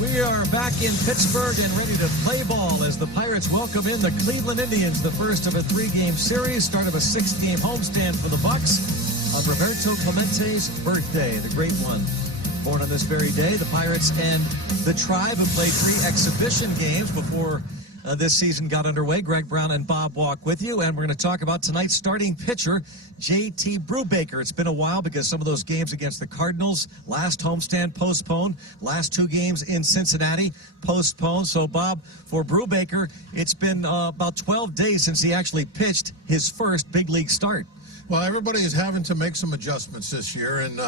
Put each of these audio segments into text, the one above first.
We are back in Pittsburgh and ready to play ball as the Pirates welcome in the Cleveland Indians, the first of a three-game series, start of a six-game homestand for the Bucks on Roberto Clemente's birthday, the great one. Born on this very day, the Pirates and the Tribe have played 3 exhibition games before this season got underway. Greg Brown and Bob Walk with you, and we're going to talk about tonight's starting pitcher, J.T. Brubaker. It's been a while because some of those games against the Cardinals, last homestand postponed, last 2 games in Cincinnati postponed. So, Bob, for Brubaker, it's been about 12 days since he actually pitched his first big league start. Well, everybody is having to make some adjustments this year, and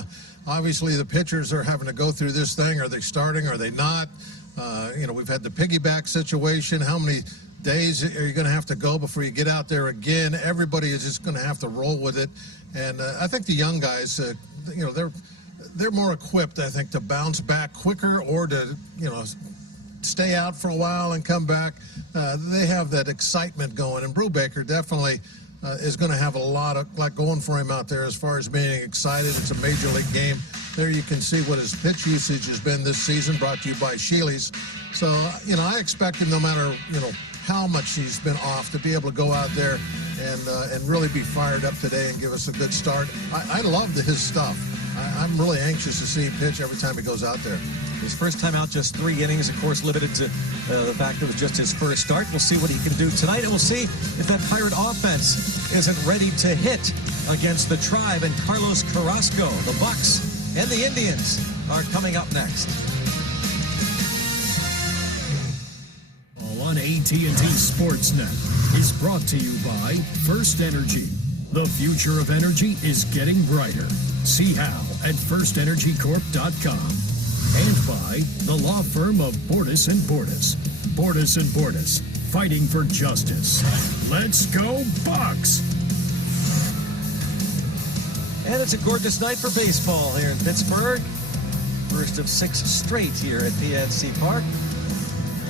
obviously the pitchers are having to go through this thing. Are they starting? Are they not? We've had the piggyback situation. How many days are you going to have to go before you get out there again? Everybody is just going to have to roll with it. And I think the young guys, they're more equipped, I think, to bounce back quicker or to, stay out for a while and come back. They have that excitement going. And Brubaker definitely is going to have a lot going for him out there as far as being excited. It's a major league game. There you can see what his pitch usage has been this season, brought to you by Sheely's. So, I expect him, no matter, how much he's been off, to be able to go out there and really be fired up today and give us a good start. I love his stuff. I'm really anxious to see him pitch every time he goes out there. His first time out, just 3 innings, of course, limited to the fact that it was just his first start. We'll see what he can do tonight, and we'll see if that Pirate offense isn't ready to hit against the Tribe and Carlos Carrasco. The Bucks and the Indians are coming up next. All on AT&T Sportsnet is brought to you by First Energy. The future of energy is getting brighter. See how at firstenergycorp.com. And by the law firm of Bordas & Bordas. Bordas & Bordas, fighting for justice. Let's go Bucks! And it's a gorgeous night for baseball here in Pittsburgh. First of 6 straight here at PNC Park.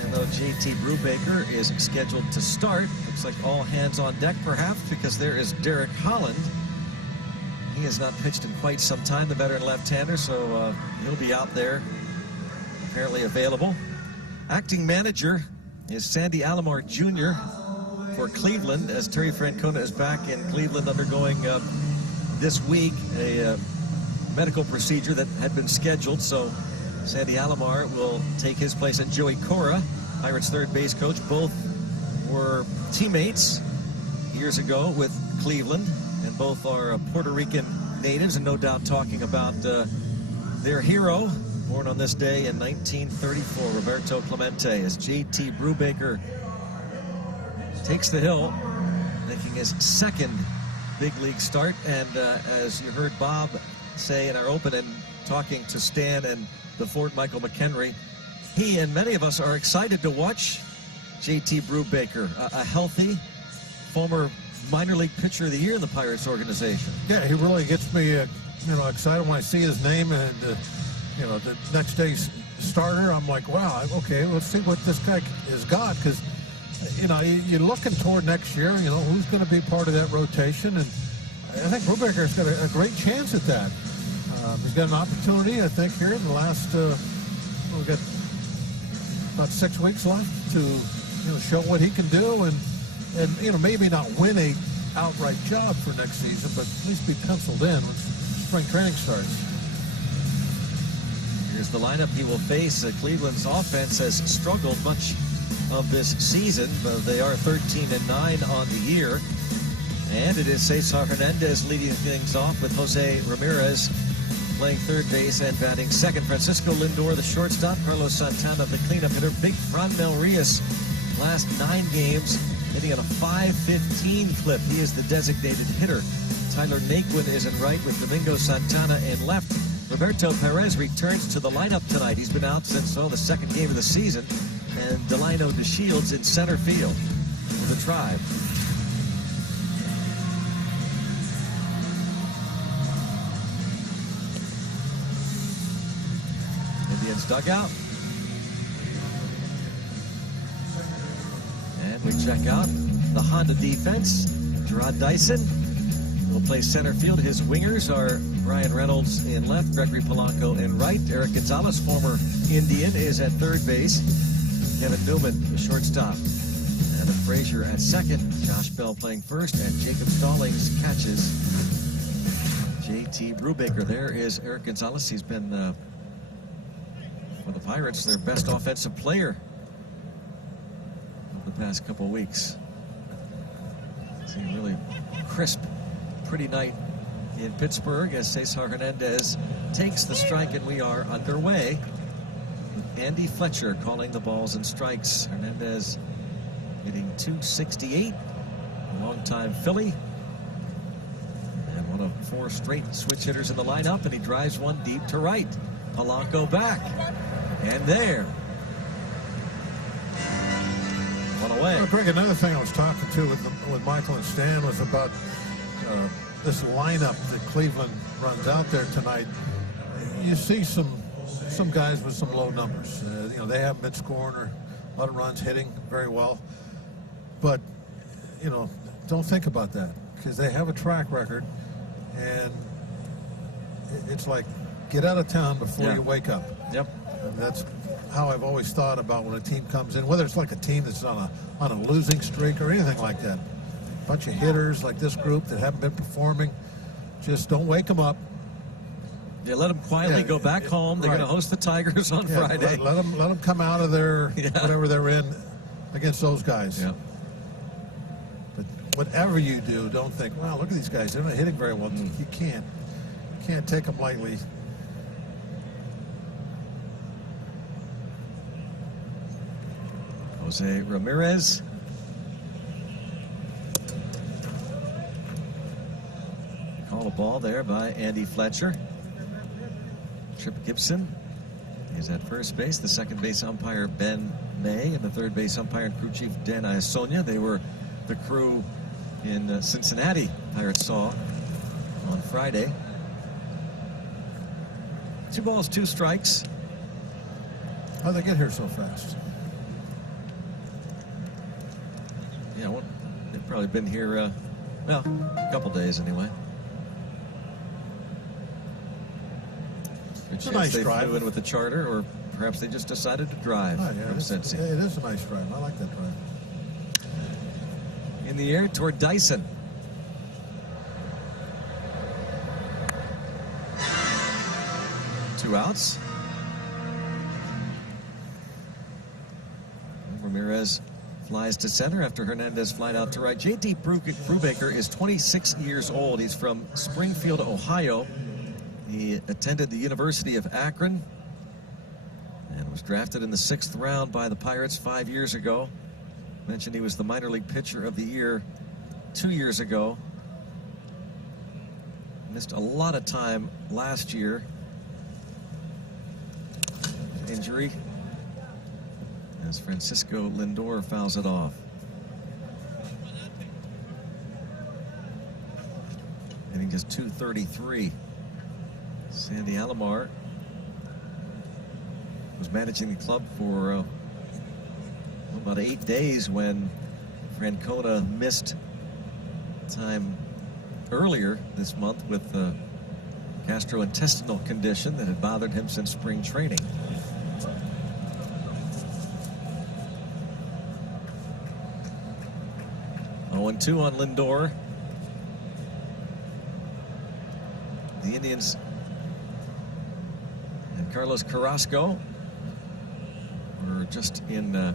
And though J.T. Brubaker is scheduled to start, looks like all hands on deck perhaps, because there is Derek Holland. He has not pitched in quite some time, the veteran left-hander, so he'll be out there, apparently available. Acting manager is Sandy Alomar Jr. for Cleveland, as Terry Francona is back in Cleveland undergoing this week a medical procedure that had been scheduled. So Sandy Alomar will take his place, and Joey Cora, Pirates third base coach. Both were teammates years ago with Cleveland, and both are Puerto Rican natives, and no doubt talking about their hero, born on this day in 1934, Roberto Clemente, as J.T. Brubaker takes the hill, making his second big league start. And as you heard Bob say in our open and talking to Stan and the Fort Michael McHenry, he and many of us are excited to watch J.T. Brubaker, a healthy former minor league pitcher of the year in the Pirates organization. Yeah, he really gets me, excited when I see his name and, the next day's starter. I'm like, wow, okay, let's see what this guy has got, because, you're looking toward next year, who's going to be part of that rotation, and I think Brubaker's got a great chance at that. He's got an opportunity, I think, here in the last, we've got about 6 weeks left to, show what he can do, and maybe not win a outright job for next season, but at least be penciled in when spring training starts. Here's the lineup he will face. Cleveland's offense has struggled much of this season, but they are 13-9 on the year. And it is Cesar Hernandez leading things off, with Jose Ramirez playing third base and batting second. Francisco Lindor, the shortstop. Carlos Santana, the cleanup hitter. Big Franmil Reyes, last 9 games, hitting at a .515 clip. He is the designated hitter. Tyler Naquin is in right, with Domingo Santana in left. Roberto Perez returns to the lineup tonight. He's been out since the second game of the season. And Delino DeShields in center field for the Tribe. Indians dugout. And we check out the Honda defense. Gerard Dyson will play center field. His wingers are Brian Reynolds in left, Gregory Polanco in right. Eric Gonzalez, former Indian, is at third base. Kevin Newman, the shortstop. Evan Frazier at second. Josh Bell playing first, and Jacob Stallings catches. JT Brubaker. There is Eric Gonzalez. He's been, for the Pirates, their best offensive player of the past couple weeks. It's a really crisp, pretty night in Pittsburgh as Cesar Hernandez takes the strike, and we are underway with Andy Fletcher calling the balls and strikes. Hernandez hitting .268, a longtime Philly, and one of 4 straight switch hitters in the lineup, and he drives one deep to right. Polanco back, and there. One away. Well, Greg, another thing I was talking to with Michael and Stan was about this lineup that Cleveland runs out there tonight. You see some guys with some low numbers. You know, they haven't been scoring or a lot of runs, hitting very well. But, you know, don't think about that, because they have a track record, and it's like, get out of town before you wake up. Yep. And that's how I've always thought about when a team comes in, whether it's like a team that's on a losing streak or anything like that. A bunch of hitters like this group that haven't been performing, just don't wake them up. Yeah, let them quietly go back home. They're going to host the Tigers on Friday. Let them come out of their whatever they're in against those guys. Yeah. But whatever you do, don't think, wow, look at these guys. They're not hitting very well. You can't take them lightly. Jose Ramirez. Call a ball there by Andy Fletcher. Trip Gibson is at first base. The second base umpire, Ben May, and the third base umpire and crew chief, Dan Iasonia. They were the crew in Cincinnati, Pirates saw on Friday. 2 balls, 2 strikes. How'd they get here so fast? Yeah, well, they've probably been here, well, a couple days anyway. It's a nice they drive. flew in with the charter, or perhaps they just decided to drive from Cincy. It is a nice drive. I like that drive. In the air toward Dyson. Two outs. Ramirez flies to center after Hernandez flied out to right. JT Brubaker is 26 years old. He's from Springfield, Ohio. He attended the University of Akron and was drafted in the 6th round by the Pirates 5 years ago. Mentioned he was the minor league pitcher of the year 2 years ago. Missed a lot of time last year. Injury as Francisco Lindor fouls it off. Hitting just .233. Sandy Alomar was managing the club for about 8 days when Francona missed time earlier this month with a gastrointestinal condition that had bothered him since spring training. Oh, 2 on Lindor. The Indians and Carlos Carrasco were just in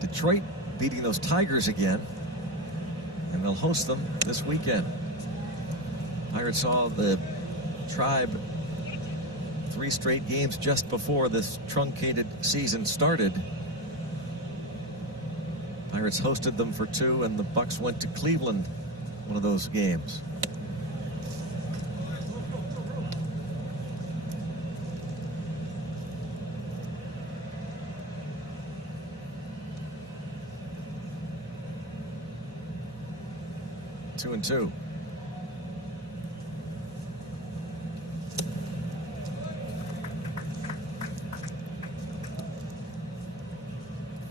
Detroit beating those Tigers again, and they'll host them this weekend. Pirates saw the Tribe 3 straight games just before this truncated season started. Pirates hosted them for 2, and the Bucks went to Cleveland one of those games. Two and two.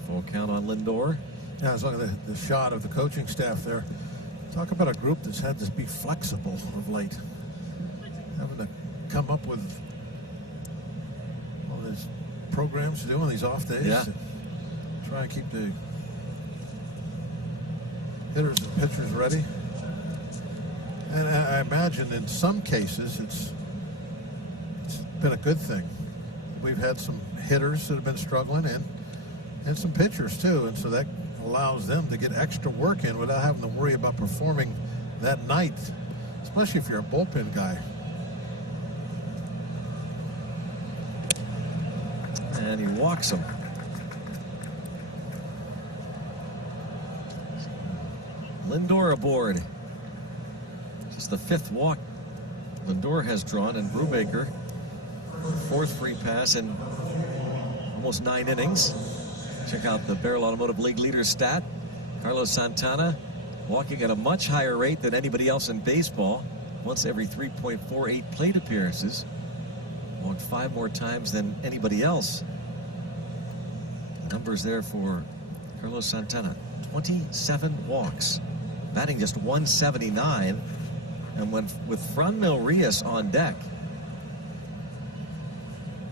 Full count on Lindor. Yeah, I was looking at the shot of the coaching staff there. Talk about a group that's had to be flexible of late. Having to come up with all these programs to do on these off days. Yeah. To try and keep the hitters and pitchers ready. And I imagine in some cases it's been a good thing. We've had some hitters that have been struggling and some pitchers too, and so that allows them to get extra work in without having to worry about performing that night, especially if you're a bullpen guy. And he walks him. Lindor aboard. Just the 5th walk Lindor has drawn, and Brubaker, 4th free pass in almost 9 innings. Check out the Barrel Automotive League leader stat. Carlos Santana walking at a much higher rate than anybody else in baseball. Once every 3.48 plate appearances. Walked 5 more times than anybody else. Numbers there for Carlos Santana. 27 walks. Batting just 179. And when with Franmil Reyes on deck,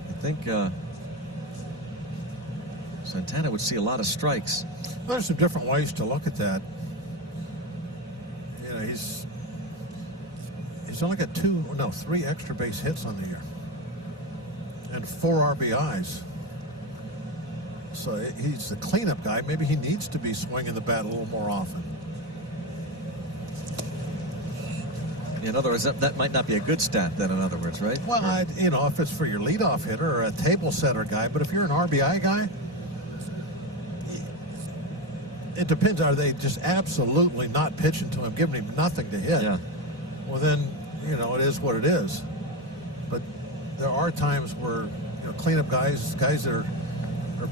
I think Santana would see a lot of strikes. There's some different ways to look at that. You know, he's only got 3 extra base hits on the year and 4 RBIs. So he's the cleanup guy. Maybe he needs to be swinging the bat a little more often. In other words, that might not be a good stat then, in other words, right? Well, you know, if it's for your leadoff hitter or a table setter guy, but if you're an RBI guy, it depends. Are they just absolutely not pitching to him, giving him nothing to hit? Yeah. Well, then, you know, it is what it is. But there are times where, you know, cleanup guys that are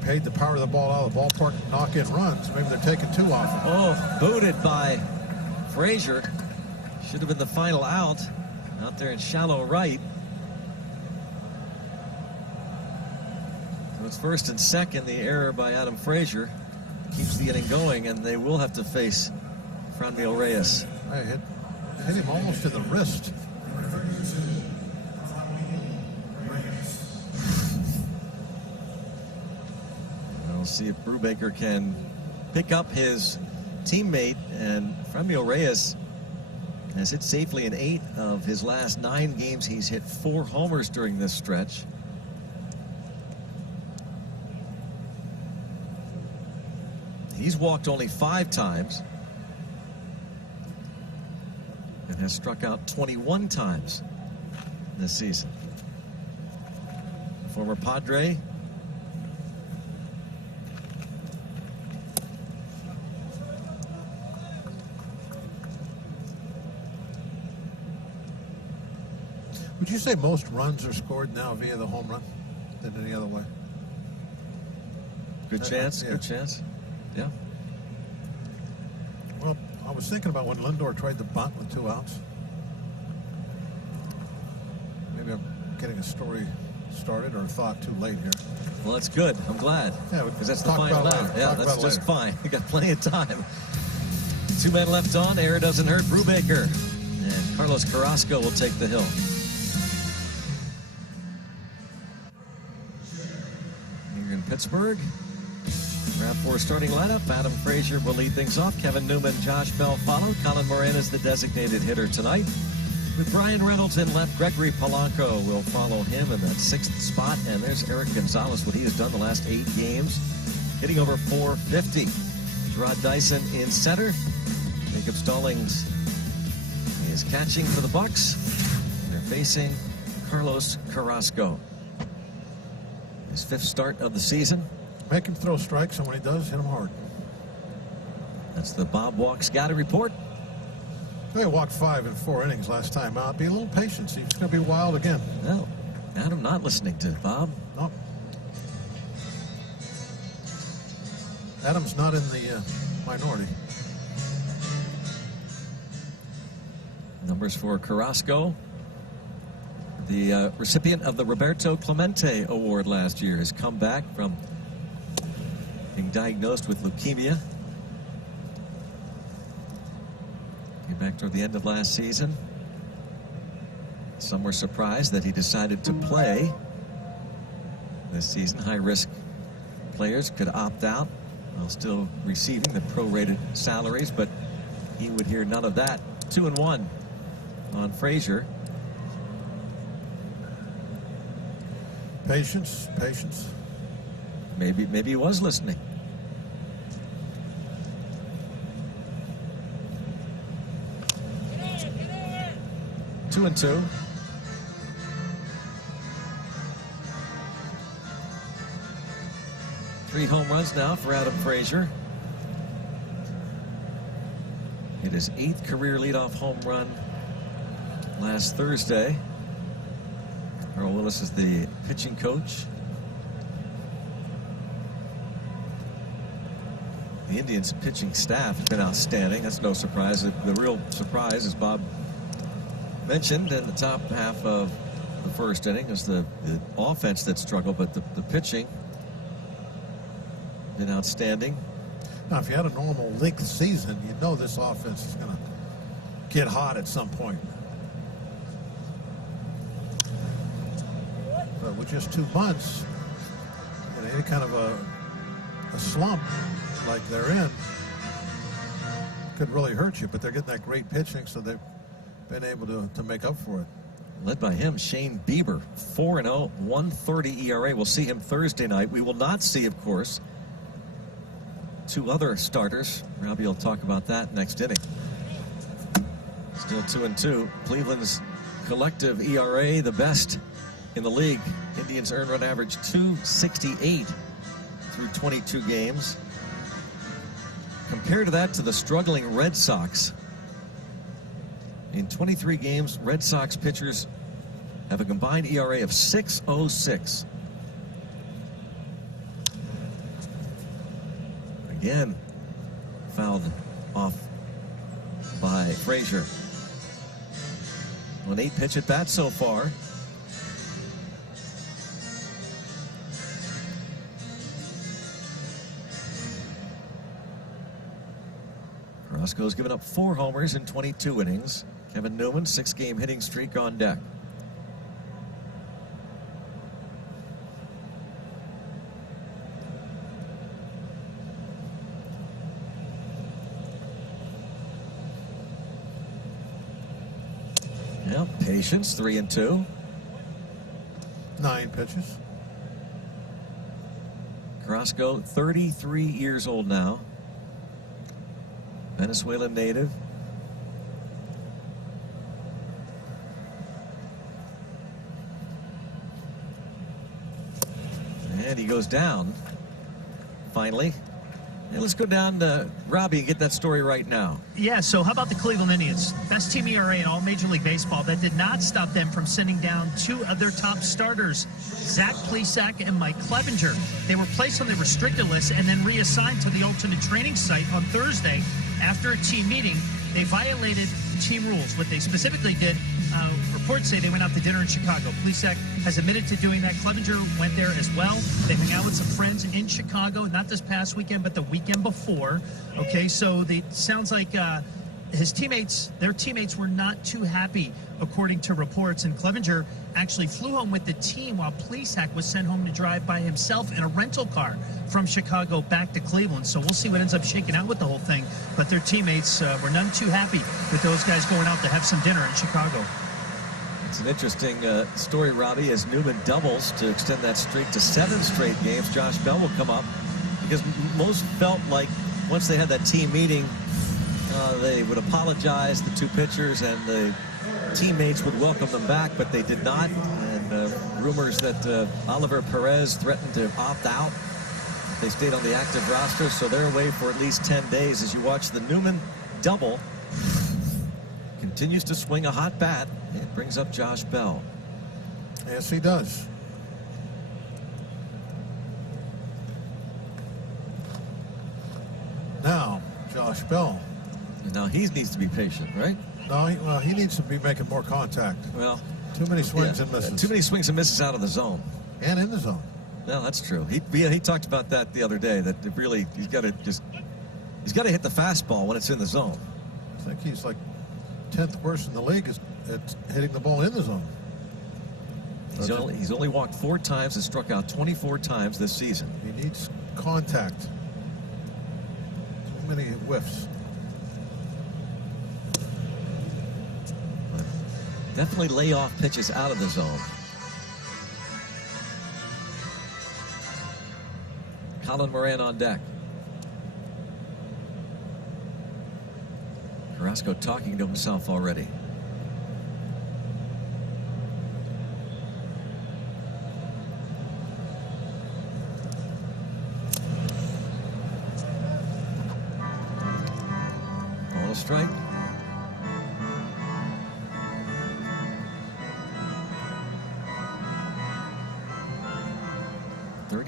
paid to power the ball out of the ballpark and knock in runs. Maybe they're taking too often. Oh, booted by Frazier. Should have been the final out there in shallow right. So it's 1st and 2nd. The error by Adam Frazier keeps the inning going, and they will have to face Franmil Reyes. I hit him almost to the wrist. We'll see if Brubaker can pick up his teammate, and Franmil Reyes has hit safely in 8 of his last 9 games. He's hit 4 homers during this stretch. He's walked only 5 times and has struck out 21 times this season. Former Padre. Would you say most runs are scored now via the home run than any other way? Good chance, Yeah. good chance. Yeah. Well, I was thinking about when Lindor tried to bunt with 2 outs. Maybe I'm getting a story started or a thought too late here. Well, that's good. I'm glad. Yeah, because that's the talk final about it out. later. Yeah, Talk that's about it just later. fine. We got plenty of time. 2 men left on. Error doesn't hurt Brubaker. And Carlos Carrasco will take the hill. Here in Pittsburgh. Round 4 starting lineup. Adam Frazier will lead things off. Kevin Newman, Josh Bell follow. Colin Moran is the designated hitter tonight. With Brian Reynolds in left, Gregory Polanco will follow him in that 6th spot. And there's Eric Gonzalez, what he has done the last 8 games, hitting over .450. Gerard Dyson in center. Jacob Stallings is catching for the Bucks. They're facing Carlos Carrasco. His 5th start of the season. Make him throw strikes, and when he does, hit him hard. That's the Bob Walk Scouting Report. They walked 5 in 4 innings last time out. Be a little patient. See, it's going to be wild again. No, Adam not listening to Bob. No. Adam's not in the minority. Numbers for Carrasco. The recipient of the Roberto Clemente Award last year has come back from being diagnosed with leukemia. Came back toward the end of last season. Some were surprised that he decided to play this season. High-risk players could opt out while still receiving the prorated salaries, but he would hear none of that. 2-1 on Frazier. Patience, patience. Maybe he was listening. Two and two. Three home runs now for Adam Frazier. Hit his 8th career leadoff home run last Thursday. Earl Willis is the pitching coach. The Indians' pitching staff has been outstanding. That's no surprise. The real surprise, as Bob mentioned in the top half of the first inning, is the offense that struggled, but the pitching been outstanding. Now, if you had a normal length season, you know this offense is going to get hot at some point. But with just 2 months and any kind of a slump like they're in, could really hurt you. But they're getting that great pitching, so they've been able to make up for it. Led by him, Shane Bieber, 4-0, 1.30 ERA. We'll see him Thursday night. We will not see, of course, 2 other starters. Robbie will talk about that next inning. Still 2-2. Cleveland's collective ERA, the best in the league. Indians' earned run average 2.68 through 22 games. Compare to that to the struggling Red Sox. In 23 games, Red Sox pitchers have a combined ERA of 6.06. Again, fouled off by Frazier. An 8-pitch at bat so far. Carrasco's given up 4 homers in 22 innings. Kevin Newman, 6-game hitting streak on deck. Yeah, patience, 3-2. 9 pitches. Carrasco, 33 years old now. Venezuelan native. And he goes down, finally. And let's go down to Robbie and get that story right now. Yeah, so how about the Cleveland Indians? Best team ERA in all Major League Baseball. That did not stop them from sending down 2 of their top starters, Zach Plesac and Mike Clevenger. They were placed on the restricted list and then reassigned to the alternate training site on Thursday. After a team meeting, they violated team rules. What they specifically did, reports say they went out to dinner in Chicago. Plesac has admitted to doing that. Clevenger went there as well. They hung out with some friends in Chicago, not this past weekend, but the weekend before. Okay, so it sounds like their teammates were not too happy, according to reports. And Clevenger actually flew home with the team while Plesac was sent home to drive by himself in a rental car from Chicago back to Cleveland. So we'll see what ends up shaking out with the whole thing. But their teammates were none too happy with those guys going out to have some dinner in Chicago. It's an interesting story, Robbie, as Newman doubles to extend that streak to 7 straight games. Josh Bell will come up because most felt like once they had that team meeting, they would apologize, the 2 pitchers, and the teammates would welcome them back, but they did not. And rumors that Oliver Perez threatened to opt out. They stayed on the active roster, so they're away for at least 10 days. As you watch the Newman double, continues to swing a hot bat. It brings up Josh Bell. Yes, he does. Now, Josh Bell. And now he needs to be patient, right? No, he needs to be making more contact. Well, too many swings and misses. Too many swings and misses out of the zone. And in the zone. No, that's true. He talked about that the other day, that it really he's got to hit the fastball when it's in the zone. I think he's like 10th worst in the league at hitting the ball in the zone. He's only walked 4 times and struck out 24 times this season. He needs contact. So many whiffs. Definitely lay off pitches out of the zone. Colin Moran on deck. Carrasco talking to himself already. Ball a strike.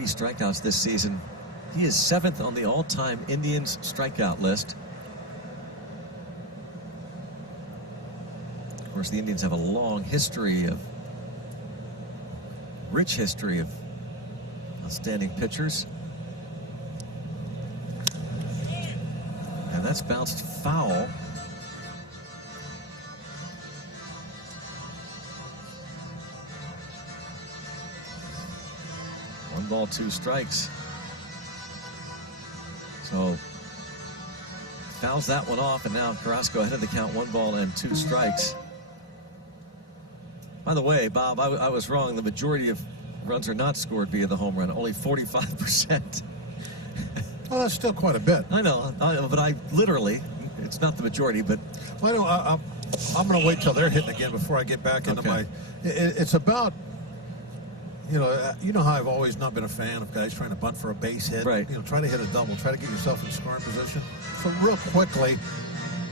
Strikeouts this season. He is 7th on the all-time Indians strikeout list. Of course, the Indians have a long history of, rich history of outstanding pitchers. And that's bounced foul. Ball, 2 strikes. So fouls that one off, and now Carrasco ahead of the count, 1 ball and 2 strikes. By the way, Bob, I was wrong. The majority of runs are not scored via the home run, only 45%. Well, that's still quite a bit. I know, but I literally, it's not the majority, but well, I'm going to wait till they're hitting again before I get back into my. It's about. You know how I've always not been a fan of guys trying to bunt for a base hit. Right. Try to hit a double, try to get yourself in scoring position. So real quickly,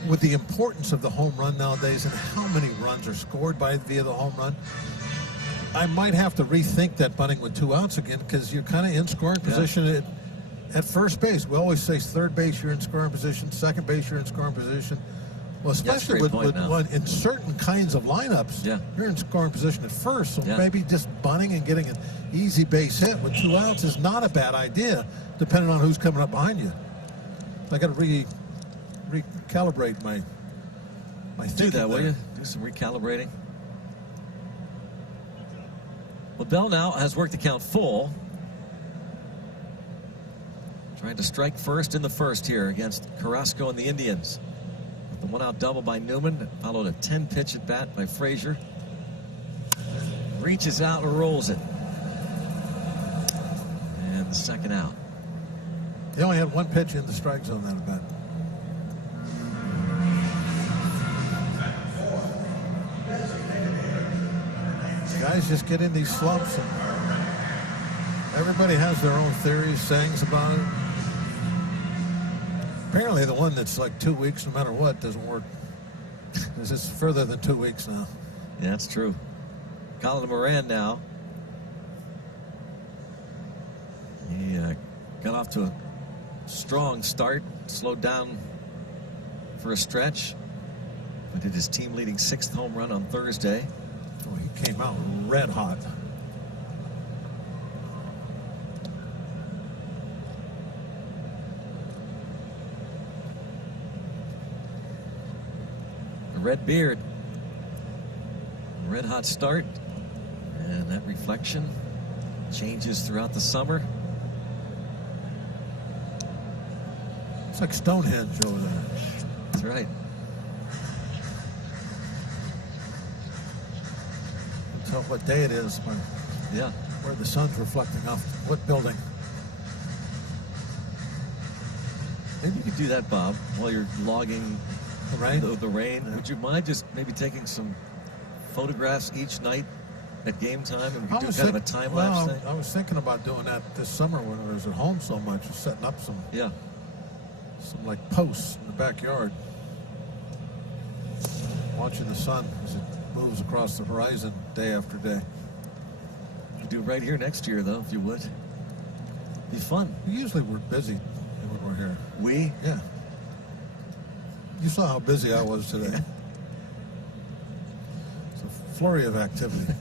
with the importance of the home run nowadays and how many runs are scored via the home run, I might have to rethink that bunting with 2 outs again, because you're kind of in scoring position at first base. We always say third base you're in scoring position, second base you're in scoring position. Well, especially with in certain kinds of lineups, you're in scoring position at first, so maybe just bunting and getting an easy base hit with 2 outs is not a bad idea, depending on who's coming up behind you. I got to recalibrate my thinking. Do that, will you? Do some recalibrating. Well, Bell now has worked the count full. Trying to strike first in the first here against Carrasco and the Indians. The 1-out double by Newman, followed a 10-pitch at bat by Frazier. Reaches out and rolls it. And the 2nd out. He only had 1 pitch in the strike zone that at bat. Guys just get in these slumps, and everybody has their own theories, sayings about it. Apparently the one that's like 2 weeks no matter what doesn't work. This is further than 2 weeks now. Yeah, that's true. Colin Moran now. He got off to a strong start, slowed down for a stretch. He did his team-leading 6th home run on Thursday. Oh, he came out red hot. Red beard, red hot start, and that reflection changes throughout the summer. It's like Stonehenge over there. That's right. You can tell what day it is by where the sun's reflecting off what building. Maybe you could do that, Bob, while you're logging the rain. The rain. Yeah. Would you mind just maybe taking some photographs each night at game time, and we could do kind of a time lapse thing? I was thinking about doing that this summer when I was at home so much, just setting up some like posts in the backyard, watching the sun as it moves across the horizon day after day. You could do it right here next year, though, if you would. Be fun. Usually we're busy when we're here. We? Yeah. You saw how busy I was today. It's a flurry of activity.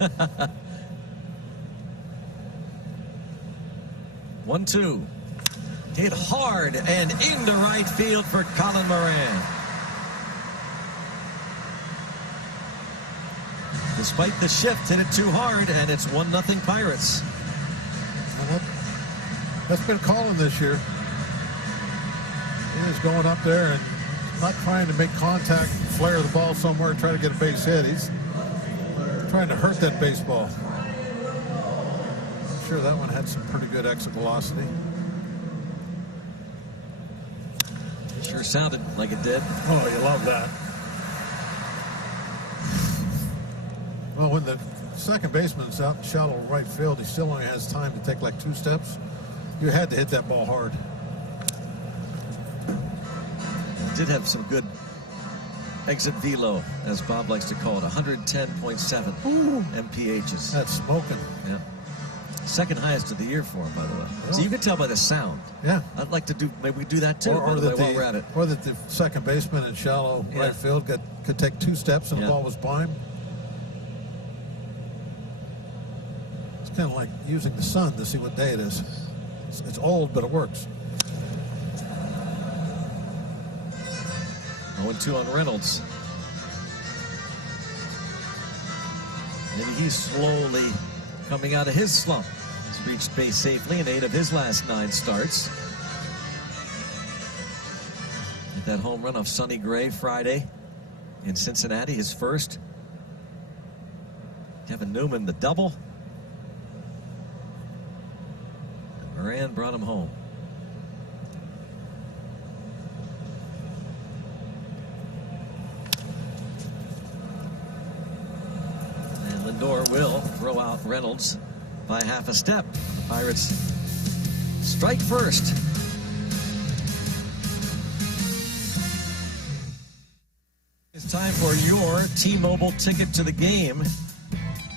1-2. Hit hard and into right field for Colin Moran. despite the shift, hit it too hard, and it's 1-0 Pirates. Well, that's been calling this year. He is going up there and not trying to make contact, flare the ball somewhere, and try to get a base hit. He's trying to hurt that baseball. I'm sure that one had some pretty good exit velocity. Sure sounded like it did. Oh, you love that. Well, when the second baseman's out in shallow right field, he still only has time to take like 2 steps. You had to hit that ball hard. It did have some good exit velo, as Bob likes to call it, 110.7 MPHs. That's smoking. Yeah. Second highest of the year for him, by the way. So you can tell by the sound. Yeah. I'd like to do, maybe we do that too, Or while we're at it. that the second baseman in shallow right field could take 2 steps and the ball was by him. It's kind of like using the sun to see what day it is. It's old, but it works. 0-2 on Reynolds. Maybe he's slowly coming out of his slump. He's reached base safely in 8 of his last 9 starts. Hit that home run off Sonny Gray Friday in Cincinnati, his first. Kevin Newman, the double. And Moran brought him home. Lindor will throw out Reynolds by half a step. Pirates strike first. It's time for your T-Mobile ticket to the game.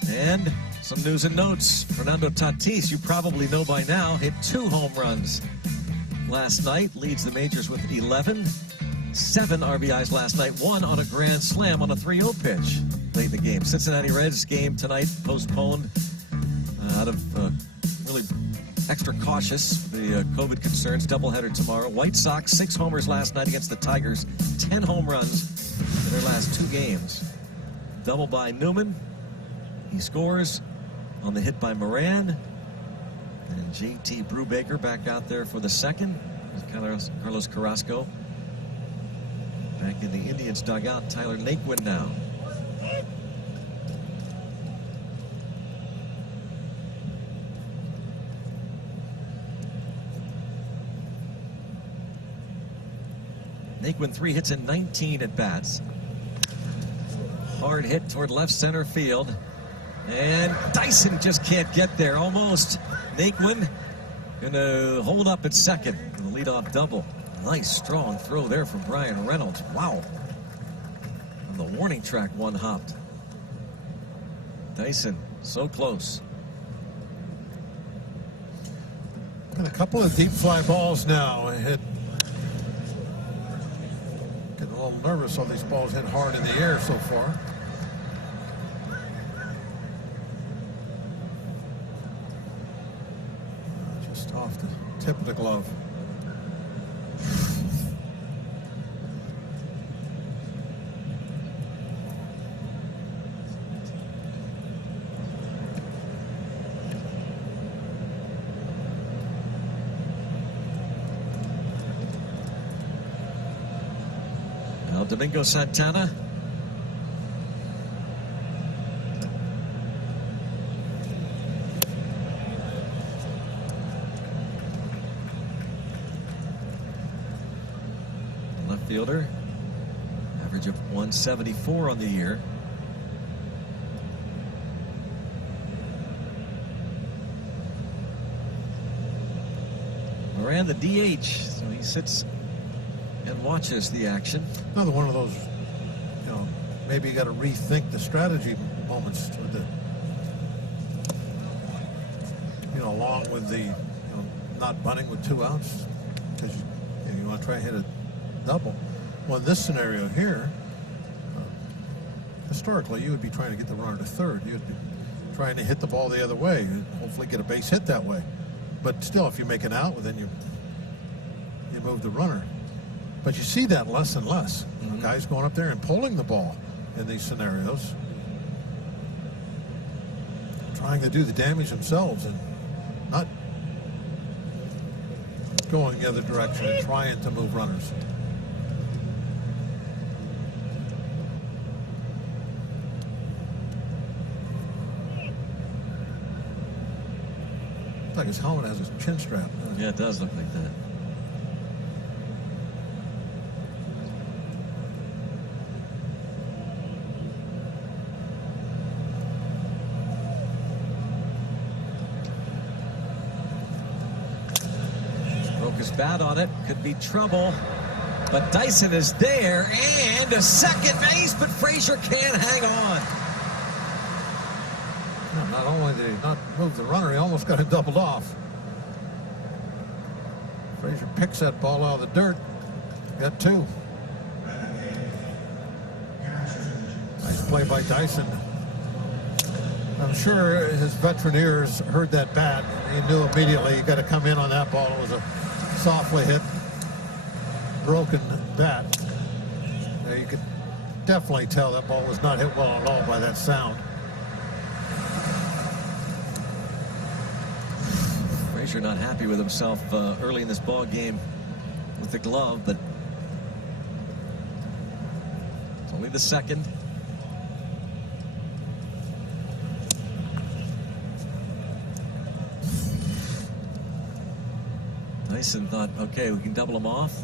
And some news and notes. Fernando Tatis, you probably know by now, hit 2 home runs last night. Leads the majors with 11. 7 RBIs last night. 1 on a grand slam on a 3-0 pitch late in the game. Cincinnati Reds game tonight postponed out of really extra cautious. The COVID concerns. Doubleheader tomorrow. White Sox 6 homers last night against the Tigers. 10 home runs in their last 2 games. Double by Newman. He scores on the hit by Moran. And JT Brubaker back out there for the second. Carlos Carrasco back in the Indians dugout. Tyler Naquin now. Naquin 3 hits in 19 at bats. Hard hit toward left center field. And Dyson just can't get there. Almost. Naquin gonna hold up at second. The leadoff double. Nice strong throw there from Brian Reynolds. Wow. On the warning track, one hopped. Dyson so close. And a couple of deep fly balls now. Hit. Getting a little nervous on these balls hit hard in the air so far. Just off the tip of the glove. Domingo Santana. Left fielder. Average of 174 on the year. Moran, the DH, so he sits and watches the action. Another one of those, you know, maybe you got to rethink the strategy moments with the, you know, along with the, you know, not bunting with 2 outs because you want to try and hit a double. Well, in this scenario here, historically, you would be trying to get the runner to third. You'd be trying to hit the ball the other way, and hopefully get a base hit that way. But still, if you make an out, well, then you move the runner. But you see that less and less. You know, guys going up there and pulling the ball in these scenarios. trying to do the damage themselves and not going the other direction and trying to move runners. Looks like his helmet has his chin strap. Yeah, it does look like that. His bat on it, could be trouble, but Dyson is there, and a second base, but Frazier can't hang on. No, not only did he not move the runner, he almost got it doubled off. Frazier picks that ball out of the dirt. Got two. Nice play by Dyson. I'm sure his veteran ears heard that bat. He knew immediately you got to come in on that ball. It was a softly hit, broken bat. You could definitely tell that ball was not hit well at all by that sound. Frazier not happy with himself early in this ball game with the glove, but it's only the second. Dyson thought, okay, we can double him off.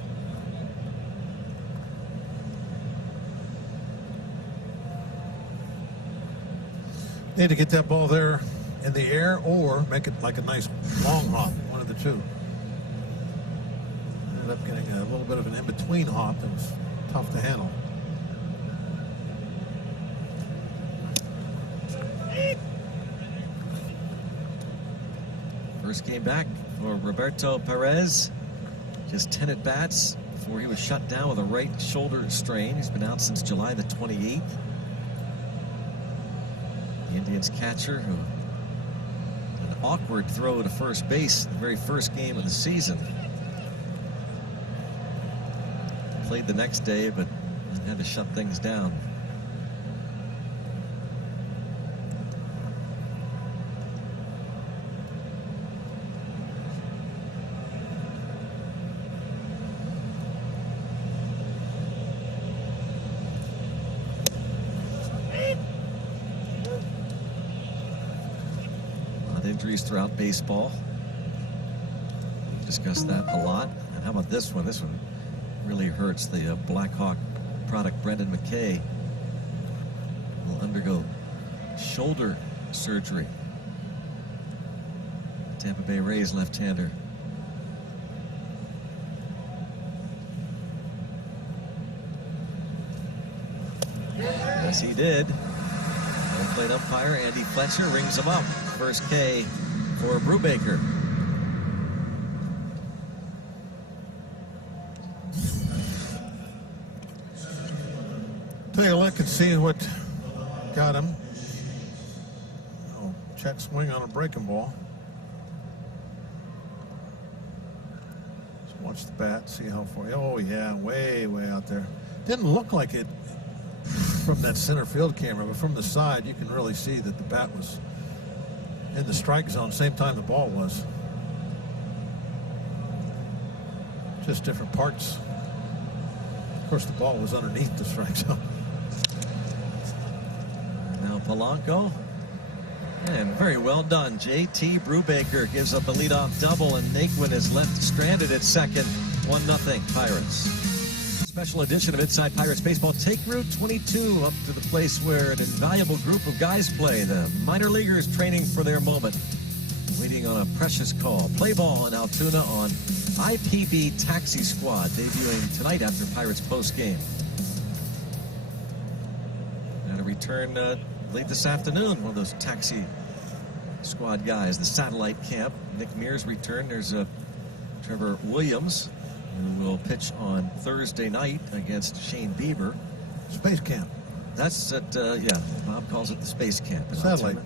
Need to get that ball there in the air or make it like a nice long hop, one of the two. Ended up getting a little bit of an in-between hop that was tough to handle. First game back for Roberto Perez. Just 10 at-bats before he was shut down with a right shoulder strain. He's been out since July the 28th. The Indians catcher who had an awkward throw to first base the very first game of the season. Played the next day, but had to shut things down. Injuries throughout baseball. We've discussed that a lot. And how about this one? This one really hurts. The Blackhawk product, Brendan McKay, will undergo shoulder surgery. Tampa Bay Rays left-hander. Yes, he did. Home plate umpire Andy Fletcher rings him up. First K for Brubaker. Take a look and see what got him. Oh, check swing on a breaking ball. Just watch the bat, see how far. Oh yeah, way out there. Didn't look like it from that center field camera, but from the side you can really see that the bat was in the strike zone, same time the ball was. Just different parts. Of course, the ball was underneath the strike zone. Now Polanco. And very well done. J.T. Brubaker gives up a leadoff double, and Naquin is left stranded at second. 1-0 Pirates. Special edition of Inside Pirates Baseball. Take Route 22 up to the place where an invaluable group of guys play. The minor leaguers training for their moment. Waiting on a precious call. Play ball in Altoona on IPB Taxi Squad, debuting tonight after Pirates postgame. Got to return late this afternoon, one of those Taxi Squad guys. The satellite camp. Nick Mears returned. There's Trevor Williams, who will pitch on Thursday night against Shane Bieber. Space camp. That's at, yeah, Bob calls it the space camp. Satellite.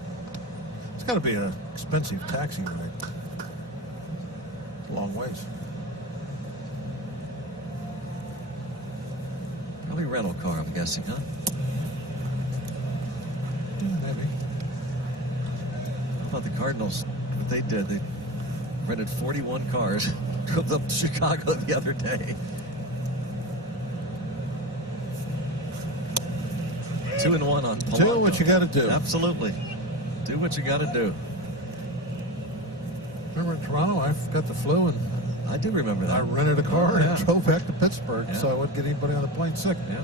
It's got to be an expensive taxi ride. It's a long ways. Probably rental car, I'm guessing, huh? Maybe. about the Cardinals? What they did, they rented 41 cars, drove up to Chicago the other day. 2-1 on Polanco. Do what you got to do. Absolutely. Do what you got to do. Remember in Toronto, I got the flu and I do remember that. I rented a car Oh, yeah. and drove back to Pittsburgh Yeah. so I wouldn't get anybody on the plane sick. Yeah.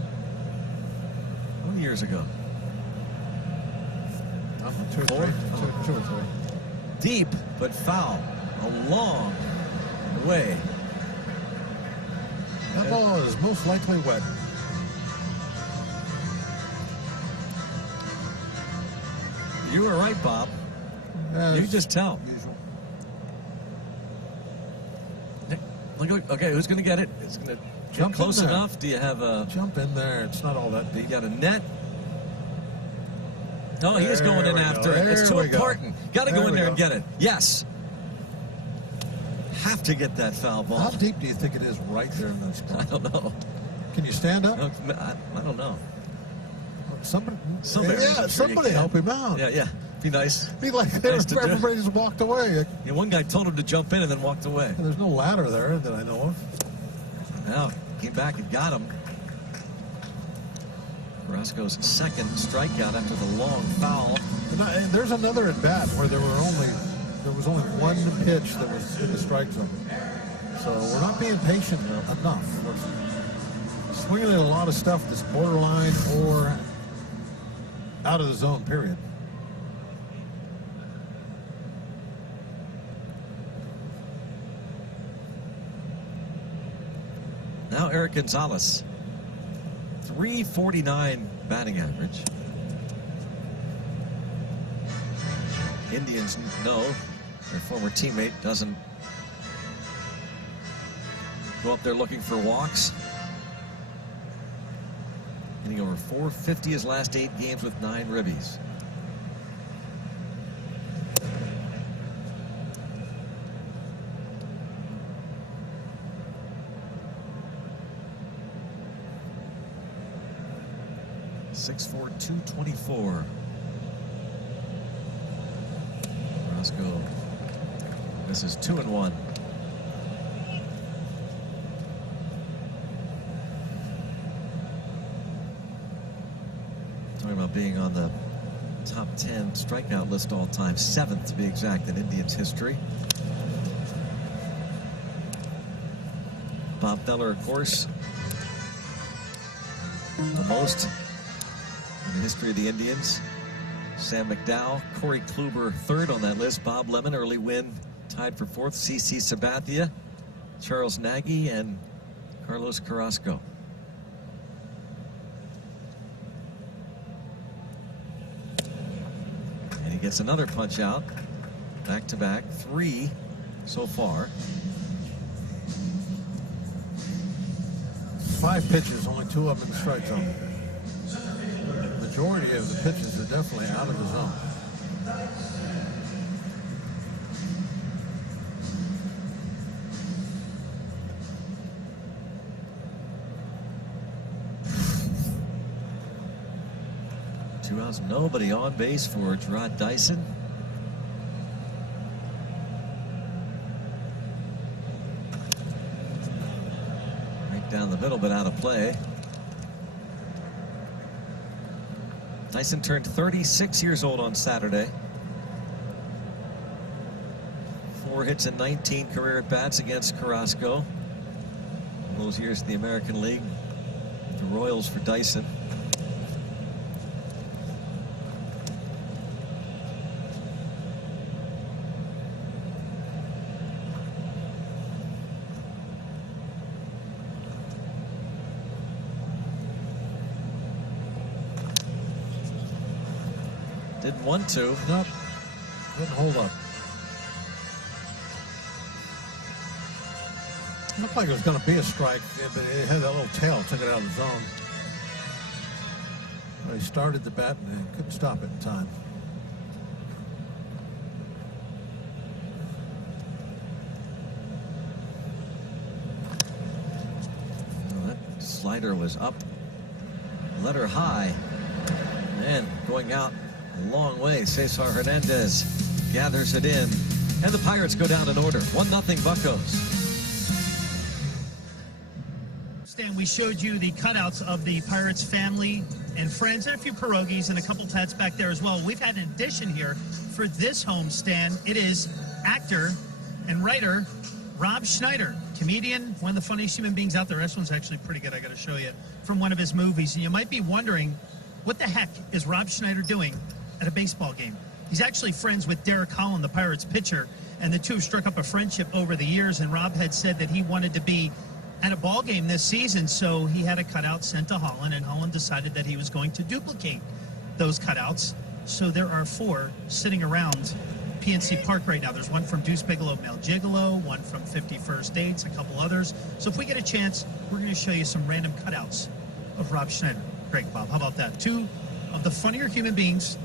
How many years ago? Two or Four? three. Two or three. Deep, but foul. A long way. That ball is most likely wet. You were right, Bob. You just tell. Usual. Okay, who's going to get it? It's going to jump Jump close in there. enough. Do you have a? Jump in there. It's not all that You deep. got a net? Oh, he is There going in we go. after it. It's There too we go. important. Got to There go in we there go. and get it. Yes. Have to get that foul ball. How deep do you think it is right there in that I spot? don't know. Can you stand up? I don't know. Somebody Somebody- yeah, somebody help him out. Yeah. Be nice. Be like Nice to do. everybody just walked away. Yeah, one guy told him to jump in and then walked away. There's no ladder there that I know of. Now, came back and got him. Carrasco's second strikeout after the long foul. And there's another at bat where there was only one pitch that was in the strike zone. So we're not being patient enough. We're swinging at a lot of stuff that's borderline or out of the zone, period. Now Eric Gonzalez, 349 batting average. Indians know their former teammate doesn't go up there looking for walks. Hitting over 450 his last 8 games with 9 ribbies. .6'4", 224. Carrasco misses 2-1. Talking about being on the top 10 strikeout list all time, 7th to be exact in Indians history. Bob Feller, of course, the most in the history of the Indians. Sam McDowell, Corey Kluber third on that list. Bob Lemon, early win, tied for 4th. CC Sabathia, Charles Nagy, and Carlos Carrasco. And he gets another punch out. Back-to-back, 3 so far. 5 pitches, only 2 up in the strike zone. The majority of the pitches are definitely out of the zone. Two outs, nobody on base for Gerard Dyson. Right down the middle, but out of play. Dyson turned 36 years old on Saturday. 4 hits and 19 career at-bats against Carrasco. All those years in the American League. The Royals for Dyson. Didn't want to. Nope. Couldn't hold up. Looked like it was going to be a strike, but it had that little tail, took it out of the zone. Well, he started the bat and he couldn't stop it in time. Well, that slider was up, letter high, and going out a long way. Cesar Hernandez gathers it in, and the Pirates go down in order. 1-0 Buccos. Stan, we showed you the cutouts of the Pirates family and friends, and a few pierogies and a couple pets back there as well. We've had an addition here for this home, Stan. It is actor and writer Rob Schneider, comedian, one of the funniest human beings out there. This one's actually pretty good. I got to show you from one of his movies. And you might be wondering, what the heck is Rob Schneider doing at a baseball game? He's actually friends with Derek Holland, the Pirates pitcher, and the two have struck up a friendship over the years. And Rob had said that he wanted to be at a ball game this season, so he had a cutout sent to Holland, and Holland decided that he was going to duplicate those cutouts. So there are 4 sitting around PNC Park right now. There's one from Deuce Bigelow, Male Gigolo, one from 51st Dates, a couple others. So if we get a chance, we're going to show you some random cutouts of Rob Schneider. Great, Bob. How about that? 2 of the funnier human beings,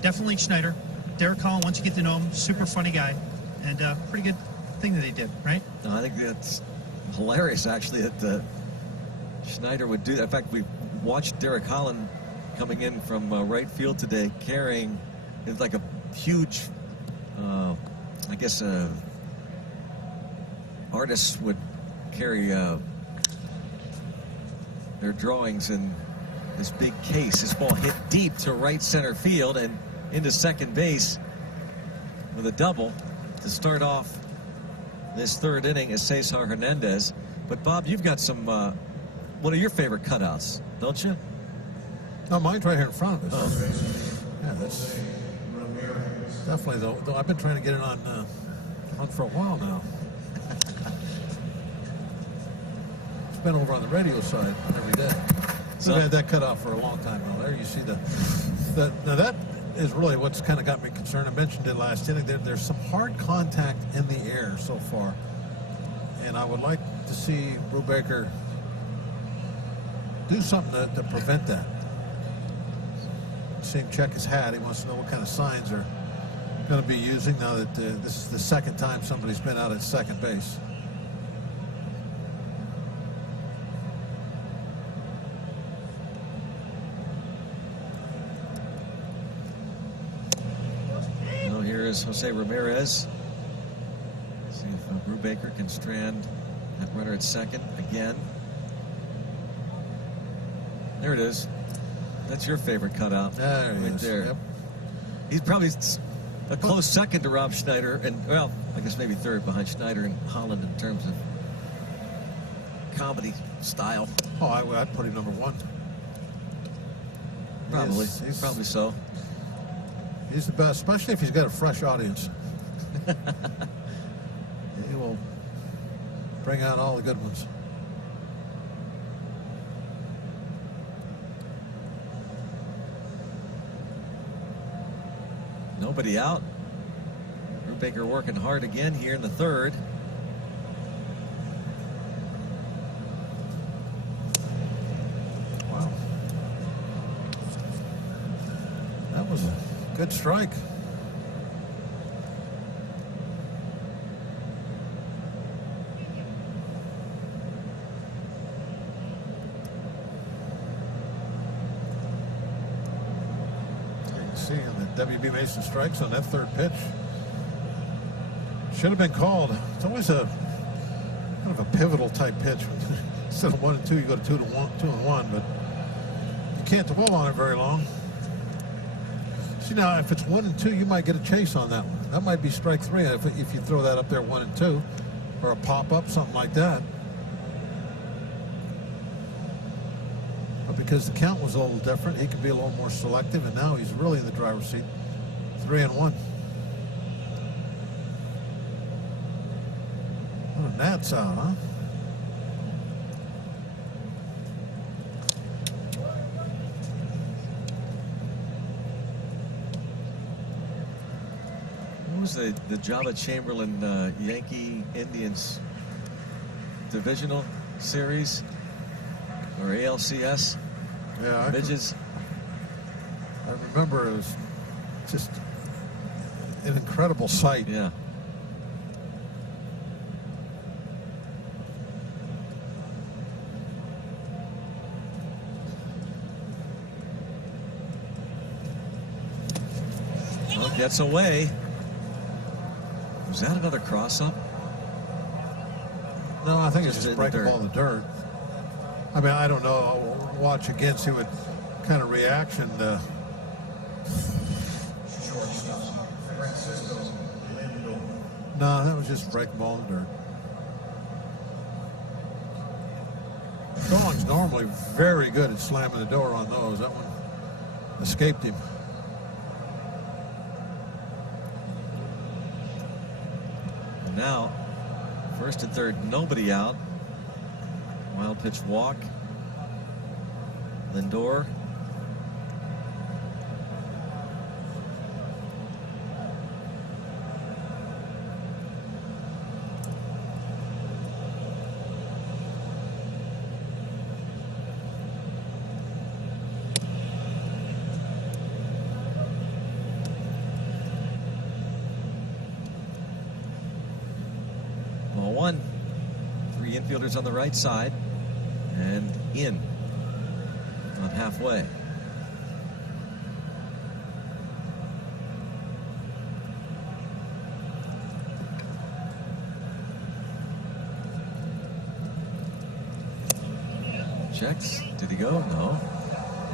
definitely Schneider. Derek Holland, once you get to know him, super funny guy, and pretty good thing that he did, right? I think that's hilarious, actually, that Schneider would do that. In fact, we watched Derek Holland coming in from right field today, carrying, it's like a huge, I guess, artists would carry their drawings in this big case. This ball hit deep to right center field and into second base with a double to start off this third inning is Cesar Hernandez. But Bob, you've got some one of your favorite cutouts, don't you? No, mine's right here in front of us. Yeah, that's definitely, though I've been trying to get it on for a while now. It's been over on the radio side every day. So I've had that cut off for a long time now. There you see now that is really what's kind of got me concerned. I mentioned it last inning. There's some hard contact in the air so far, and I would like to see Brubaker do something to prevent that. See him check his hat. He wants to know what kind of signs are going to be using now that this is the second time somebody's been out at second base. Here is Jose Ramirez. See if Brubaker can strand that runner at second again. There it is. That's your favorite cutout. There he right is. There. Yep. He's probably a close second to Rob Schneider, and well, I guess maybe third behind Schneider and Holland in terms of comedy style. Oh, I'd put him number 1. Probably. He's probably so. He's the best, especially if he's got a fresh audience. He will bring out all the good ones. Nobody out. Brubaker working hard again here in the third. Wow. That was a good strike. You can see in the WB Mason strikes on that third pitch. Should have been called. It's always a kind of a pivotal type pitch. Instead of 1 and 2, you go to 2 and 1, but you can't dwell on it very long. See, now, if it's 1 and 2, you might get a chase on that one. That might be strike 3 if you throw that up there 1 and 2, or a pop-up, something like that. But because the count was a little different, he could be a little more selective, and now he's really in the driver's seat. 3 and 1. What a Nats out, huh? Was the Java Chamberlain Yankee Indians divisional series or ALCS? Yeah, midgets. I remember it was just an incredible sight. Yeah. Well, gets away. Was that another cross-up? No, I think it's Just just in the breaking dirt. ball in the dirt. I mean, I don't know. I'll watch again, see what kind of reaction. No, that was just breaking ball in the dirt. Sean's normally very good at slamming the door on those. That one escaped him. And now, first and third, nobody out. Wild pitch walk. Lindor. Ball one. Three infielders on the right side. And in. Not halfway. Checks. Did he go? No.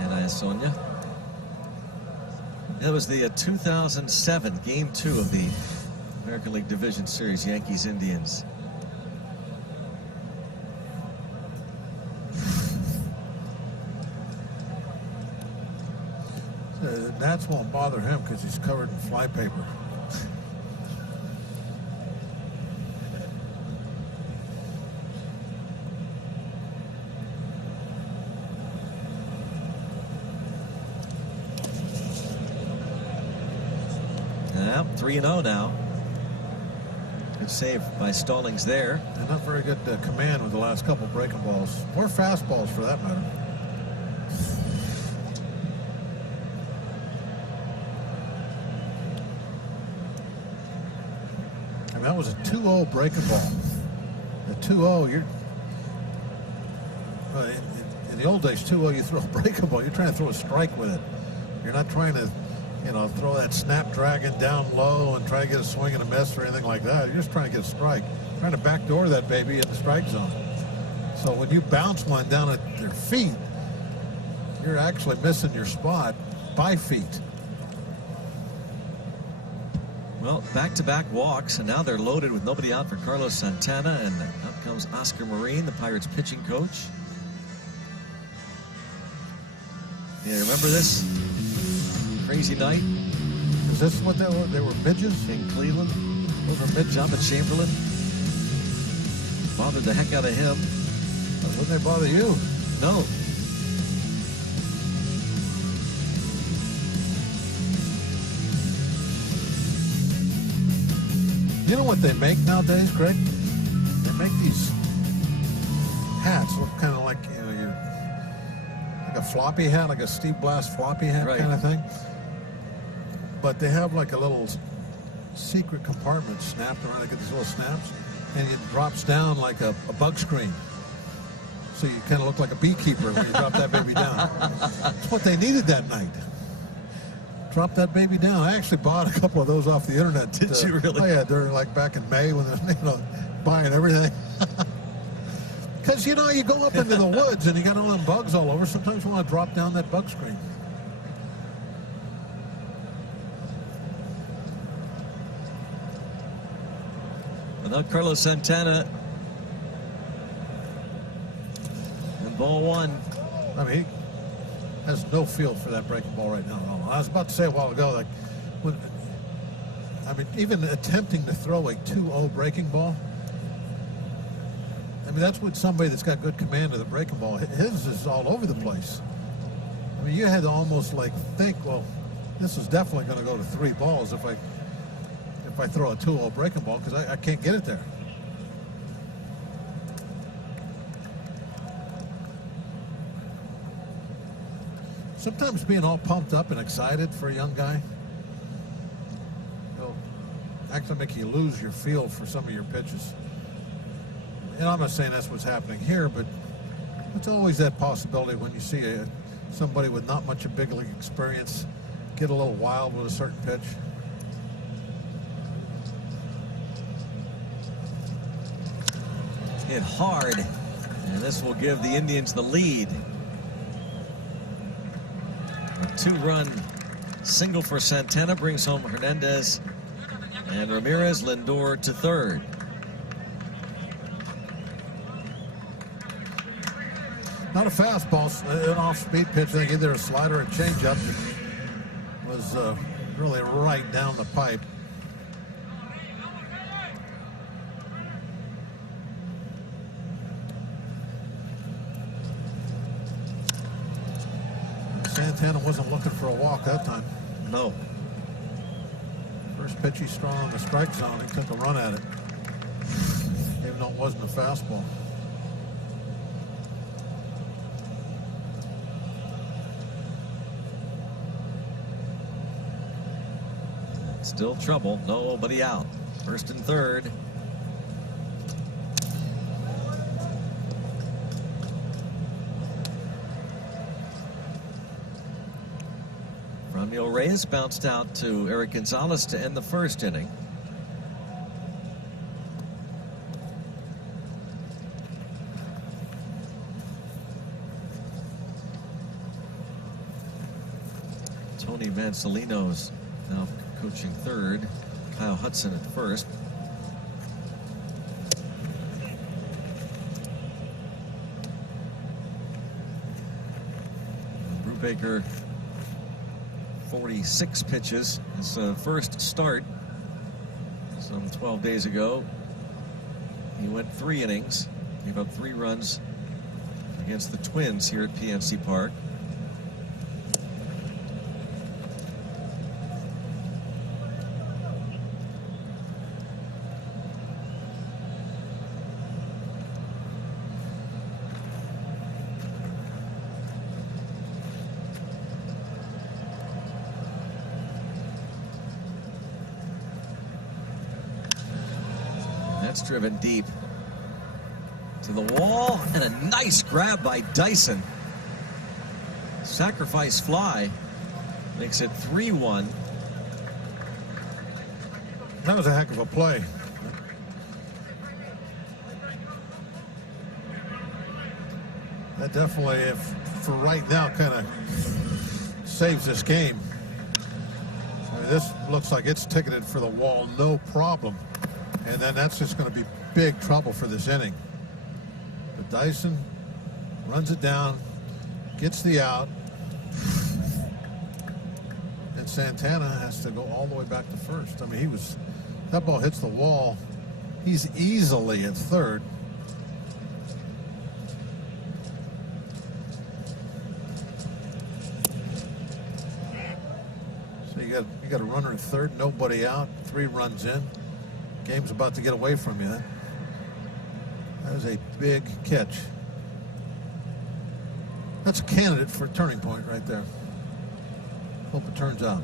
And Sonia. It was the 2007 Game 2 of the American League Division Series, Yankees-Indians. Gnats won't bother him because he's covered in flypaper. Now, 3-0 now. Good save by Stallings there. And not very good command with the last couple breaking balls. Or fastballs, for that matter. And that was a 2-0 breaking ball. The 2-0, you're... in the old days, 2-0, you throw a breaking ball. You're trying to throw a strike with it. You're not trying to, you know, throw that snapdragon down low and try to get a swing and a miss or anything like that. You're just trying to get a strike. Trying to backdoor that baby in the strike zone. So when you bounce one down at their feet, you're actually missing your spot by feet. Well, back-to-back walks, and now they're loaded with nobody out for Carlos Santana, and out comes Oscar Marin, the Pirates pitching coach. Yeah, remember this crazy night Is this what they were? They were midges? in Cleveland? Over mid Jamba Chamberlain. Bothered the heck out of him. Wouldn't they bother you? No. You know what they make nowadays, Greg? They make these hats look kind of like, you know, like a floppy hat, like a Steve Blass floppy hat Right. kind of thing. But they have like a little secret compartment snapped around. They get these little snaps, and it drops down like a bug screen. So you kind of look like a beekeeper when you drop that baby down. That's what they needed that night. Drop that baby down. I actually bought a couple of those off the internet. Did you really? Oh yeah, during like back in May when they're, you know, buying everything. Because you know, you go up into the woods and you got all them bugs all over. Sometimes you want to drop down that bug screen. Without Carlos Santana. And ball one. I mean, he has no feel for that breaking ball right now. I was about to say a while ago, like, I mean, even attempting to throw a 2-0 breaking ball, I mean, that's with somebody that's got good command of the breaking ball. His is all over the place. I mean, you had to almost like think, well, this is definitely going to go to 3 balls if I throw a 2-0 breaking ball, because I can't get it there. Sometimes being all pumped up and excited for a young guy, you know, actually make you lose your feel for some of your pitches. And I'm not saying that's what's happening here, but it's always that possibility when you see somebody with not much of big league experience get a little wild with a certain pitch. hit hard, and this will give the Indians the lead. A 2-run single for Santana brings home Hernandez and Ramirez. Lindor to third. Not a fastball, an off-speed pitch. I think either a slider or a changeup. Was really right down the pipe. Santana wasn't looking for a walk that time. No. First pitch he's thrown on the strike zone. He took a run at it, even though it wasn't a fastball. Still trouble, nobody out. First and third. Franmil Reyes bounced out to Eric Gonzalez to end the first inning. Tony Mansolino's now coaching third. Kyle Hudson at first. Brubaker, 46 pitches. His first start some 12 days ago. He went 3 innings, gave up 3 runs against the Twins here at PNC Park. That's driven deep to the wall, and a nice grab by Dyson. Sacrifice fly makes it 3-1. That was a heck of a play. That definitely, if for right now, kind of saves this game. I mean, this looks like it's ticketed for the wall, no problem. And then that's just going to be big trouble for this inning. But Dyson runs it down, gets the out, and Santana has to go all the way back to first. I mean, that ball hits the wall. He's easily at third. So you got a runner at third, nobody out, 3 runs in. Game's about to get away from you. That is a big catch. That's a candidate for a turning point right there. Hope it turns out.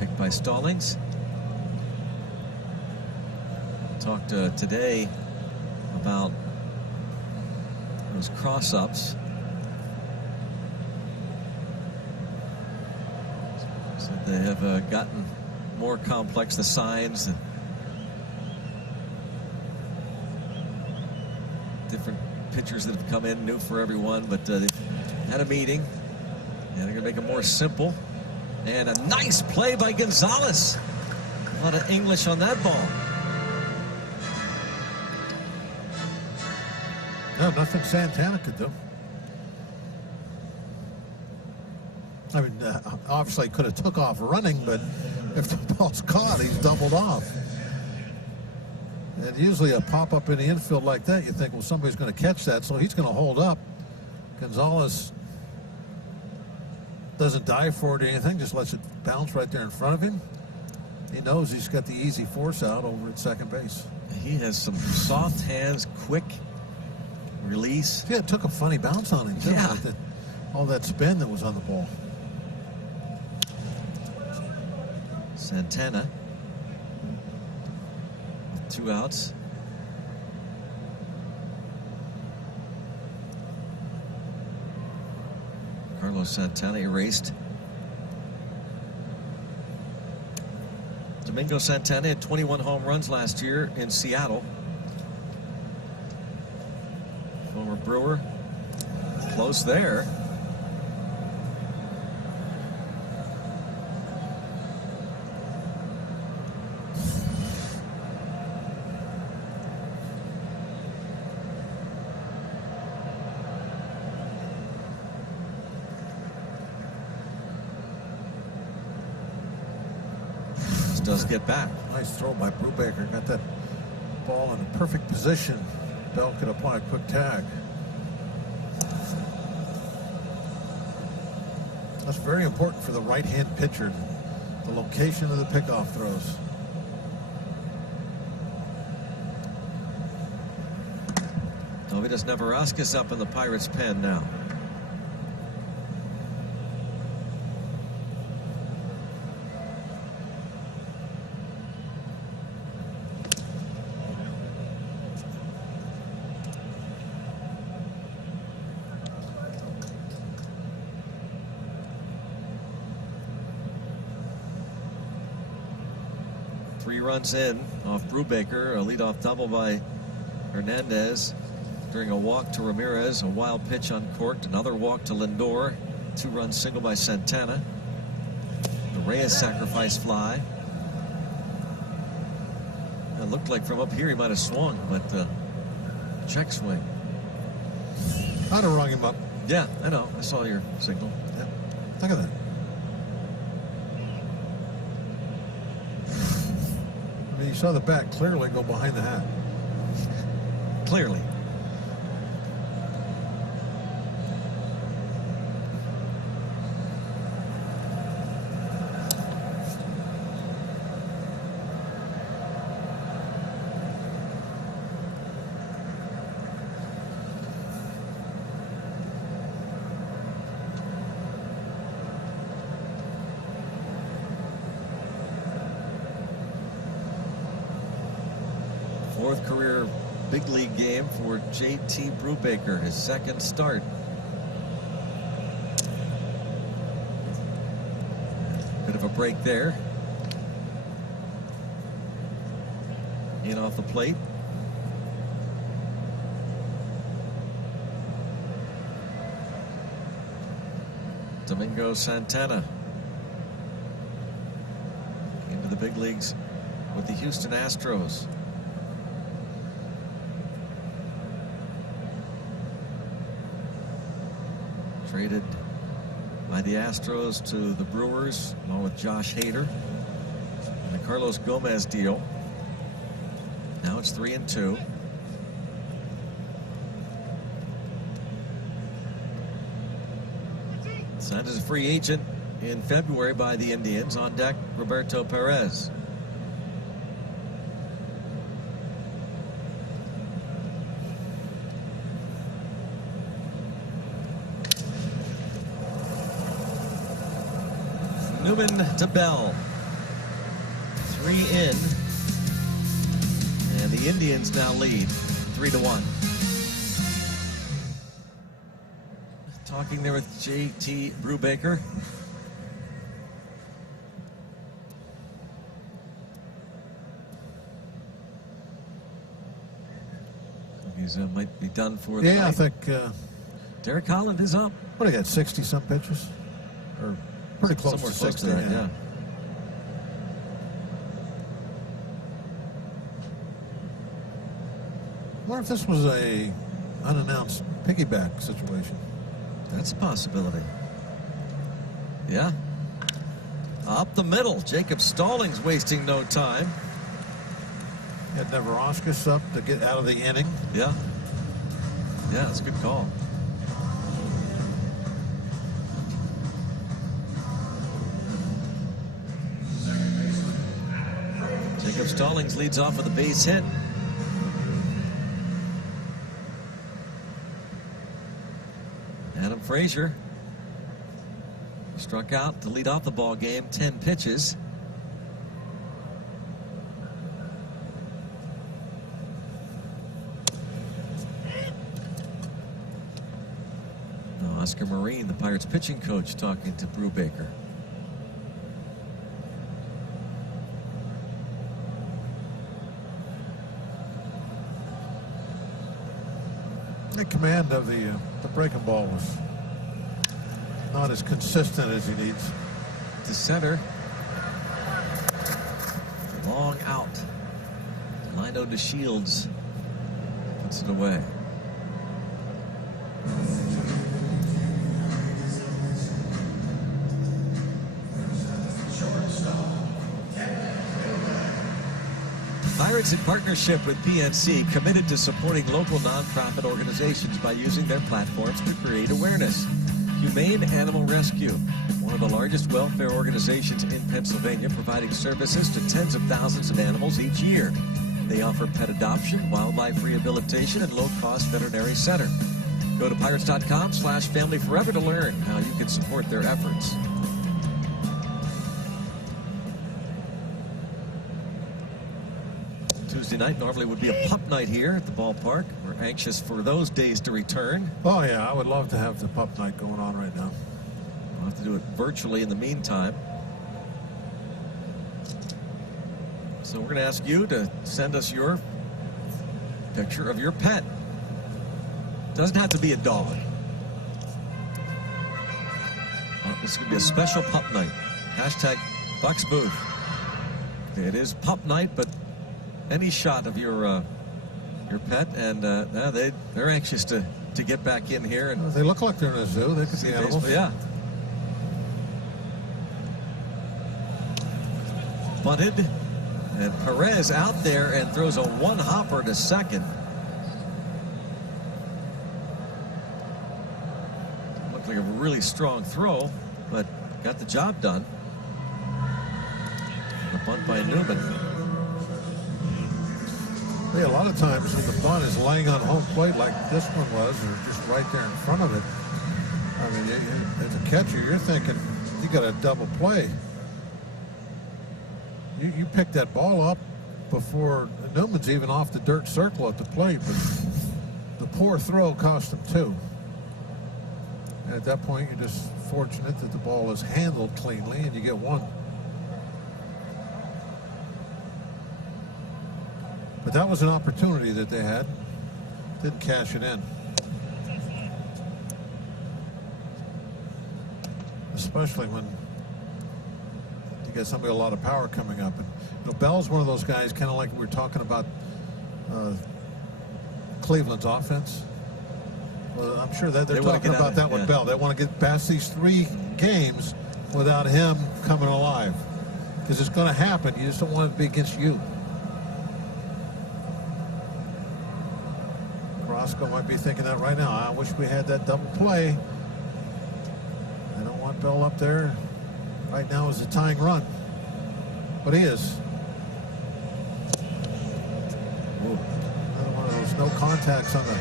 Picked by Stallings. Talked today about those cross-ups. Said they have gotten more complex, the signs, different pitchers that have come in, new for everyone, but they had a meeting, and they're going to make it more simple. And a nice play by Gonzalez. A lot of English on that ball. No, nothing Santana could do. I mean, obviously could have took off running, but if the ball's caught, he's doubled off. And usually a pop-up in the infield like that, you think, well, somebody's going to catch that, so he's going to hold up. Gonzalez doesn't dive for it or anything, just lets it bounce right there in front of him. He knows he's got the easy force out over at second base. He has some soft hands, quick release. Yeah, it took a funny bounce on him, too. Yeah. Like all that spin that was on the ball. Santana. 2 outs. Carlos Santana erased. Domingo Santana had 21 home runs last year in Seattle. Former Brewer. Close there. Does get back. Nice throw by Brubaker. Got that ball in a perfect position. Bell could apply a quick tag. That's very important for the right-hand pitcher. The location of the pickoff throws. Dovydas Neverauskas up in the Pirates' pen now. Three runs in off Brubaker, a leadoff double by Hernandez during a walk to Ramirez, a wild pitch uncorked, another walk to Lindor, two-run single by Santana. The Reyes sacrifice fly. It looked like from up here he might have swung, but check swing. I'd have rung him up. Yeah, I know. I saw your signal. Yeah. Look at that. I mean, you saw the bat clearly go behind the hat. Clearly. Fourth career big league game for JT Brubaker, his second start. Bit of a break there. In off the plate. Domingo Santana into the big leagues with the Houston Astros. Traded by the Astros to the Brewers, along with Josh Hader. And the Carlos Gomez deal. Now it's 3-2. Signed as a free agent in February by the Indians. On deck, Roberto Perez. Newman to Bell. 3 in. And the Indians now lead 3-1. Talking there with JT Brubaker. He's might be done for the night. I think Derek Holland is up. what do you got, 60-some pitches? Or pretty close Somewhere to close 60, to that, yeah. I wonder if this was a unannounced piggyback situation. That's a possibility. Yeah. Up the middle. Jacob Stallings wasting no time. Had Neverauskas up to get out of the inning. Yeah. Yeah, that's a good call. Jacob Stallings leads off with a base hit. Adam Frazier struck out to lead off the ball game, 10 pitches. Oscar Marine, the Pirates pitching coach, talking to Brubaker. The command of the breaking ball was not as consistent as he needs. To center. Long out. Lino to Shields. Puts it away. Pirates, in partnership with PNC, committed to supporting local nonprofit organizations by using their platforms to create awareness. Humane Animal Rescue, one of the largest welfare organizations in Pennsylvania, providing services to tens of thousands of animals each year. They offer pet adoption, wildlife rehabilitation, and low-cost veterinary center. Go to pirates.com/familyforever to learn how you can support their efforts. Tuesday night normally would be a pup night here at the ballpark. We're anxious for those days to return. Oh, yeah, I would love to have the pup night going on right now. We'll have to do it virtually in the meantime. So we're going to ask you to send us your picture of your pet. Doesn't have to be a dog. This is going to be a special pup night. Hashtag Bucks Booth. It is pup night, but any shot of your pet, and they're anxious to get back in here. And they look like they're in a zoo. They could see animals. Yeah. Bunted, and Perez out there and throws a one-hopper to second. Looked like a really strong throw, but got the job done. And a bunt by Newman. Yeah, a lot of times when the bunt is laying on home plate like this one was, or just right there in front of it, I mean, as a catcher, you're thinking you got a double play. You pick that ball up before Newman's even off the dirt circle at the plate, but the poor throw cost him two. And at that point, you're just fortunate that the ball is handled cleanly and you get one. But that was an opportunity that they had. Didn't cash it in. Especially when you get somebody with a lot of power coming up. And you know, Bell's one of those guys, kind of like we were talking about Cleveland's offense. Well, I'm sure that they're talking about that with Bell. They want to get past these 3 games without him coming alive. Because it's going to happen. You just don't want it to be against you. Carrasco might be thinking that right now. I wish we had that double play. I don't want Bell up there. Right now is a tying run. But he is. Another one of those no contacts on the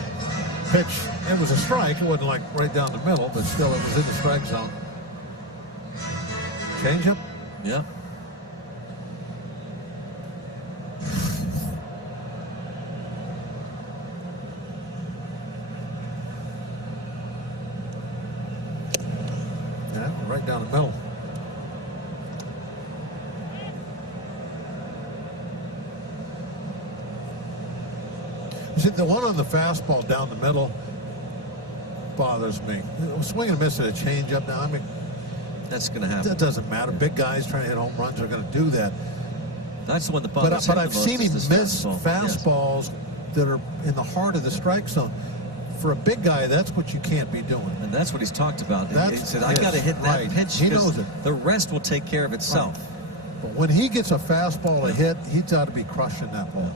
pitch. It was a strike. It wasn't like right down the middle, but still it was in the strike zone. Changeup? Yeah. Right down the middle. You see, the one on the fastball down the middle bothers me. Swing and miss at a changeup now. I mean, that's going to happen. That doesn't matter. Big guys trying to hit home runs are going to do that. That's the one that bothers But I've seen him miss fastballs that are in the heart of the strike zone. For a big guy, that's what you can't be doing. And that's what he's talked about. He said, I got to hit that pitch. He knows it. The rest will take care of itself. Right. But when he gets a fastball to hit, he's got to be crushing that ball.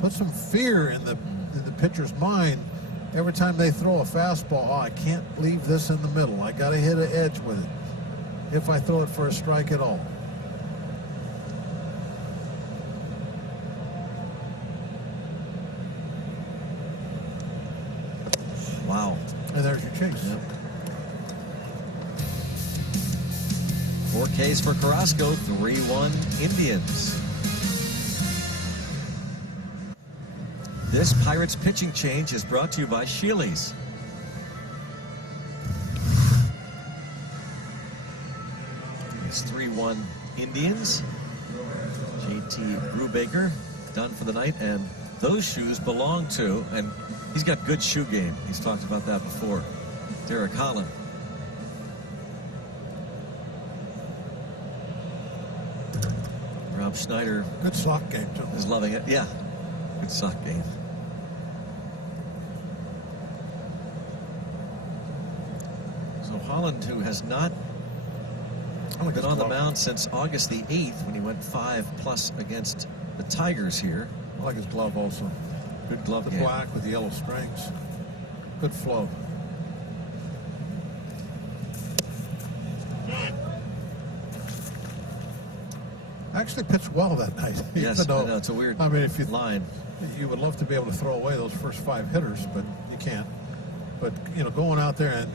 Put some fear in the pitcher's mind every time they throw a fastball. Oh, I can't leave this in the middle. I got to hit an edge with it if I throw it for a strike at all. Wow. And there's your chase. Yep. 4 Ks for Carrasco, 3-1 Indians. This Pirates pitching change is brought to you by Sheely's. It's 3-1 Indians. JT Brubaker done for the night, and those shoes belong to, and he's got good shoe game. He's talked about that before. Derek Holland. Rob Schneider. Good sock game, too. Is loving it. Yeah, good sock game. So Holland, who has not been on the mound since August the 8th when he went 5+ against the Tigers here. I like his glove also. Good glove The game. black with the yellow strings. Good flow. Actually pitched well that night. Yes, even though, I know, it's a weird I mean, if you line. You would love to be able to throw away those first 5 hitters, but you can't. But, you know, going out there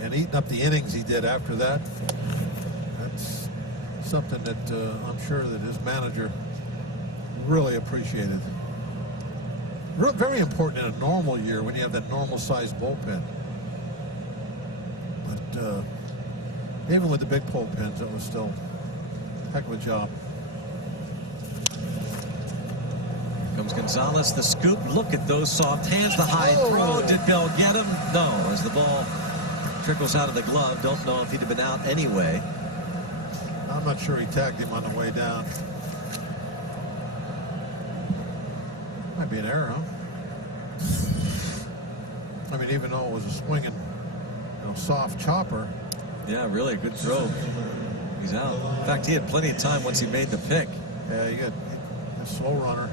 and eating up the innings he did after that, that's something that I'm sure that his manager really appreciated. Very important in a normal year when you have that normal-sized bullpen. But even with the big bullpens, it was still a heck of a job. Comes Gonzalez, the scoop. Look at those soft hands. The high throw. Did Bell get him? No, as the ball trickles out of the glove. Don't know if he'd have been out anyway. I'm not sure he tagged him on the way down. Might be an error, huh? I mean, even though it was a swinging, soft chopper. Yeah, really a good throw. He's out. In fact, he had plenty of time once he made the pick. Yeah, you got a slow runner.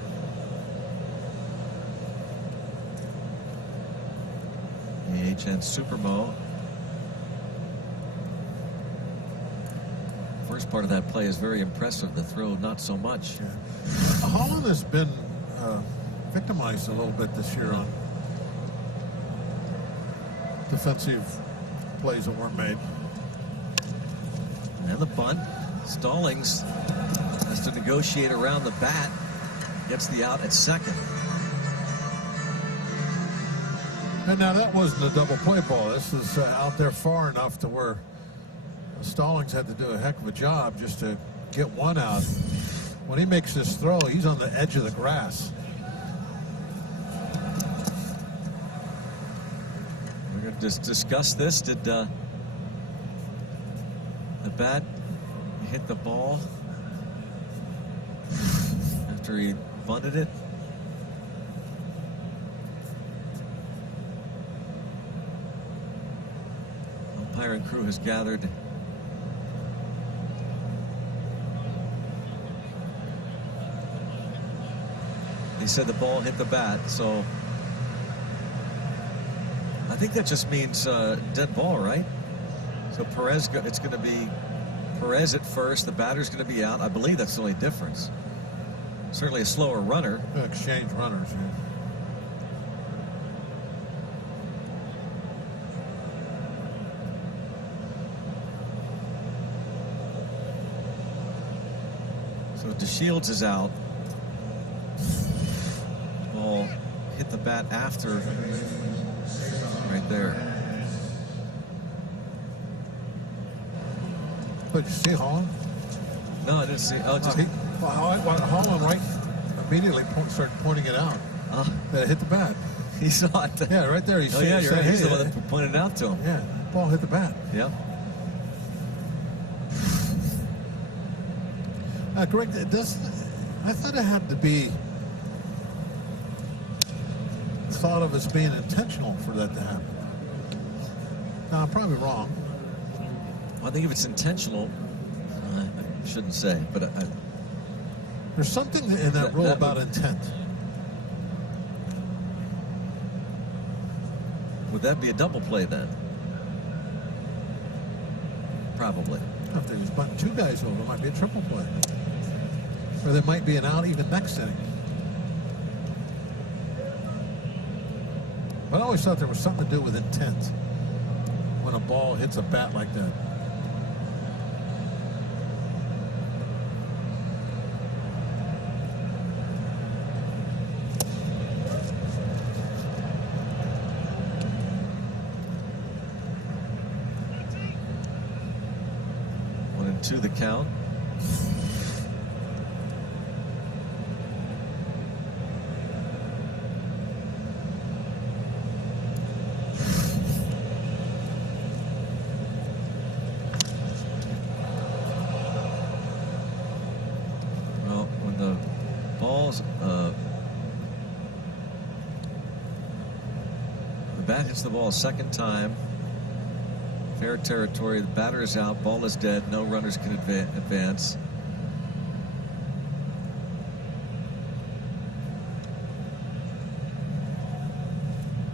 AHN Supermo. First part of that play is very impressive. The throw, not so much. Yeah. Holland has been victimized a little bit this year on defensive plays that weren't made. And the bunt. Stallings has to negotiate around the bat. Gets the out at second. And now that wasn't a double play ball. This is out there far enough to where Stallings had to do a heck of a job just to get one out. When he makes this throw, he's on the edge of the grass. We're going to just discuss this. Did the bat hit the ball after he bunted it? Umpire and crew has gathered. He said the ball hit the bat, so I think that just means dead ball, right? So Perez, it's going to be Perez at first. The batter's going to be out. I believe that's the only difference. Certainly a slower runner. Exchange runners. Yeah. So DeShields is out. Ball hit the bat after, right there. Did you see Holland? No, I didn't see. Oh, just Holland right immediately started pointing it out. That it hit the bat. he saw it. Yeah, right there. Oh yeah, you're right. He's the one that pointed it out to him. Yeah, ball hit the bat. Yeah. Greg, I thought it had to be thought of as being intentional for that to happen. Now, I'm probably wrong. Well, I think if it's intentional, I shouldn't say, but There's something in that rule about intent. Would that be a double play then? Probably. If they just button 2 guys over, it might be a triple play. Or there might be an out even next inning. But I always thought there was something to do with intent when a ball hits a bat like that. 2-2 the count. Well, when the ball's the bat hits the ball a second time, fair territory, the batter is out, ball is dead, no runners can advance.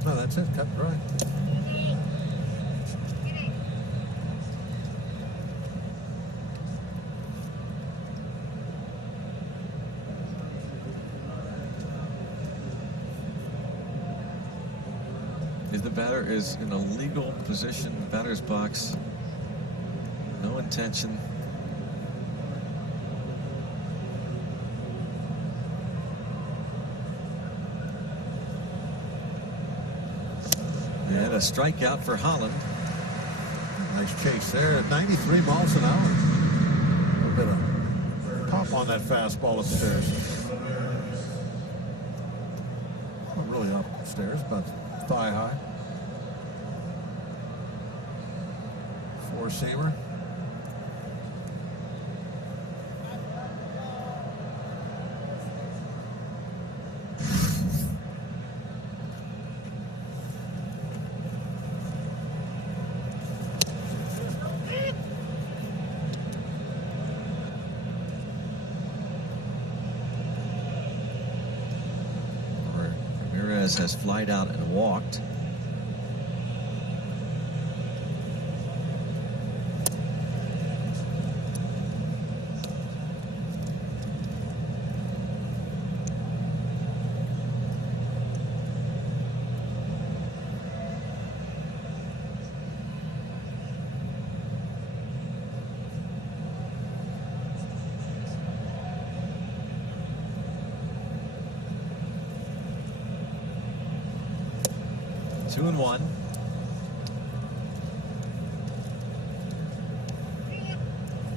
Oh, that's it, cut and dry. If the batter is in a legal position, batter's box, no intention. And a strikeout for Holland. Nice chase there at 93 miles an hour. A little bit of pop on that fastball upstairs. Not really upstairs, but thigh high. Four-seamer. Ramirez has flied out and walked. Two and one.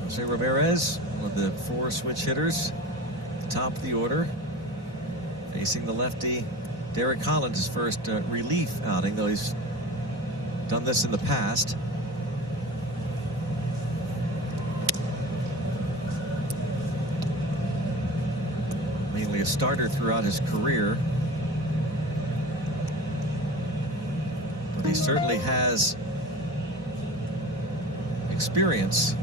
Jose Ramirez, one of the four switch hitters, top of the order, facing the lefty Derek Holland, his first relief outing, though he's done this in the past. Mainly a starter throughout his career. He certainly has experience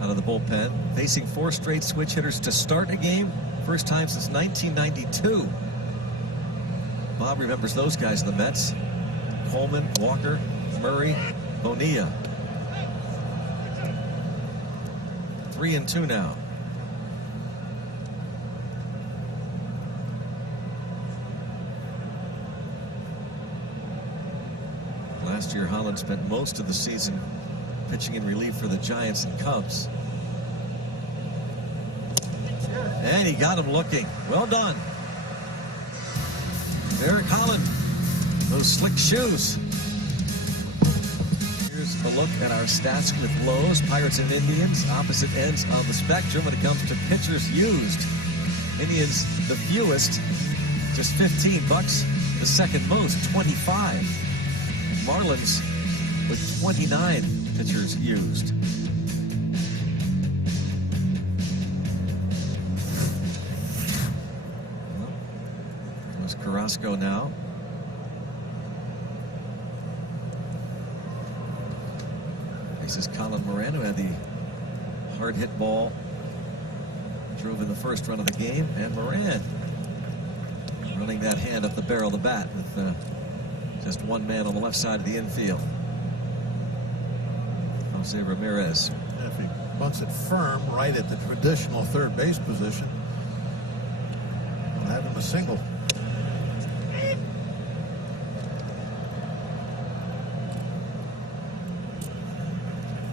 out of the bullpen, facing four straight switch hitters to start a game, first time since 1992. Bob remembers those guys in the Mets: Coleman, Walker, Murray, Bonilla. 3-2 now. Last year, Holland spent most of the season pitching in relief for the Giants and Cubs. And he got him looking. Well done. Derek Holland, those slick shoes. Here's a look at our stats with Lowe's. Pirates and Indians, opposite ends on the spectrum when it comes to pitchers used. Indians, the fewest, just $15. The second most, 25. Marlins with 29 pitchers used. There's Carrasco now. Faces Colin Moran, who had the hard hit ball, drove in the first run of the game, and Moran running that hand up the barrel of the bat with just one man on the left side of the infield. Jose Ramirez. If he bunts it firm right at the traditional third base position, we'll have him a single.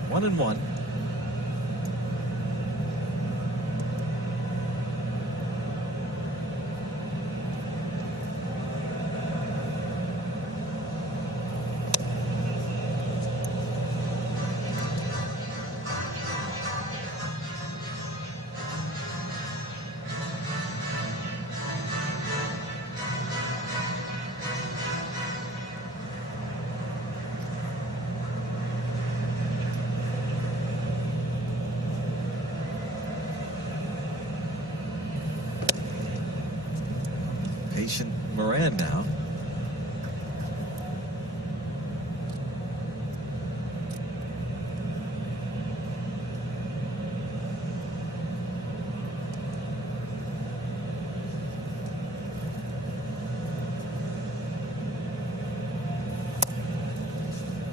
One and one. Haitian Moran now.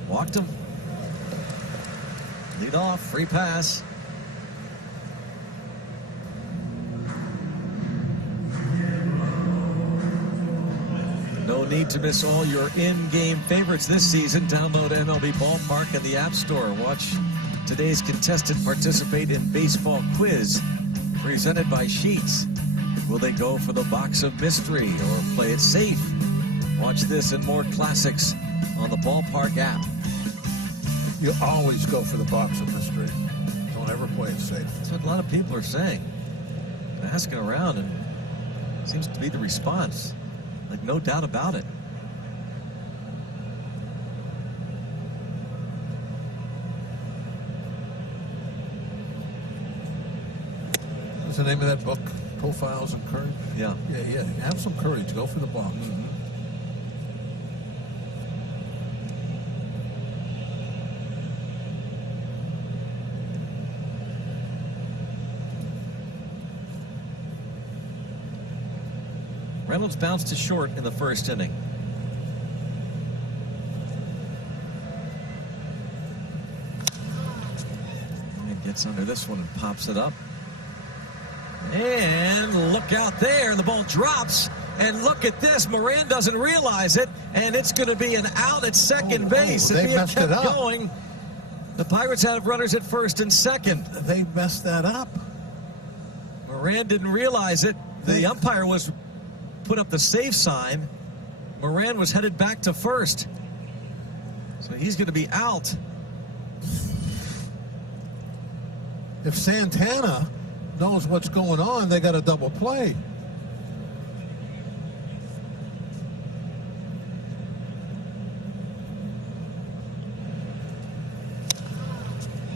Walked him. Lead off, free pass. No need to miss all your in-game favorites this season. Download MLB Ballpark in the App Store. Watch today's contestant participate in Baseball Quiz, presented by Sheets. Will they go for the box of mystery or play it safe? Watch this and more classics on the Ballpark app. You always go for the box of mystery. Don't ever play it safe. That's what a lot of people are saying. They're asking around, and it seems to be the response. Like, no doubt about it. What's the name of that book? Profiles in Courage? Yeah. Yeah. Have some courage. Go for the box. Mm-hmm. Reynolds bounced to short in the first inning. And gets under this one and pops it up. And look out there, the ball drops. And look at this, Moran doesn't realize it, and it's going to be an out at second base. If he had kept going, the Pirates have runners at first and second. They messed that up. Moran didn't realize it. The umpire was put up the safe sign. Moran was headed back to first. So he's going to be out. If Santana knows what's going on, they got a double play.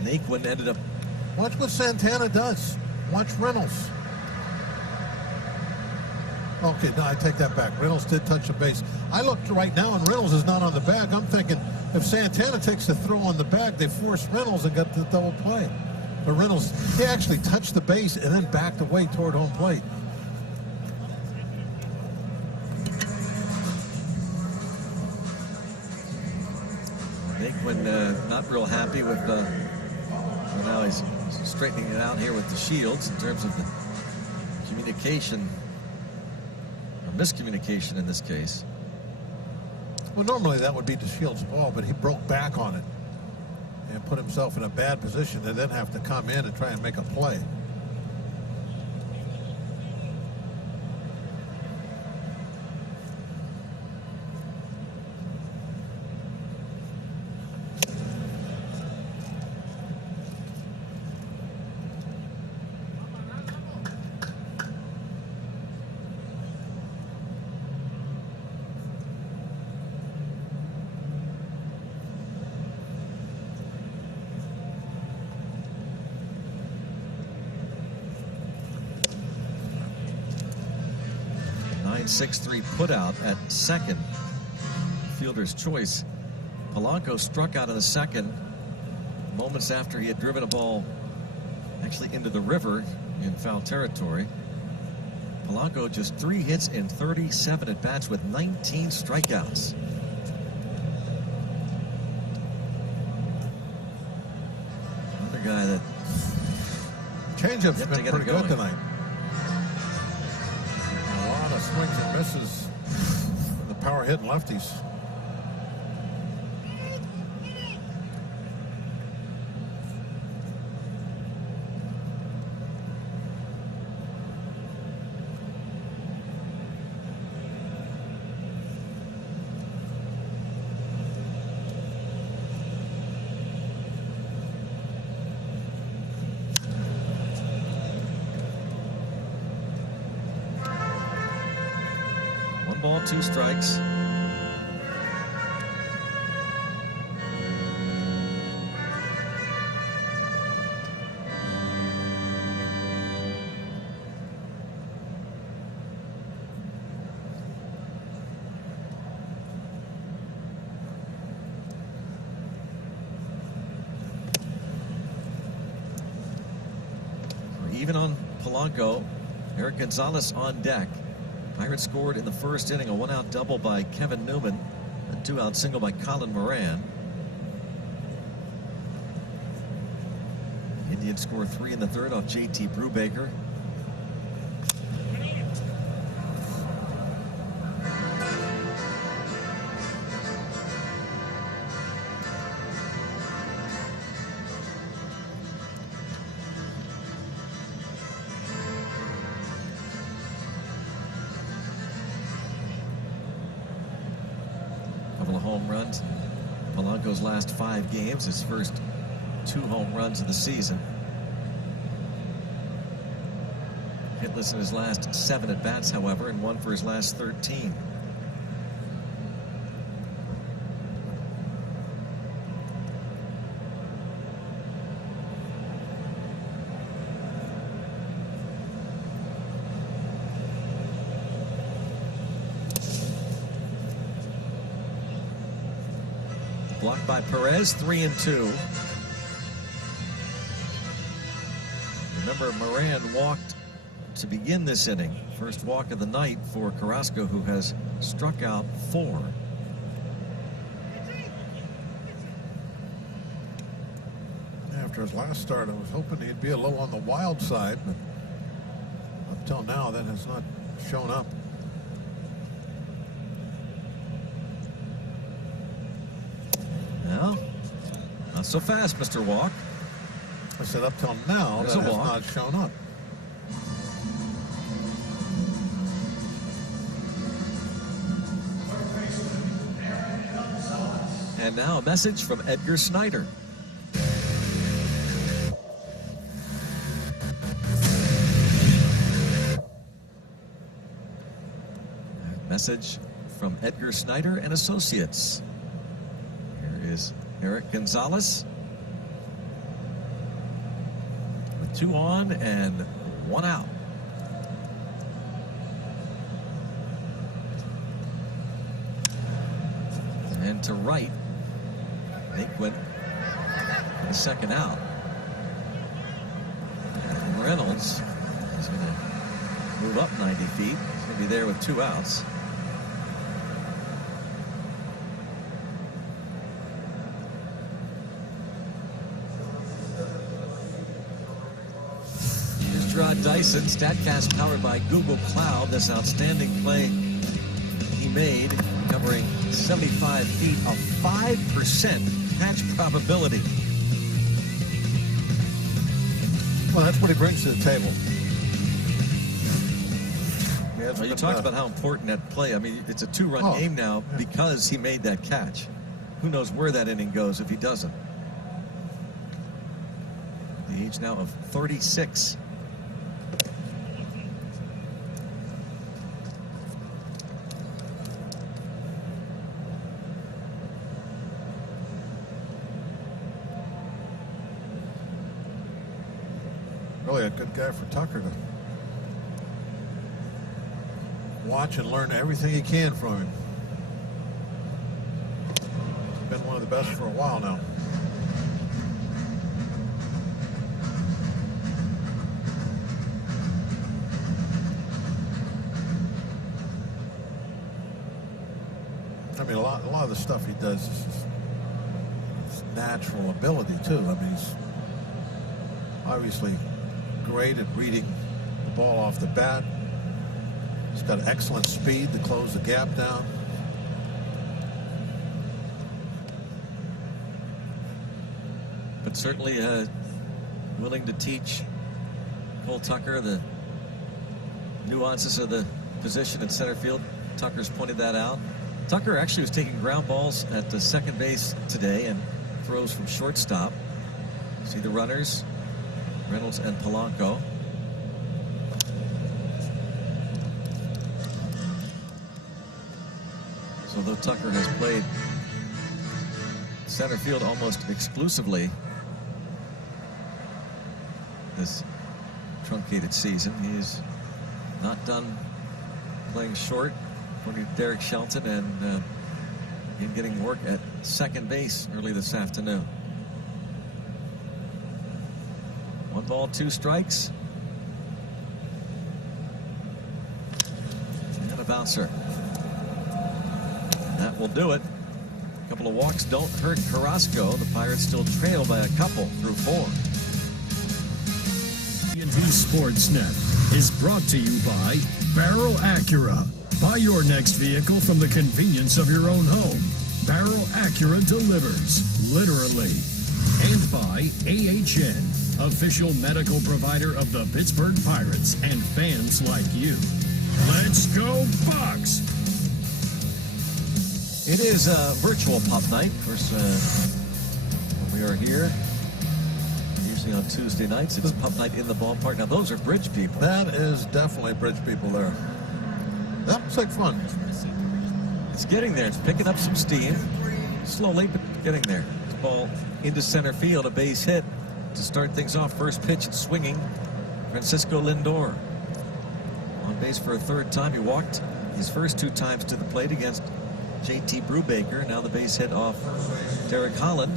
Naquin ended up. Watch what Santana does. Watch Reynolds. Okay, no, I take that back. Reynolds did touch the base. I looked right now, and Reynolds is not on the bag. I'm thinking if Santana takes the throw on the bag, they force Reynolds and got the double play. But Reynolds, he actually touched the base and then backed away toward home plate. Naquin not real happy with well, now he's straightening it out here with the Shields in terms of the communication. Miscommunication in this case. Well, normally that would be the Shields' ball, but he broke back on it and put himself in a bad position to then have to come in and try and make a play. .6-3 putout at second. Fielder's choice. Polanco struck out in the second moments after he had driven a ball actually into the river in foul territory. Polanco just 3 hits in 37 at bats with 19 strikeouts. Another guy that Changeup's been pretty good tonight. Swings and misses from the power hitting lefties. Ball, 2 strikes. even on Polanco. Eric Gonzalez on deck. Pirates scored in the first inning a one-out double by Kevin Newman, a two-out single by Colin Moran. Indians score 3 in the third off JT Brubaker. Couple of home runs. Polanco's last 5 games, his first 2 home runs of the season. Hitless in his last 7 at-bats, however, and 1 for his last 13. Blocked by Perez, 3-2. Remember, Moran walked to begin this inning. First walk of the night for Carrasco, who has struck out 4. After his last start, I was hoping he'd be a little on the wild side, but up till now, that has not shown up. Well, not so fast, Mr. Walk. I said up till now, There's that a has walk. not shown up. And now a message from Edgar Snyder. Message from Edgar Snyder and Associates. Here is Eric Gonzalez with 2 on and 1 out. And to right, Naquin, the second out. And Reynolds is going to move up 90 feet. He's going to be there with 2 outs. Here's Gerard Dyson, StatCast powered by Google Cloud. This outstanding play he made, covering 75 feet, a 5% catch probability. Well, that's what he brings to the table. Well, you talked about how important that play. I mean, it's a 2-run game now because he made that catch. Who knows where that inning goes if he doesn't. The age now of 36. Really a good guy for Tucker to watch and learn everything he can from him. He's been one of the best for a while now. I mean, a lot of the stuff he does is just natural ability too. I mean, he's obviously great at reading the ball off the bat. He's got excellent speed to close the gap down. But certainly willing to teach Cole Tucker the nuances of the position in center field. Tucker's pointed that out. Tucker actually was taking ground balls at the second base today and throws from shortstop. See the runners, Reynolds and Polanco. So though Tucker has played center field almost exclusively this truncated season, he's not done playing short, according to Derek Shelton, and getting work at second base early this afternoon. 1 ball, 2 strikes. bouncer. That will do it. A couple of walks don't hurt Carrasco. The Pirates still trail by a couple through 4. TNT Sportsnet is brought to you by Barrel Acura. Buy your next vehicle from the convenience of your own home. Barrel Acura delivers, literally. And by AHN, official medical provider of the Pittsburgh Pirates and fans like you. Let's go Bucks! It is a virtual pop night. Of course, we are here. Usually on Tuesday nights, it's pub night in the ballpark. Now, those are bridge people. That is definitely bridge people there. That looks like fun. It's getting there. It's picking up some steam. Slowly, but getting there. This ball into center field, a base hit to start things off. First pitch and swinging. Francisco Lindor on base for a third time. He walked his first 2 times to the plate against JT Brubaker. Now the base hit off Derek Holland.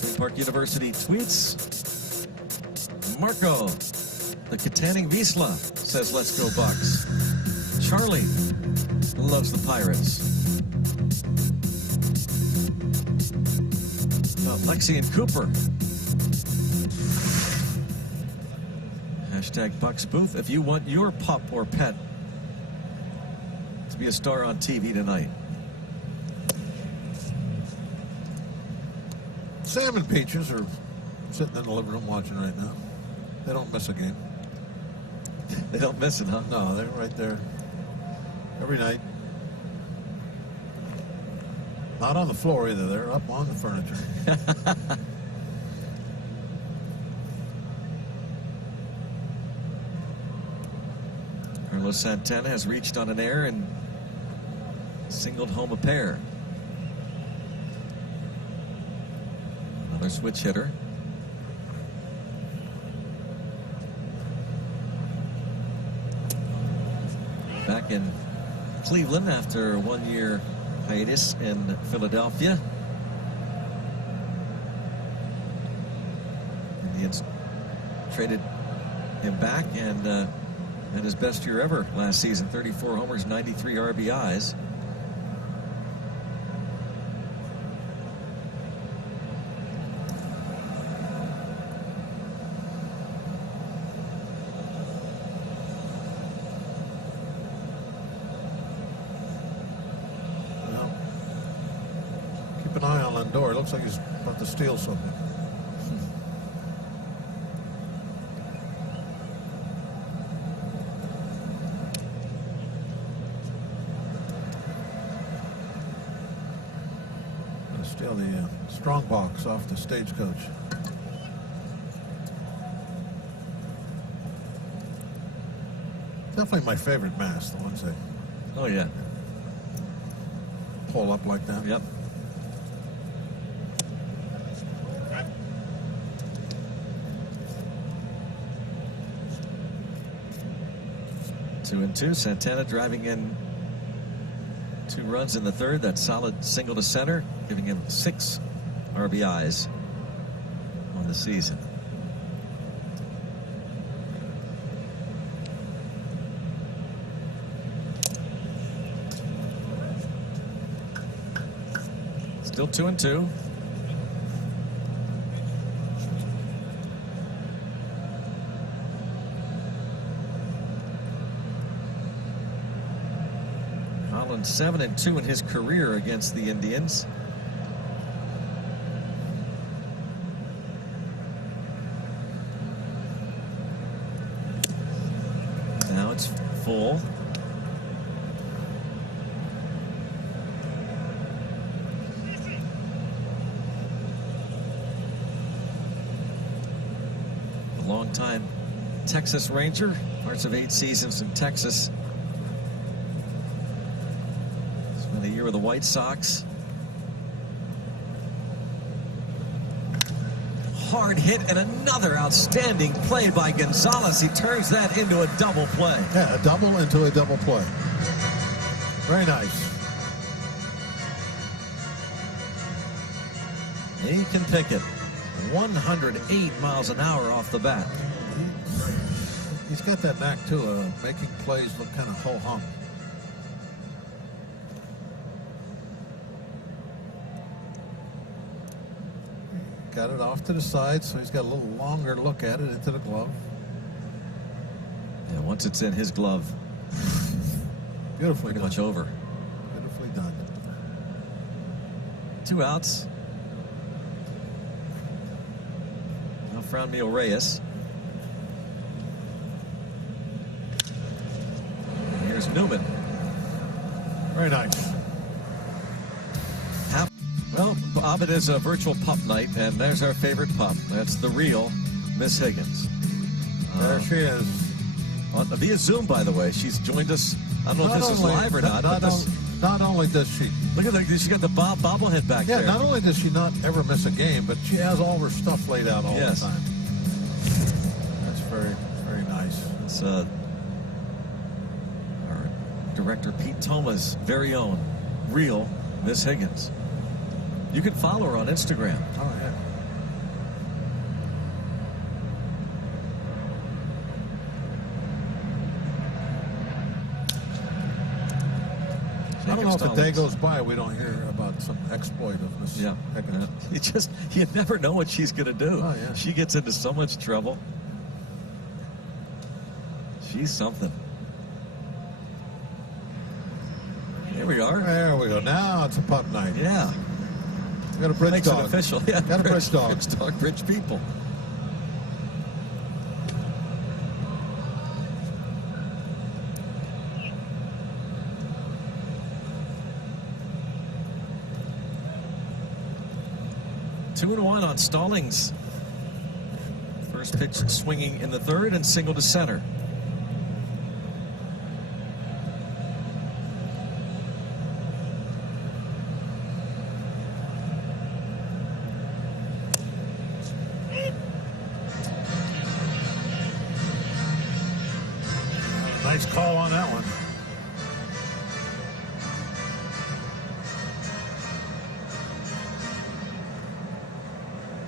Green Park University tweets, Marco, the Katanning Wisla, says let's go Bucks. Charlie loves the Pirates. Lexi and Cooper. Hashtag Bucks Booth. If you want your pup or pet to be a star on TV tonight. Sam and Peaches are sitting in the living room watching right now. They don't miss a game. They don't miss it, huh? No, they're right there every night. Not on the floor either. They're up on the furniture. Carlos Santana has reached on an error and singled home a pair. Another switch hitter. Back in Cleveland after a 1-year hiatus in Philadelphia. Indians traded him back and had his best year ever last season. 34 homers, 93 RBIs. Keep an eye on Lindor. It looks like he's about to steal something. Steal the strong box off the stagecoach. Definitely my favorite mask, the ones that Oh, yeah. pull up like that. Yep. Two and two. Santana driving in 2 runs in the third. That solid single to center, giving him 6 RBIs on the season. Still 2 and 2. Holland 7 and 2 in his career against the Indians. Now it's full. A long-time Texas Ranger, parts of 8 seasons in Texas. The year of the White Sox. Hard hit and another outstanding play by Gonzalez. He turns that into a double play. Yeah, a double into a double play. Very nice. He can pick it. 108 miles an hour off the bat. He's got that knack, too, of making plays look kind of ho-hum. Got it off to the side, so he's got a little longer look at it into the glove. Yeah, once it's in his glove, Beautifully pretty done. much over. Beautifully done. 2 outs. Now Franmil Reyes. And here's Newman. Very nice. Well, Bob, it is a virtual pup night, and there's our favorite pup. That's the real Miss Higgins. There she is. Via Zoom, by the way. She's joined us. I don't know if this is live or not. Not only does she... Look at that. She got the bobblehead back there. Yeah, not only does she not ever miss a game, but she has all her stuff laid out all the time. That's very, very nice. It's our director Pete Toma's very own real Miss Higgins. You can follow her on Instagram. Oh, yeah. I don't know if a day goes by we don't hear about some exploit of Miss Higgins. You never know what she's going to do. Oh, yeah. She gets into so much trouble. She's something. Here we are. There we go. Now it's a pup night. Yeah. We got a bridge Makes dog. it official. Yeah, got a bridge dog. Bridge dog, bridge people. Two and one on Stallings. First pitch swinging in the third and single to center. Nice call on that one.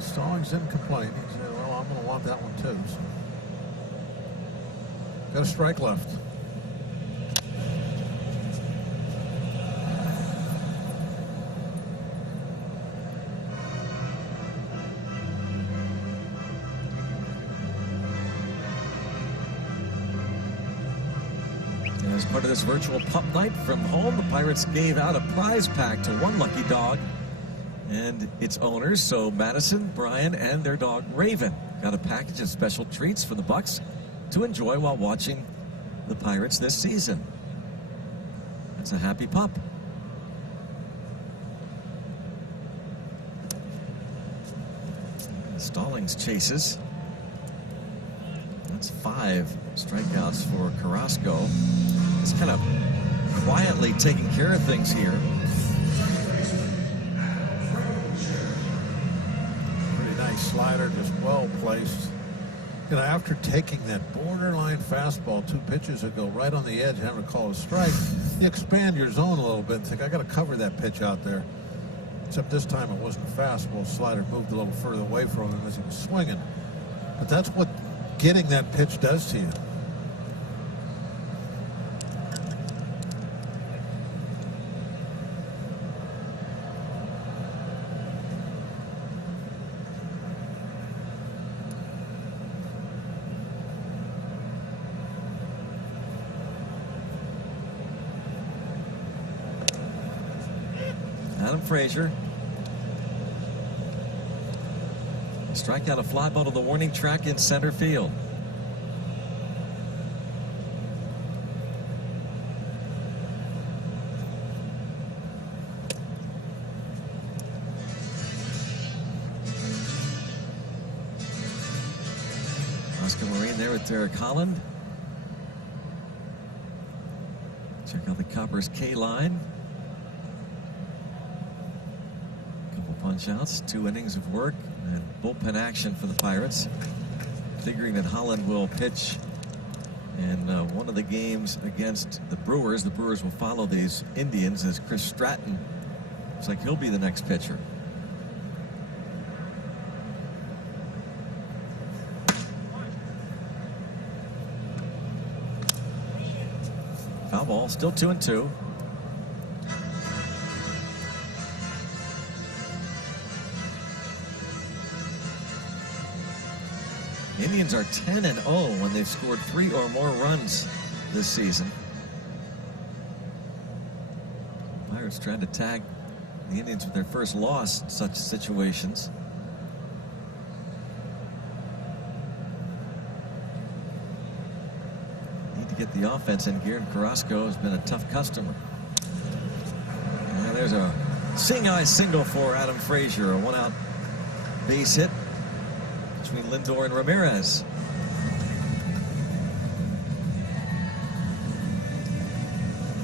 Stallings didn't complain. He said, well, I'm going to want that one too. So. Got a strike left. As part of this virtual pup night from home, the Pirates gave out a prize pack to one lucky dog and its owners. So Madison, Brian, and their dog Raven got a package of special treats for the Bucks to enjoy while watching the Pirates this season. It's a happy pup. Stallings chases. That's 5 strikeouts for Carrasco. He's kind of quietly taking care of things here. Pretty nice slider, just well placed. You know, after taking that borderline fastball 2 pitches ago, right on the edge, having to call a strike, you expand your zone a little bit and think, I got to cover that pitch out there. Except this time it wasn't a fastball. Slider moved a little further away from him as he was swinging. But that's what getting that pitch does to you. Adam Frazier. Strike out a fly ball to the warning track in center field. Oscar Marine there with Derek Holland. Check out the Coppers K line. Couple punch outs, 2 innings of work, and bullpen action for the Pirates. Figuring that Holland will pitch in one of the games against the Brewers. The Brewers will follow these Indians as Chris Stratton looks like he'll be the next pitcher. ball, still 2-2. Indians are 10-0 when they've scored 3 or more runs this season. Pirates trying to tag the Indians with their first loss in such situations. Need to get the offense in gear, and Carrasco has been a tough customer. And there's a seeing-eye single for Adam Frazier, a one-out base hit between Lindor and Ramirez.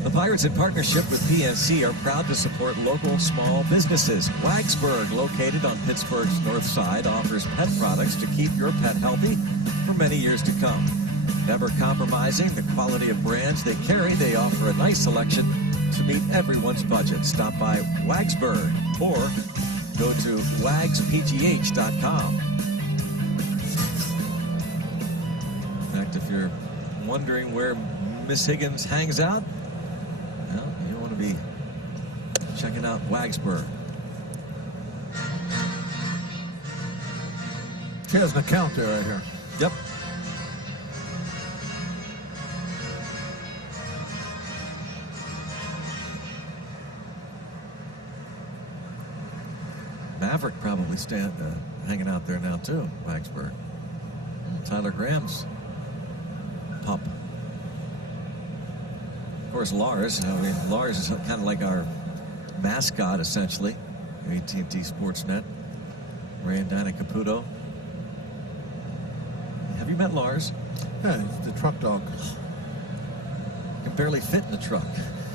The Pirates, in partnership with PNC, are proud to support local small businesses. Wagsburg, located on Pittsburgh's north side, offers pet products to keep your pet healthy for many years to come. Never compromising the quality of brands they carry, they offer a nice selection to meet everyone's budget. Stop by Wagsburg or go to wagspgh.com. In fact, if you're wondering where Miss Higgins hangs out, well, you want to be checking out Wagsburg. She has an account there right here. Yep. Maverick probably hanging out there now too, Wagsburg. Tyler Graham's pup. Of course, Lars. I mean, Lars is kind of like our mascot, essentially. AT&T Sportsnet. Ray and Dinah Caputo. Have you met Lars? Yeah, he's the truck dog. Can barely fit in the truck.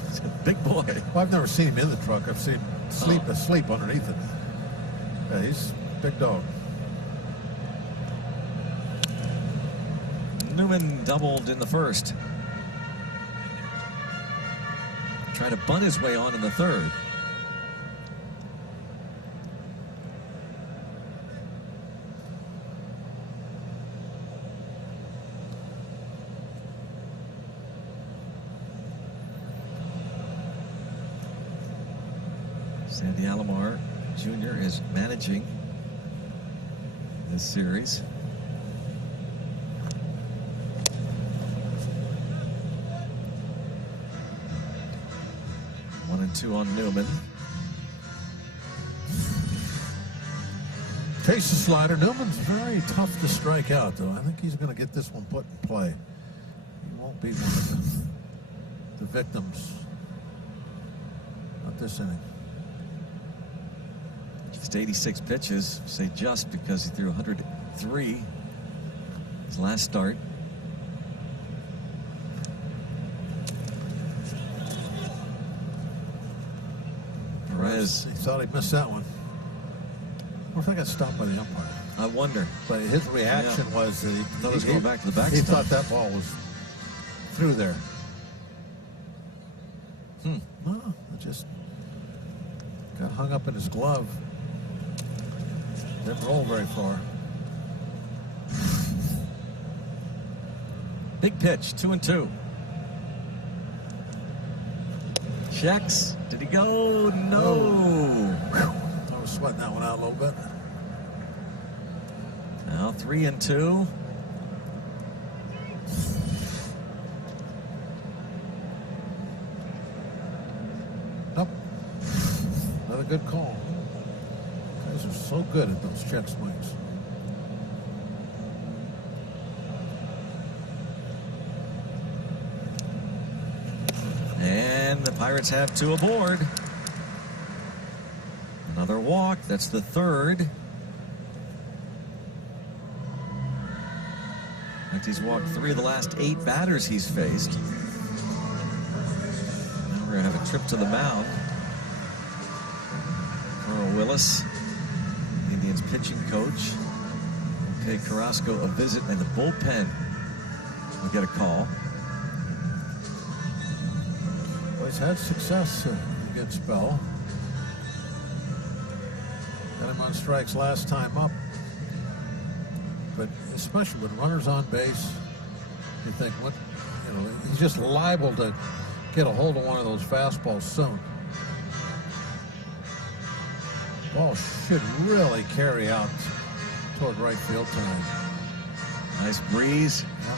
He's a big boy. Well, I've never seen him in the truck. I've seen him asleep underneath it. Yeah, he's a big dog. Newman doubled in the first. Trying to bunt his way on in the third. Sandy Alomar Jr. is managing this series. One and two on Newman. Chase the slider. Newman's very tough to strike out, though. I think he's going to get this one put in play. He won't be one of the victims. Not this inning. Just 86 pitches. Say just because he threw 103 his last start. Perez. He thought he missed that one. I think I got stopped by the umpire. I wonder. But his reaction was that thought it was going back to the he backstop. thought that ball was through there. No, it just got hung up in his glove. Didn't roll very far. Big pitch, 2-2. Checks. Did he go? No. I was sweating that one out a little bit. Now 3-2. Nope. Another good call. Guys are so good at those check swings. And the Pirates have two aboard. Another walk. That's the third. In fact, he's walked 3 of the last 8 batters he's faced. Now we're going to have a trip to the mound. Earl Willis, Indians pitching coach, will pay Carrasco a visit in the bullpen. We'll get a call. Well, he's had success against Bell. Got him on strikes last time up. But especially when runners on base, you think, what, he's just liable to get a hold of one of those fastballs soon. Ball should really carry out toward right field tonight. Nice breeze. Yeah.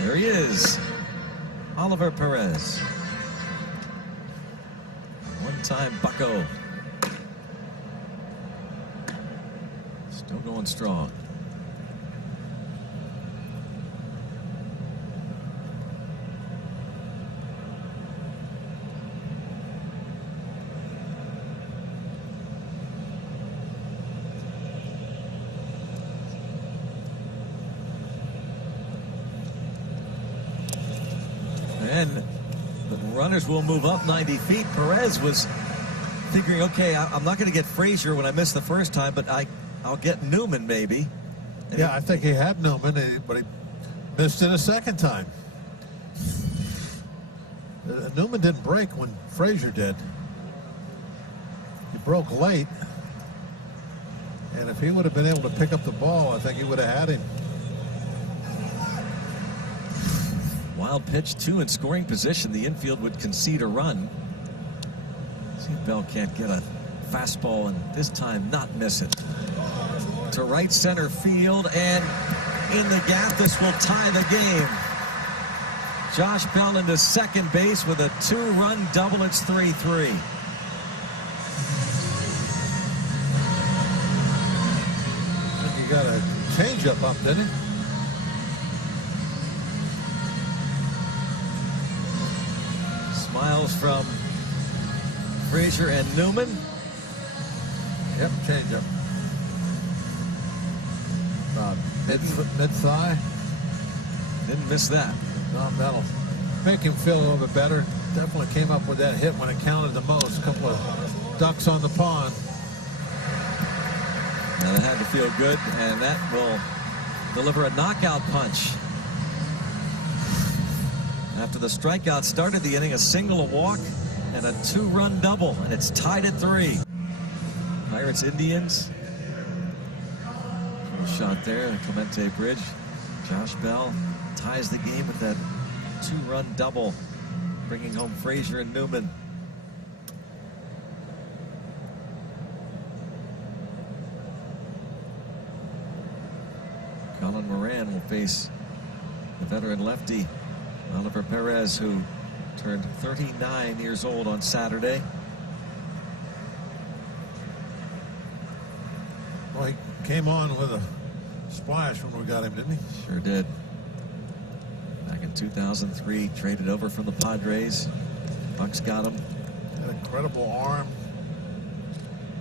There he is, Oliver Perez. One-time bucko. Still going strong. And the runners will move up 90 feet. Perez was figuring, okay, I'm not going to get Frazier when I missed the first time, but I'll get Newman maybe. And Yeah, I think he had Newman, but he missed it a second time. Newman didn't break when Frazier did. He broke late. And if he would have been able to pick up the ball, I think he would have had him. Wild pitch, 2 in scoring position. The infield would concede a run. See if Bell can't get a fastball and this time not miss it. To right center field, and in the gap, this will tie the game. Josh Bell into second base with a 2-run double. It's 3-3. He got a changeup up, didn't he? Smiles from Frazier and Newman. Yep, changeup. Mid-thigh. Didn't miss that. No, that'll make him feel a little bit better. Definitely came up with that hit when it counted the most. A couple of ducks on the pond. And it had to feel good, and that will deliver a knockout punch. After the strikeout started the inning, a single, a walk, and a 2-run double, and it's tied at 3. Pirates, Indians. Shot there, Clemente Bridge. Josh Bell ties the game with that 2-run double, bringing home Frazier and Newman. Colin Moran will face the veteran lefty Oliver Perez, who turned 39 years old on Saturday. Well, he came on with a splash when we got him, didn't he? Sure did. Back in 2003, traded over from the Padres. Bucks got him. Had an incredible arm.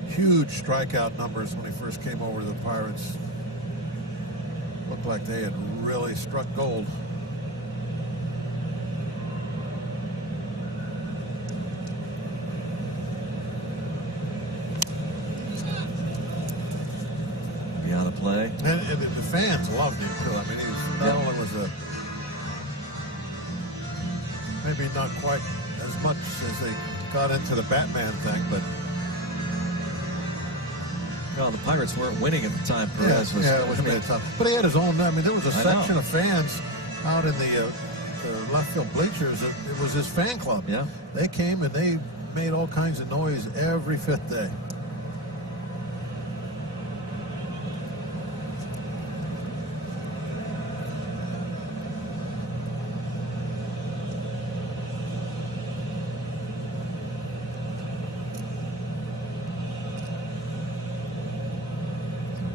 Huge strikeout numbers when he first came over to the Pirates. Looked like they had really struck gold. Be out of play. And the fans loved him too. I mean, he was not only was a maybe not quite as much as they got into the Batman thing, but Well, the Pirates weren't winning at the time. Perez was. it was really tough. But he had his own. I mean, there was a section of fans out in the left field bleachers. It was his fan club. Yeah. They came and they made all kinds of noise every fifth day.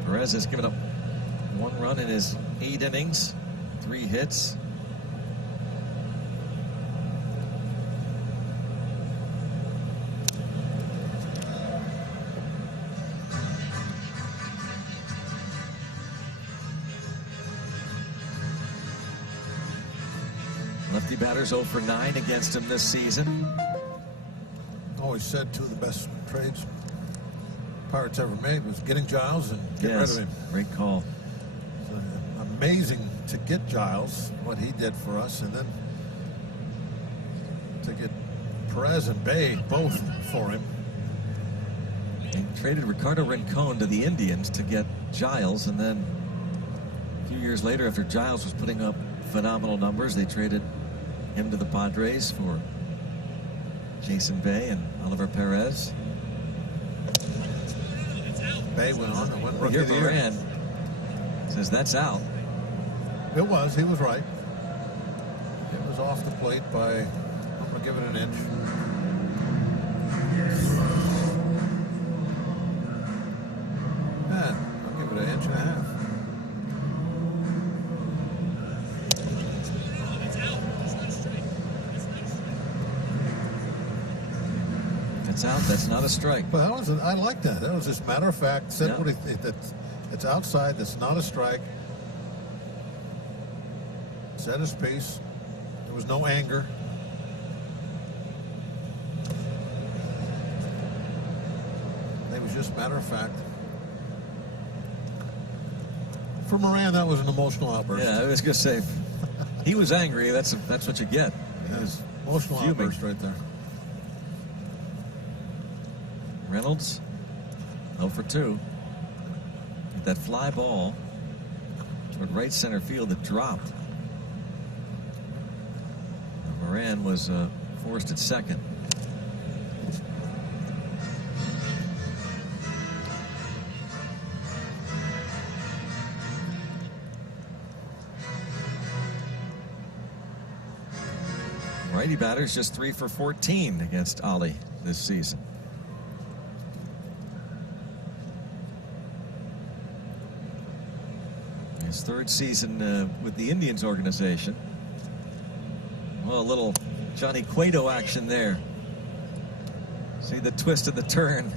Perez has given up 1 run in his 8 innings, 3 hits. Lefty batters 0 for 9 against him this season. Always said 2 of the best trades Pirates ever made was getting Giles and getting rid of him. Great call. Amazing to get Giles, what he did for us, and then to get Perez and Bay both for him. And traded Ricardo Rincon to the Indians to get Giles, and then a few years later, after Giles was putting up phenomenal numbers, they traded him to the Padres for Jason Bay and Oliver Perez. Bay went on and went rookie Here of the year. Moran says that's out. It was. He was right. It was off the plate by, I'm going to give it an inch. I'll give it an inch and a half. It's out. That's not a strike. Well, that was I like that. That was just matter of fact. Said Yeah. what it's outside. That's not a strike. Said his piece. There was no anger. It was just matter of fact. For Moran, that was an emotional outburst. Yeah, I was going to say, he was angry. That's what you get. He was Emotional fuming. outburst right there. Reynolds, 0 for 2. That fly ball toward right center field that dropped. Moran was forced at second. Righty batters just 3 for 14 against Ollie this season. His third season with the Indians organization. Well, a little Johnny Cueto action there. See the twist of the turn.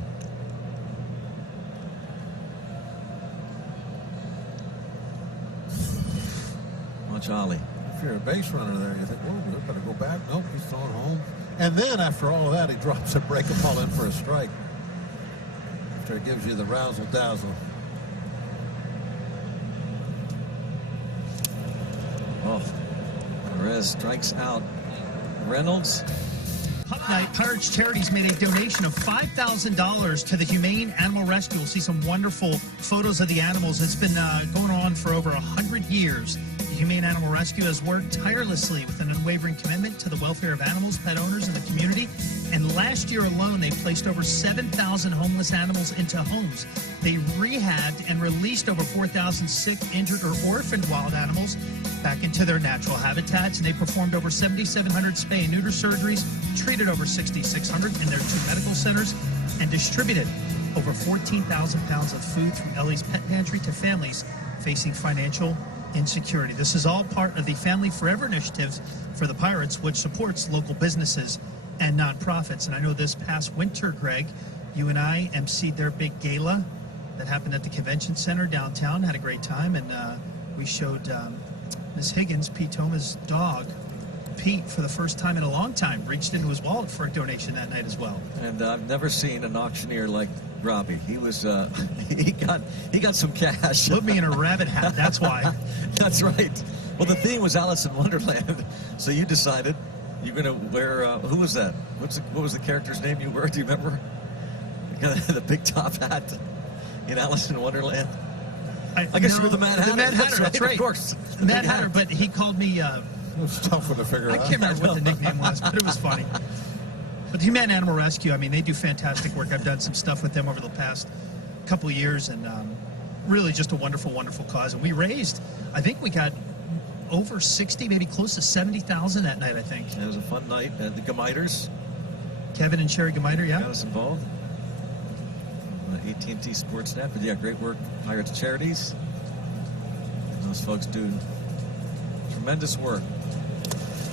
Watch Ollie. If you're a base runner there, you think, whoa, we better go back. Nope, he's throwing home. And then after all of that, he drops a break the ball in for a strike. After it gives you the razzle-dazzle. Oh, Perez strikes out Reynolds. Pup Night, Pirates Charities made a donation of $5,000 to the Humane Animal Rescue. We'll see some wonderful photos of the animals. It's been going on for over 100 years. The Humane Animal Rescue has worked tirelessly with an unwavering commitment to the welfare of animals, pet owners, and the community. And last year alone, they placed over 7,000 homeless animals into homes. They rehabbed and released over 4,000 sick, injured, or orphaned wild animals back into their natural habitats. And they performed over 7,700 spay and neuter surgeries, treated over 6,600 in their 2 medical centers, and distributed over 14,000 pounds of food from Ellie's Pet Pantry to families facing financial insecurity. This is all part of the Family Forever initiative for the Pirates, which supports local businesses and nonprofits. And I know this past winter, Greg, you and I emceed their big gala that happened at the convention center downtown. Had a great time, and we showed Miss Higgins, Pete Toma's dog. Pete, for the first time in a long time, reached into his wallet for a donation that night as well. And I've never seen an auctioneer like Robbie. He was he got some cash. Put me in a rabbit hat, that's why. That's right. Well, the theme was Alice in Wonderland, so you decided you're going to wear. Who was that? What was the character's name you wore? Do you remember? The big top hat in Alice in Wonderland. I guess you were the Mad Hatter. The Mad Hatter, that's right. Of course. The Mad Hatter, but he called me. It was a tough one to figure I out. can't remember what the nickname was, but it was funny. But the Humane Animal Rescue, I mean, they do fantastic work. I've done some stuff with them over the past couple of years, and really just a wonderful, wonderful cause. And we raised, I think we got over 60, maybe close to 70,000 that night, I think. It was a fun night. The Gemiters Kevin and Sherry Gemiter, yeah. got us involved. AT&T Sportsnet, but yeah, great work. Pirates Charities. Those folks do tremendous work.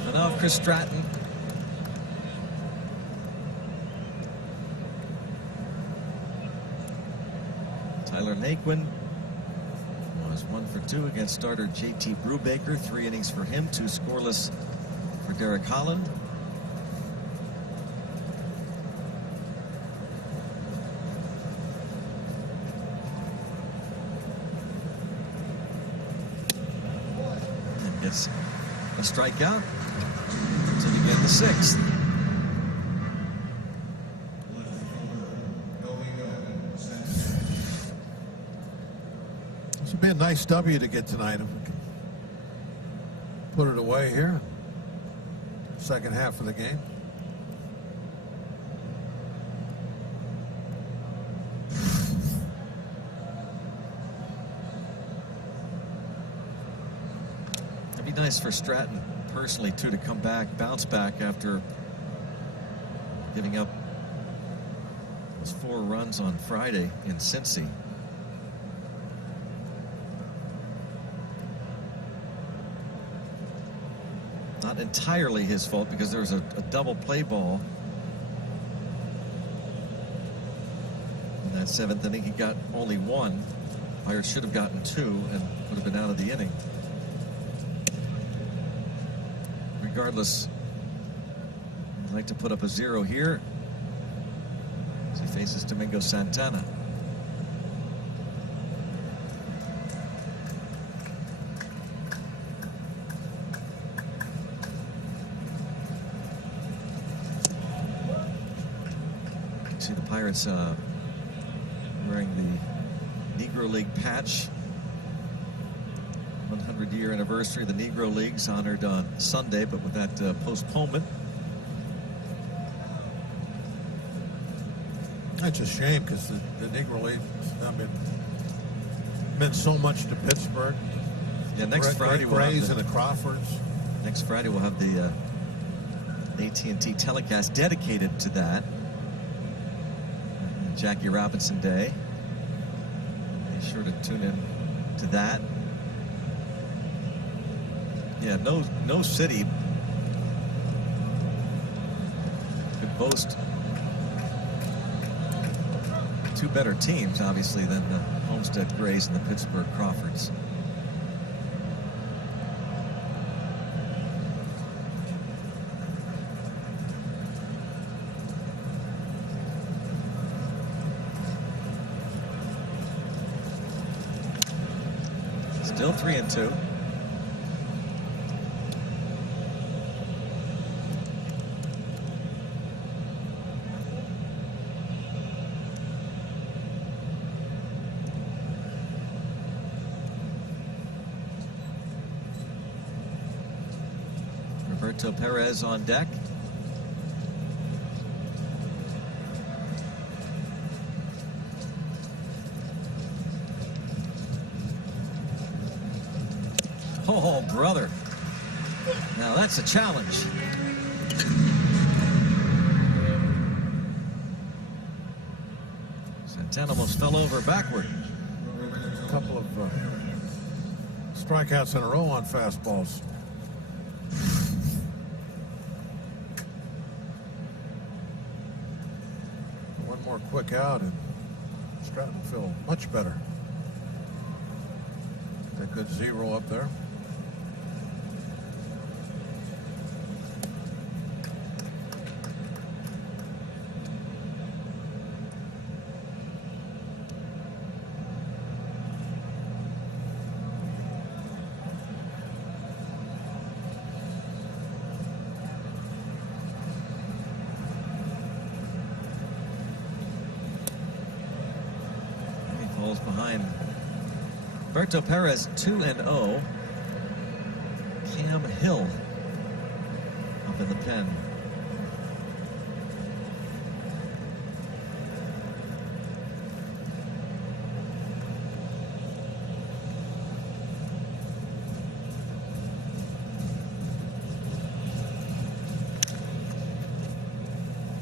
And now Chris Stratton. Tyler Naquin was 1 for 2 against starter JT Brubaker. 3 innings for him, 2 scoreless for Derek Holland. And gets a strikeout to begin the 6th. Be a nice W to get tonight if we can put it away here. Second half of the game. It'd be nice for Stratton personally too to come back, bounce back after giving up those 4 runs on Friday in Cincy. Not entirely his fault because there was a double play ball in that 7th inning. He got only 1. Pirates should have gotten 2 and would have been out of the inning. Regardless, I'd like to put up a 0 here as he faces Domingo Santana. See the Pirates wearing the Negro League patch. 100-year anniversary of the Negro Leagues honored on Sunday, but with that postponement. That's a shame because the Negro League, I mean, meant so much to Pittsburgh. Yeah, next Friday we'll Rays have and the Crawfords. Next Friday we'll have the AT&T telecast dedicated to that. Jackie Robinson Day. Be sure to tune in to that. Yeah, no city could boast 2 better teams, obviously, than the Homestead Grays and the Pittsburgh Crawfords. Still 3-2. Roberto Perez on deck. Oh, brother. Now that's a challenge. Santana almost fell over backward. A couple of strikeouts in a row on fastballs. One more quick out and Stratton will feel much better. That good 0 up there. Falls behind Roberto Perez, 2-0. Cam Hill up in the pen.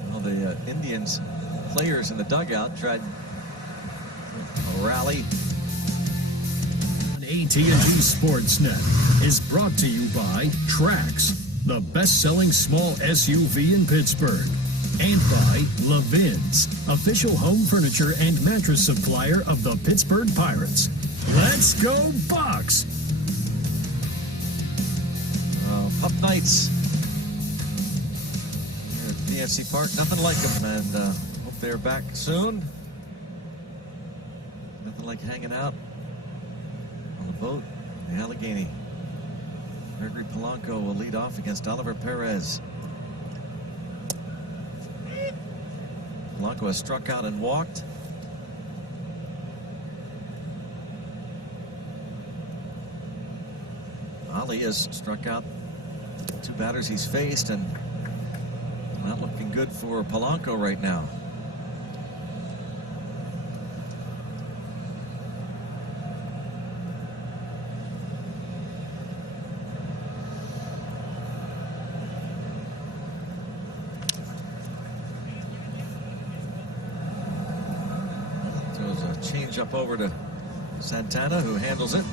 Well, the Indians players in the dugout tried a rally. AT&T Sportsnet is brought to you by Trax, the best-selling small SUV in Pittsburgh, and by Levin's, official home furniture and mattress supplier of the Pittsburgh Pirates. Let's go Bucks! Pup Nights here at PNC Park, nothing like them, and hope they're back soon. Nothing like hanging out on the boat in the Allegheny. Gregory Polanco will lead off against Oliver Perez. Polanco has struck out and walked. Ali has struck out 2 batters he's faced, and not looking good for Polanco right now. Throws a change up over to Santana, who handles it.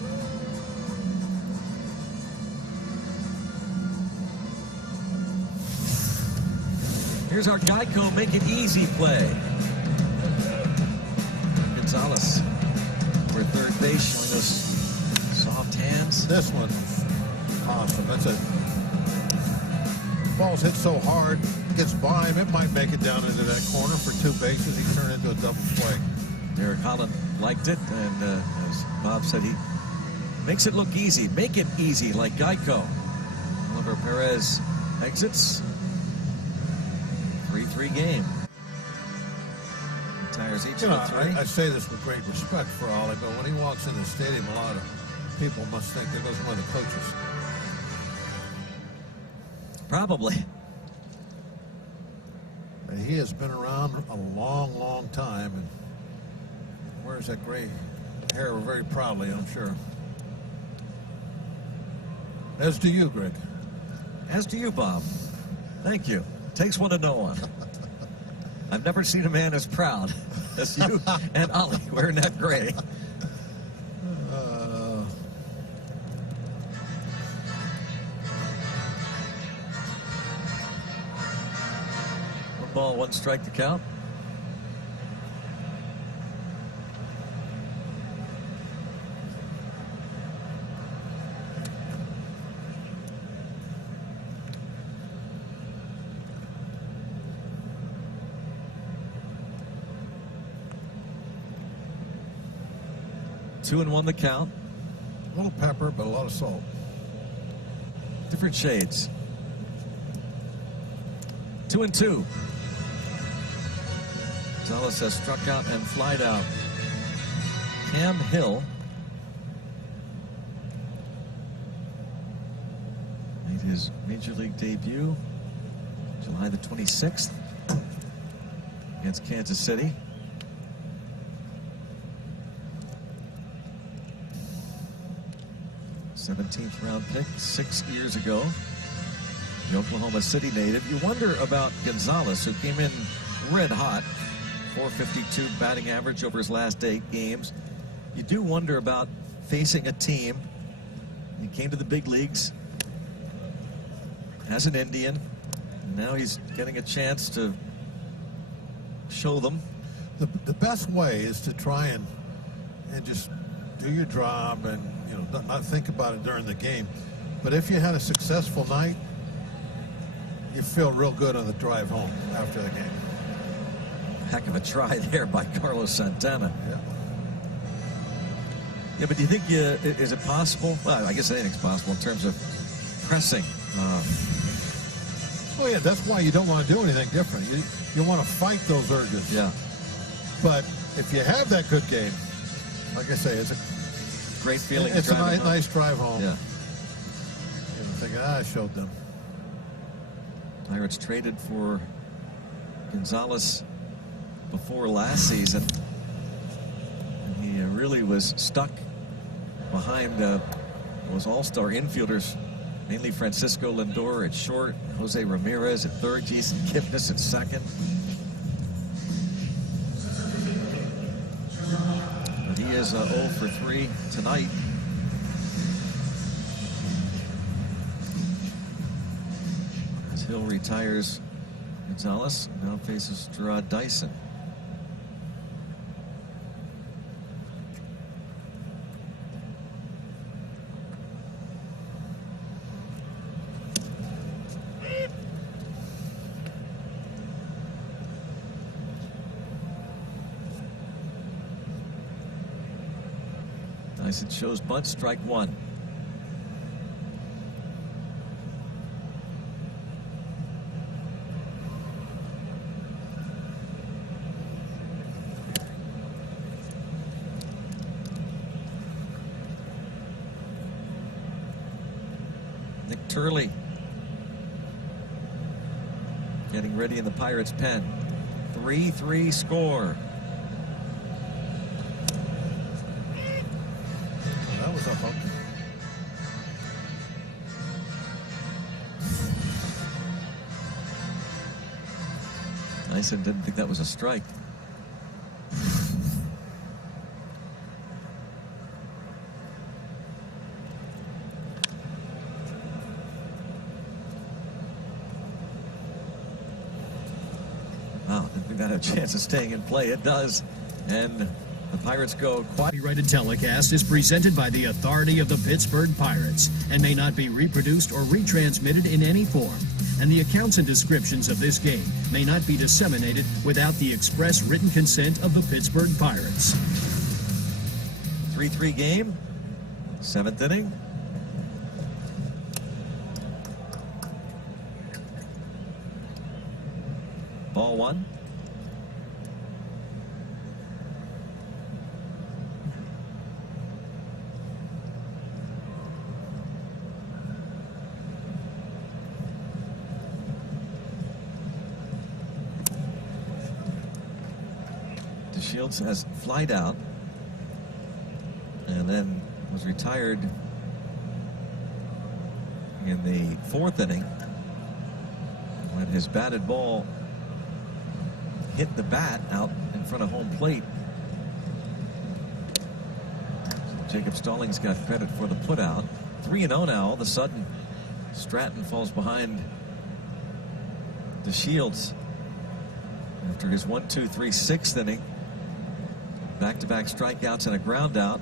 Here's our Geico Make It Easy play. Gonzalez for third base, showing those soft hands. This one, awesome. That's it. Ball's hit so hard, gets by him. It might make it down into that corner for 2 bases. He turned into a double play. Derek Holland liked it, and as Bob said, he makes it look easy. Make it easy, like Geico. Oliver Perez exits. 3-3 game. Retires each You know, of 3. I say this with great respect for Ollie, but when he walks in the stadium, a lot of people must think there goes one of the coaches. Probably. He has been around a long, long time, and wears that gray hair very proudly, I'm sure. As do you, Greg. As do you, Bob. Thank you. Takes one to know one. I've never seen a man as proud as you and Ollie wearing that gray. One ball, 1 strike to count. Two and 1 the count. A little pepper, but a lot of salt. Different shades. 2 and 2. Gonzalez has struck out and flied out. Cam Hill made his major league debut July the 26th against Kansas City. 17th round pick 6 years ago. The Oklahoma City native. You wonder about Gonzalez, who came in red hot, 452 batting average over his last 8 games. You do wonder about facing a team. He came to the big leagues as an Indian. Now he's getting a chance to show them. The best way is to try and just do your job and, you know, not think about it during the game. But if you had a successful night, you feel real good on the drive home after the game. Heck of a try there by Carlos Santana. Yeah. Yeah, but do you think, is it possible? Well, I guess anything's possible in terms of pressing. Well, yeah, that's why you don't want to do anything different. You want to fight those urges. Yeah. But if you have that good game, like I say, it's a Great feeling. It's a nice drive home. Yeah. You know, thinking, I showed them. Pirates traded for Gonzalez before last season. And he really was stuck behind those all-star infielders, mainly Francisco Lindor at short, Jose Ramirez at third, Jason Kipnis at second. But he is 0 for 3 tonight. As Hill retires Gonzalez, now faces Gerard Dyson. Dyson shows bunt, strike one. Turley getting ready in the Pirates' pen. 3-3 score. That was up. Nyssen didn't think that was a strike. Wow, didn't think that had a chance of staying in play. It does. And the Pirates go quiet. Copyrighted telecast is presented by the authority of the Pittsburgh Pirates and may not be reproduced or retransmitted in any form. And the accounts and descriptions of this game may not be disseminated without the express written consent of the Pittsburgh Pirates. 3-3 game. 7th inning. Ball 1. DeShields has flied out and then was retired in the 4th inning when his batted ball hit the bat out in front of home plate. So Jacob Stallings got credit for the putout. 3-0 now. All of a sudden, Stratton falls behind DeShields after his 1-2-3 6th inning. Back-to-back strikeouts and a ground out.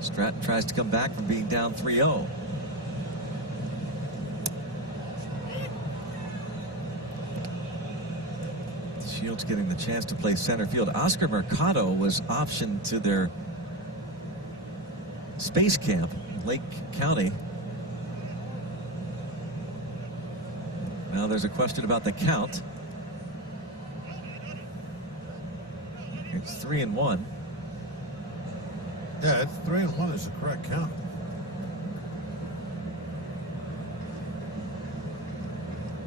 Stratton tries to come back from being down 3-0. Shields getting the chance to play center field. Oscar Mercado was optioned to their space camp in Lake County. Now there's a question about the count. It's 3-1. Yeah, it's 3-1 is the correct count.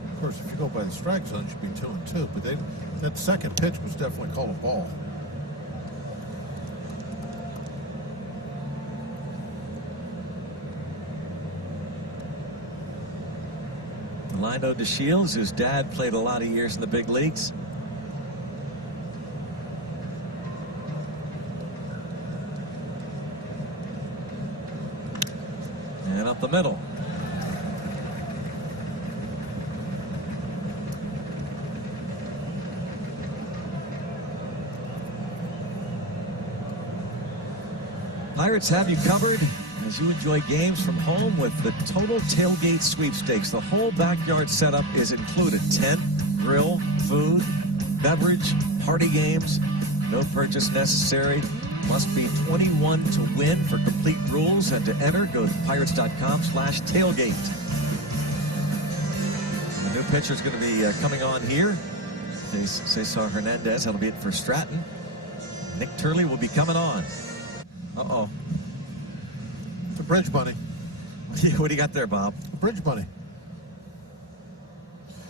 Of course, if you go by the strike zone, it should be 2-2. But that second pitch was definitely called a ball. Lino DeShields, whose dad played a lot of years in the big leagues. And up the middle. Pirates have you covered as you enjoy games from home with the Total Tailgate Sweepstakes. The whole backyard setup is included. Tent, grill, food, beverage, party games. No purchase necessary. Must be 21 to win. For complete rules and to enter, go to pirates.com/tailgate. The new pitcher is going to be coming on here. Cesar Hernandez. That'll be it for Stratton. Nick Turley will be coming on. Uh-oh. It's a bridge bunny. What do you got there, Bob? A bridge bunny.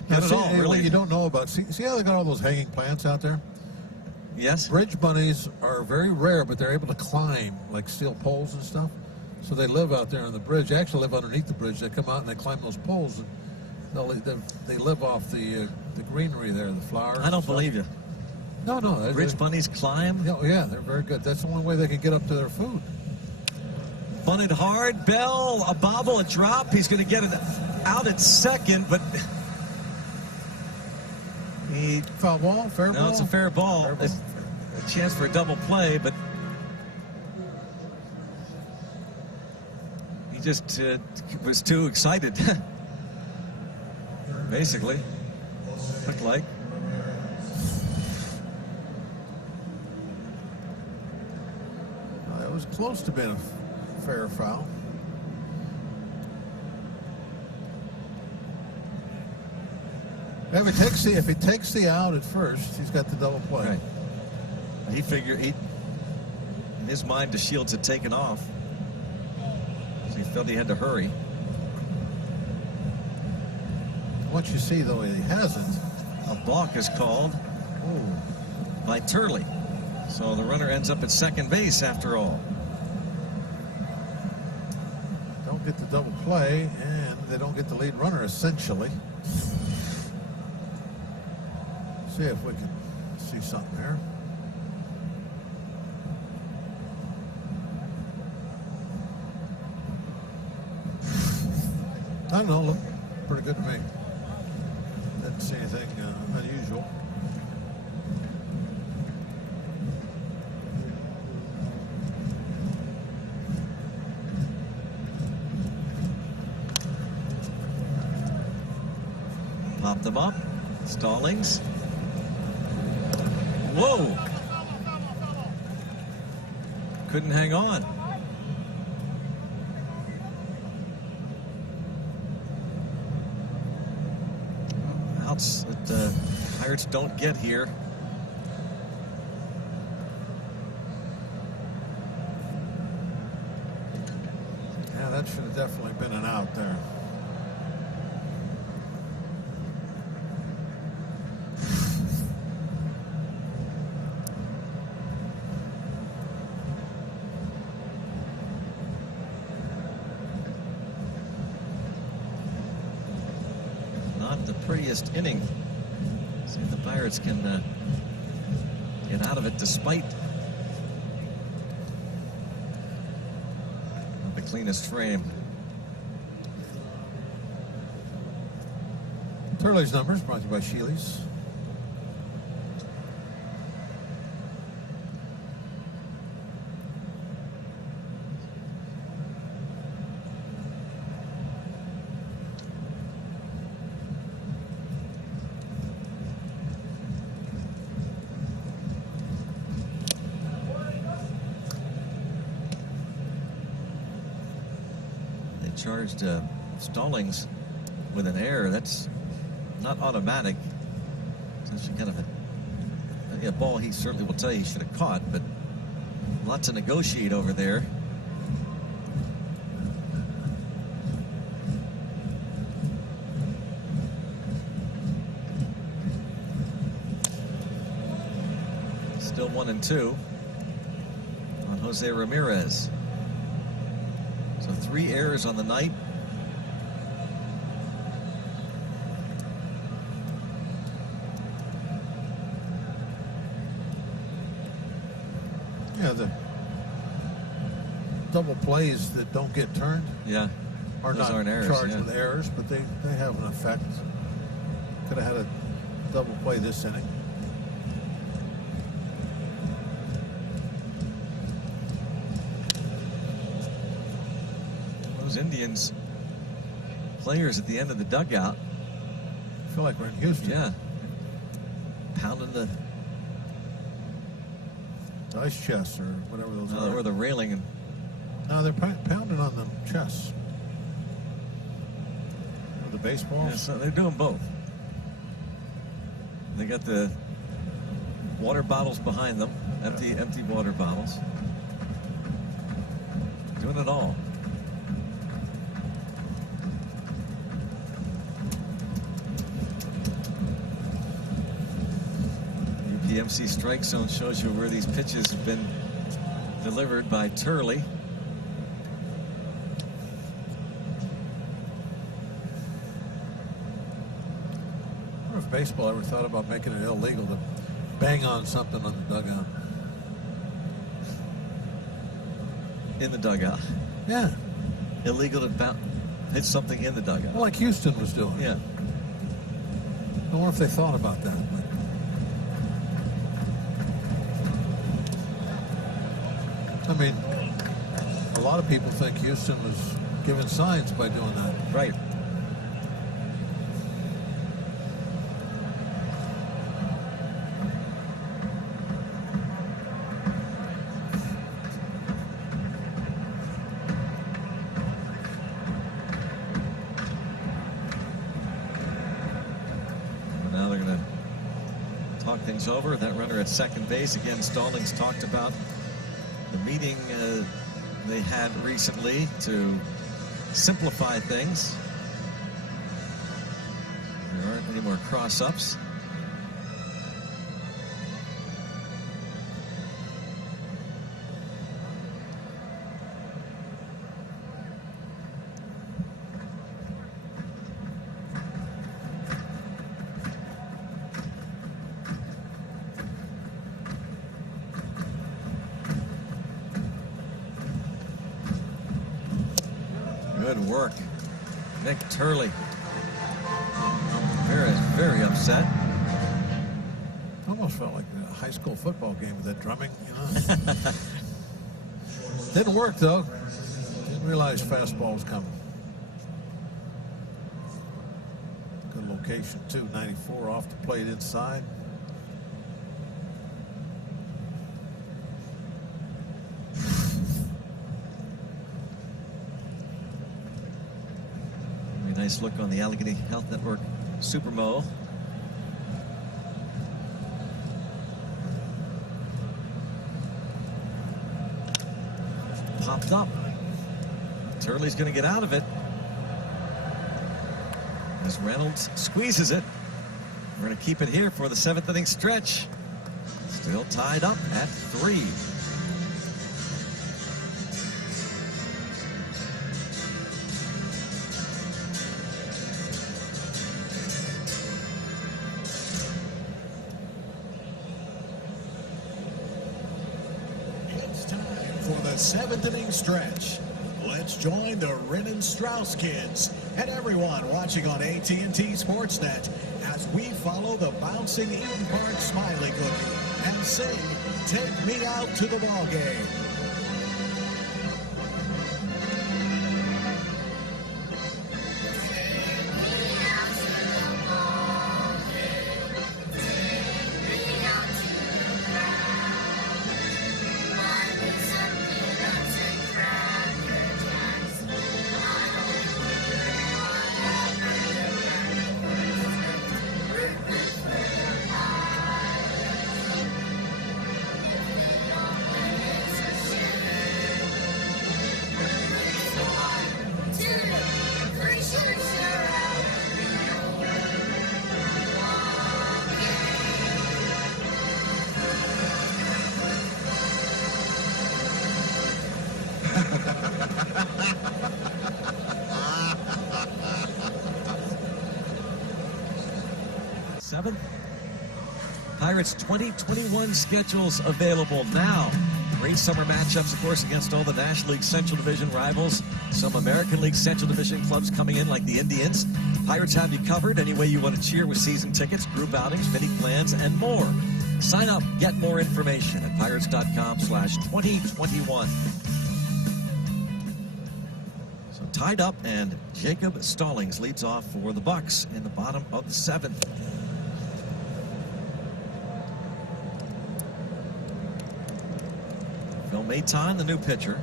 Not at all, really. What you don't know about, see how they got all those hanging plants out there? Yes? Bridge bunnies are very rare, but they're able to climb, like steel poles and stuff. So they live out there on the bridge. They actually live underneath the bridge. They come out and they climb those poles, and they live off the greenery there, the flowers. I don't believe you. No. Bridge bunnies climb? Oh, yeah, they're very good. That's the only way they can get up to their food. Bunted hard. Bell, a bobble, a drop. He's going to get it out at second, but Foul ball? Fair ball? No, it's a fair ball. Fair ball. It's a chance for a double play, but he just was too excited. Basically, looked like. It was close to being a fair foul. If he takes the out at first, he's got the double play. Right. He figured in his mind, DeShields had taken off. So he felt he had to hurry. Once you see, though, he hasn't. A balk is called by Turley. So the runner ends up at second base after all. Don't get the double play, and they don't get the lead runner, essentially. See if we can see something there. I don't know, looked pretty good to me. Didn't see anything unusual. Pop them up. Stallings. Whoa! Couldn't hang on. Outs that the Pirates don't get here. Yeah, that should have definitely been an out there. Not the prettiest inning. See if the Pirates can get out of it despite not the cleanest frame. Turley's numbers brought to you by Sheely's. Charged Stallings with an error. That's not automatic. It's actually kind of a ball he certainly will tell you he should have caught, but a lot to negotiate over there. Still 1-2 on Jose Ramirez. So 3 errors on the night. Yeah, the double plays that don't get turned are those not aren't errors, charged with errors, but they have an effect. Could have had a double play this inning. Indians players at the end of the dugout. I feel like we're in Houston. Yeah. Pounding the ice chest or whatever those are. Or the railing. And no, they're pounding on the chest. The baseballs. yeah, so they're doing both. They got the water bottles behind them, empty water bottles. Doing it all. UPMC strike zone shows you where these pitches have been delivered by Turley. I wonder if baseball ever thought about making it illegal to bang on something on the dugout. In the dugout. Yeah. Illegal to hit something in the dugout. Well, like Houston was doing. Yeah. I wonder if they thought about that. I mean, a lot of people think Houston was giving signs by doing that. Right. Now they're going to talk things over. That runner at second base. Again, Stallings talked about the meeting they had recently to simplify things. There aren't any more cross-ups. Good work. Nick Turley. Very upset. Almost felt like a high school football game with that drumming, you know. Didn't work, though. Didn't realize fastball was coming. Good location, too. 94 off the plate inside. Very nice look on the Allegheny Health Network Supermo. Popped up. Turley's going to get out of it as Reynolds squeezes it. We're going to keep it here for the 7th inning stretch. Still tied up at 3. It's time for the 7th inning stretch. Let's join the Renan Strauss kids and everyone watching on AT&T Sportsnet as we follow the bouncing Eden Park Smiley Cookie and sing "Take Me Out to the Ball Game." Pirates 2021 schedules available now. Great summer matchups, of course, against all the National League Central Division rivals. Some American League Central Division clubs coming in, like the Indians. Pirates have you covered any way you want to cheer with season tickets, group outings, mini plans, and more. Sign up, get more information at pirates.com/2021. So tied up, and Jacob Stallings leads off for the Bucks in the bottom of the 7th. Phil Maton, the new pitcher.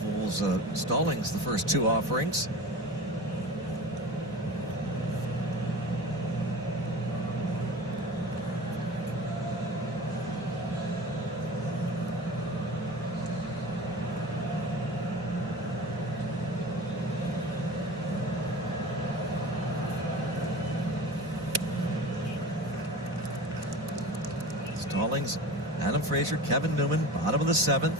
Fools Stallings the first 2 offerings. Stallings, Adam Frazier, Kevin Newman, bottom of the 7th.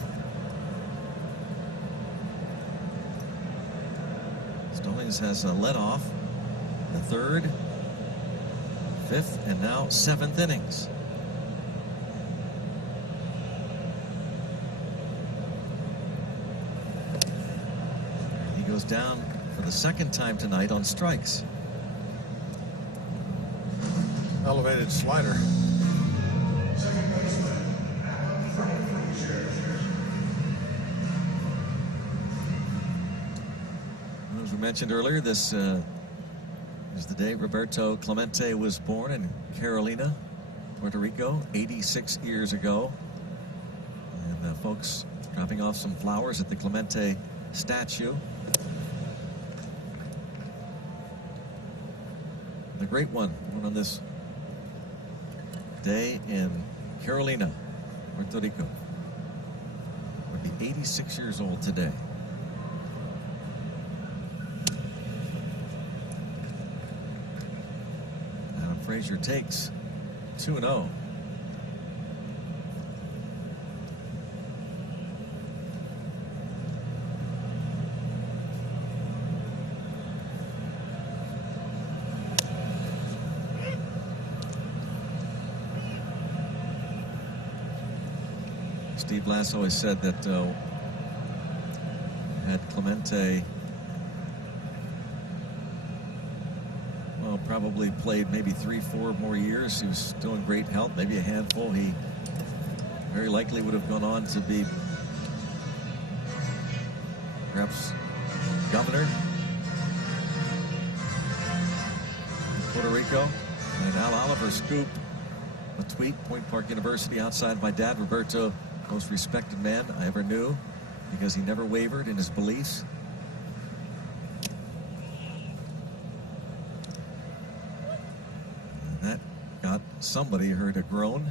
Stallings has led off the 3rd, 5th, and now 7th innings. He goes down for the 2nd time tonight on strikes. Elevated slider. As we mentioned earlier, this is the day Roberto Clemente was born in Carolina, Puerto Rico, 86 years ago. And folks dropping off some flowers at the Clemente statue. a great one on this day in Carolina, Puerto Rico. Would be 86 years old today. Adam Frazier takes 2-0. Steve Lasso always said that had Clemente probably played maybe 3-4 more years, he was still in great health, maybe a handful, he very likely would have gone on to be perhaps governor of Puerto Rico. And Al Oliver scooped a tweet, Point Park University, outside my dad, Roberto, most respected man I ever knew, because he never wavered in his beliefs. And that got somebody heard a groan.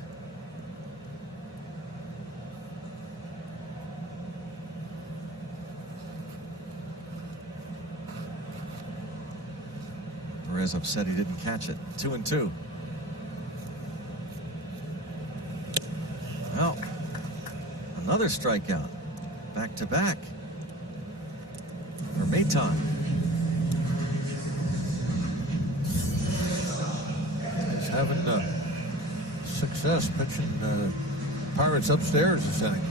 Perez upset he didn't catch it. 2-2. Well, another strikeout, back-to-back for Maton. He's having success pitching Pirates upstairs this inning.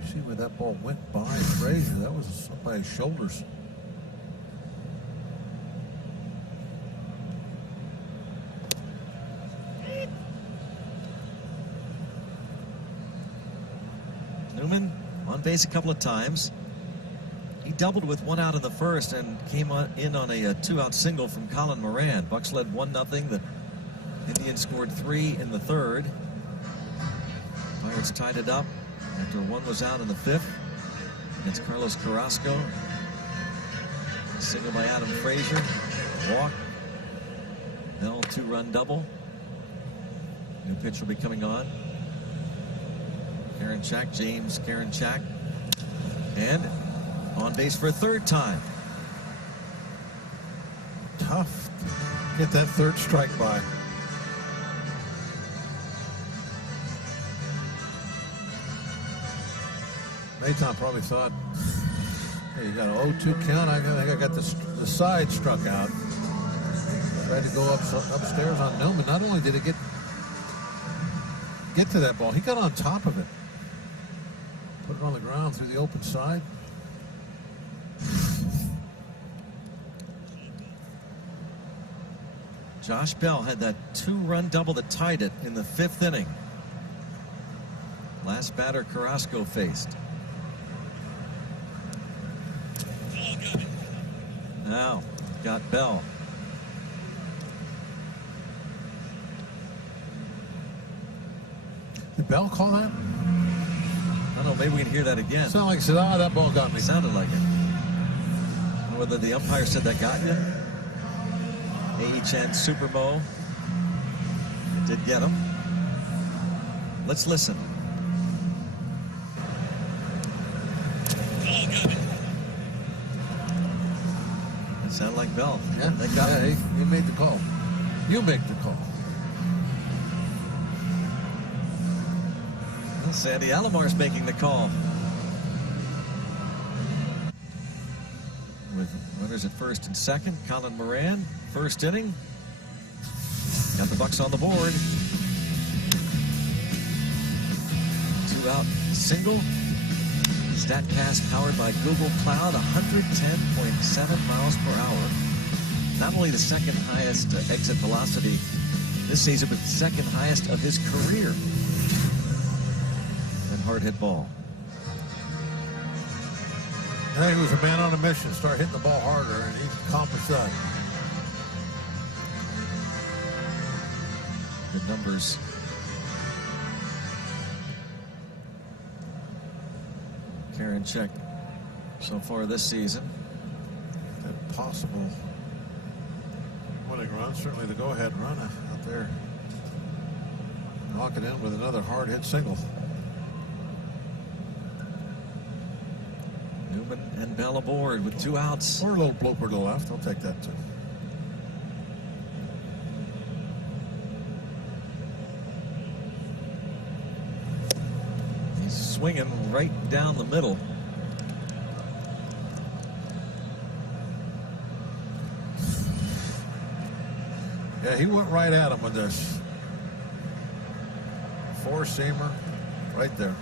You see where that ball went by Frazier? That was up by his shoulders. Newman on base a couple of times. He doubled with 1 out in the first and came in on a 2-out single from Colin Moran. Bucks led 1-0. The Indians scored 3 in the third. Pirates tied it up after 1 was out in the 5th against Carlos Carrasco. A single by Adam Frazier. Walk. Bell 2-run double. New pitch will be coming on. Karinchak, James Karinchak, and on base for a 3rd time. Tough to get that 3rd strike by. Maton probably thought, hey, you got an 0-2 count. I think I got the side struck out. Tried to go upstairs on Newman. Not only did it get to that ball, he got on top of it. Put it on the ground through the open side. Josh Bell had that 2-run double that tied it in the 5th inning. Last batter Carrasco faced. Now got Bell. Did Bell call that? I don't know, maybe we can hear that again. It sounded like he said, that ball got me. It sounded like it. Whether the umpire said that got you. A.E. Super Mo did get him. Let's listen. It sounded like Bell. Yeah, they got him. He made the call. You make the call. Well, Sandy Alomar's making the call. With runners at 1st and 2nd, Colin Moran, 1st inning. Got the Bucks on the board. 2-out single. StatCast powered by Google Cloud, 110.7 miles per hour. Not only the 2nd highest exit velocity this season, but the 2nd highest of his career. And hard hit ball. I think he was a man on a mission. Start hitting the ball harder, and he accomplished that. Good numbers. Karinchak so far this season. That possible winning run, certainly the go-ahead run out there. Lock it in with another hard hit single. Newman and Bell aboard with 2 outs. Or a little blooper to the left. I'll take that too. He's swinging right down the middle. Yeah, he went right at him with this four-seamer right there.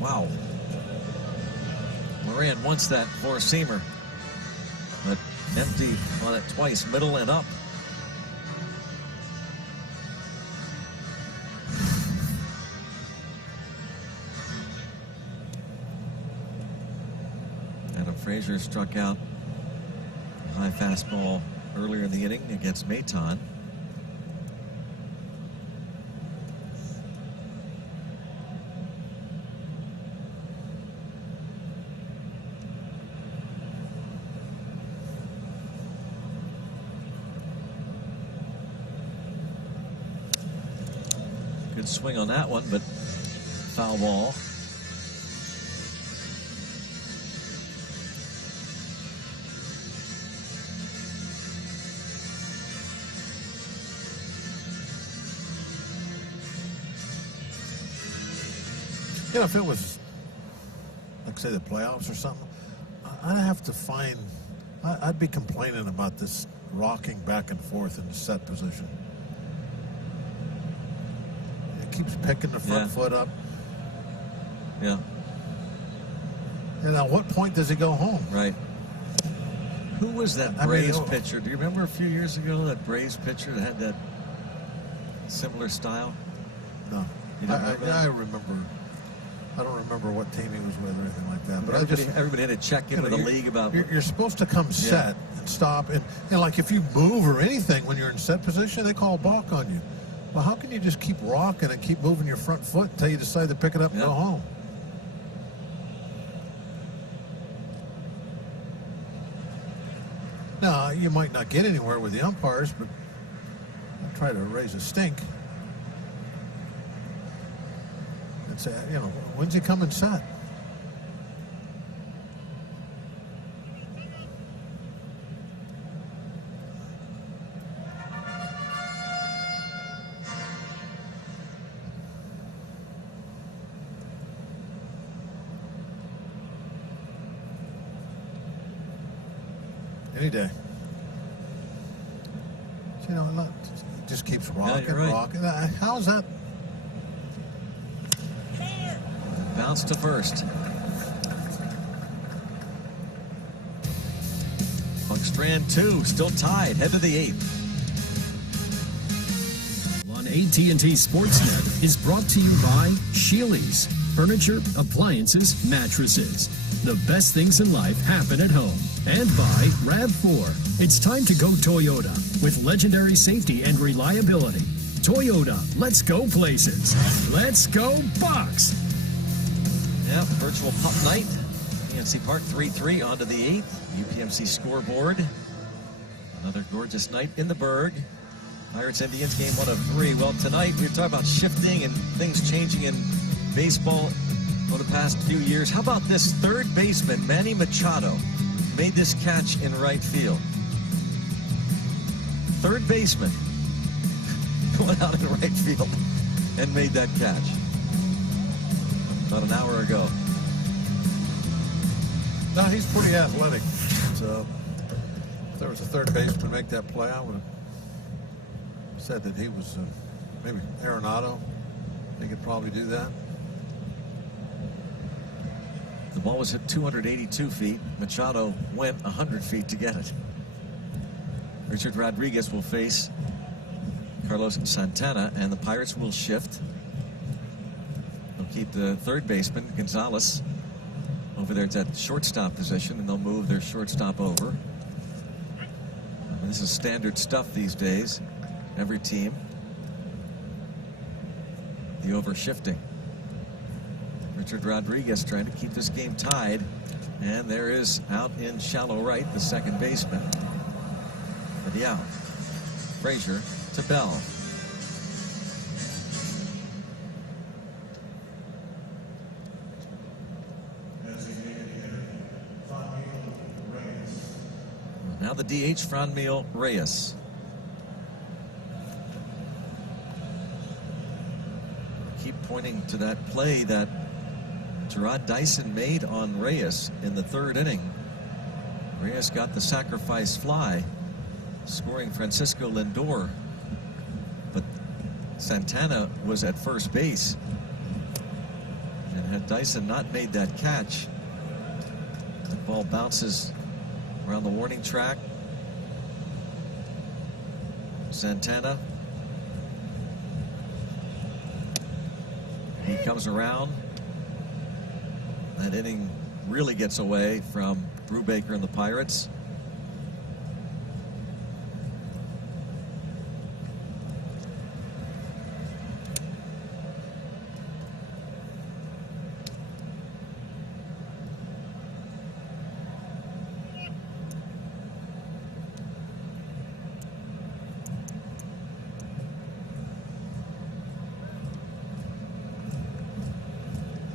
Wow. Moran wants that four-seamer, but empty on it twice, middle and up. Adam Frazier struck out a high fastball earlier in the inning against Maton. Good swing on that one, but foul ball. You know, if it was, like, say, the playoffs or something, I'd have to find, I'd be complaining about this rocking back and forth in the set position. It keeps picking the front foot up. Yeah. And at what point does he go home? Right. Who was that Braves pitcher? Do you remember a few years ago that Braves pitcher that had that similar style? No. You don't remember that? I remember. I don't remember what team he was with or anything like that. But everybody had to check in with the league about. You're supposed to come set and stop, and like if you move or anything when you're in set position, they call a balk on you. Well, how can you just keep rocking and keep moving your front foot until you decide to pick it up and go home? Now, you might not get anywhere with the umpires, but I'll try to raise a stink. And say, you know, when's he coming set? Any day. You know, it just keeps rocking, rocking. How's that? Bounce to first. Buckstrand 2, still tied, head to the 8th. On AT&T Sportsnet is brought to you by Sheely's. Furniture, appliances, mattresses. The best things in life happen at home. And by RAV4. It's time to go Toyota with legendary safety and reliability. Toyota, let's go places. Let's go Bucks. Yeah, virtual pup night. PNC Park 3-3 onto the 8th. UPMC scoreboard. Another gorgeous night in the Berg. Pirates Indians game 1 of 3. Well, tonight we're talking about shifting and things changing in baseball over the past few years. How about this third baseman, Manny Machado, made this catch in right field. Third baseman went out in right field and made that catch about an hour ago. No, he's pretty athletic. So if there was a third baseman make that play, I would have said that he was maybe Arenado. He could probably do that. The ball was hit 282 feet. Machado went 100 feet to get it. Richard Rodriguez will face Carlos Santana, and the Pirates will shift. They'll keep the third baseman, Gonzalez, over there. It's at shortstop position, and they'll move their shortstop over. And this is standard stuff these days. Every team. The overshifting. Richard Rodriguez trying to keep this game tied. And there is out in shallow right, the second baseman. For the out. Frazier to Bell. Now the DH, Franmil Reyes. Keep pointing to that play that Gerard Dyson made on Reyes in the third inning. Reyes got the sacrifice fly, scoring Francisco Lindor. But Santana was at first base. And had Dyson not made that catch, the ball bounces around the warning track. Santana. He comes around. That inning really gets away from Brubaker and the Pirates.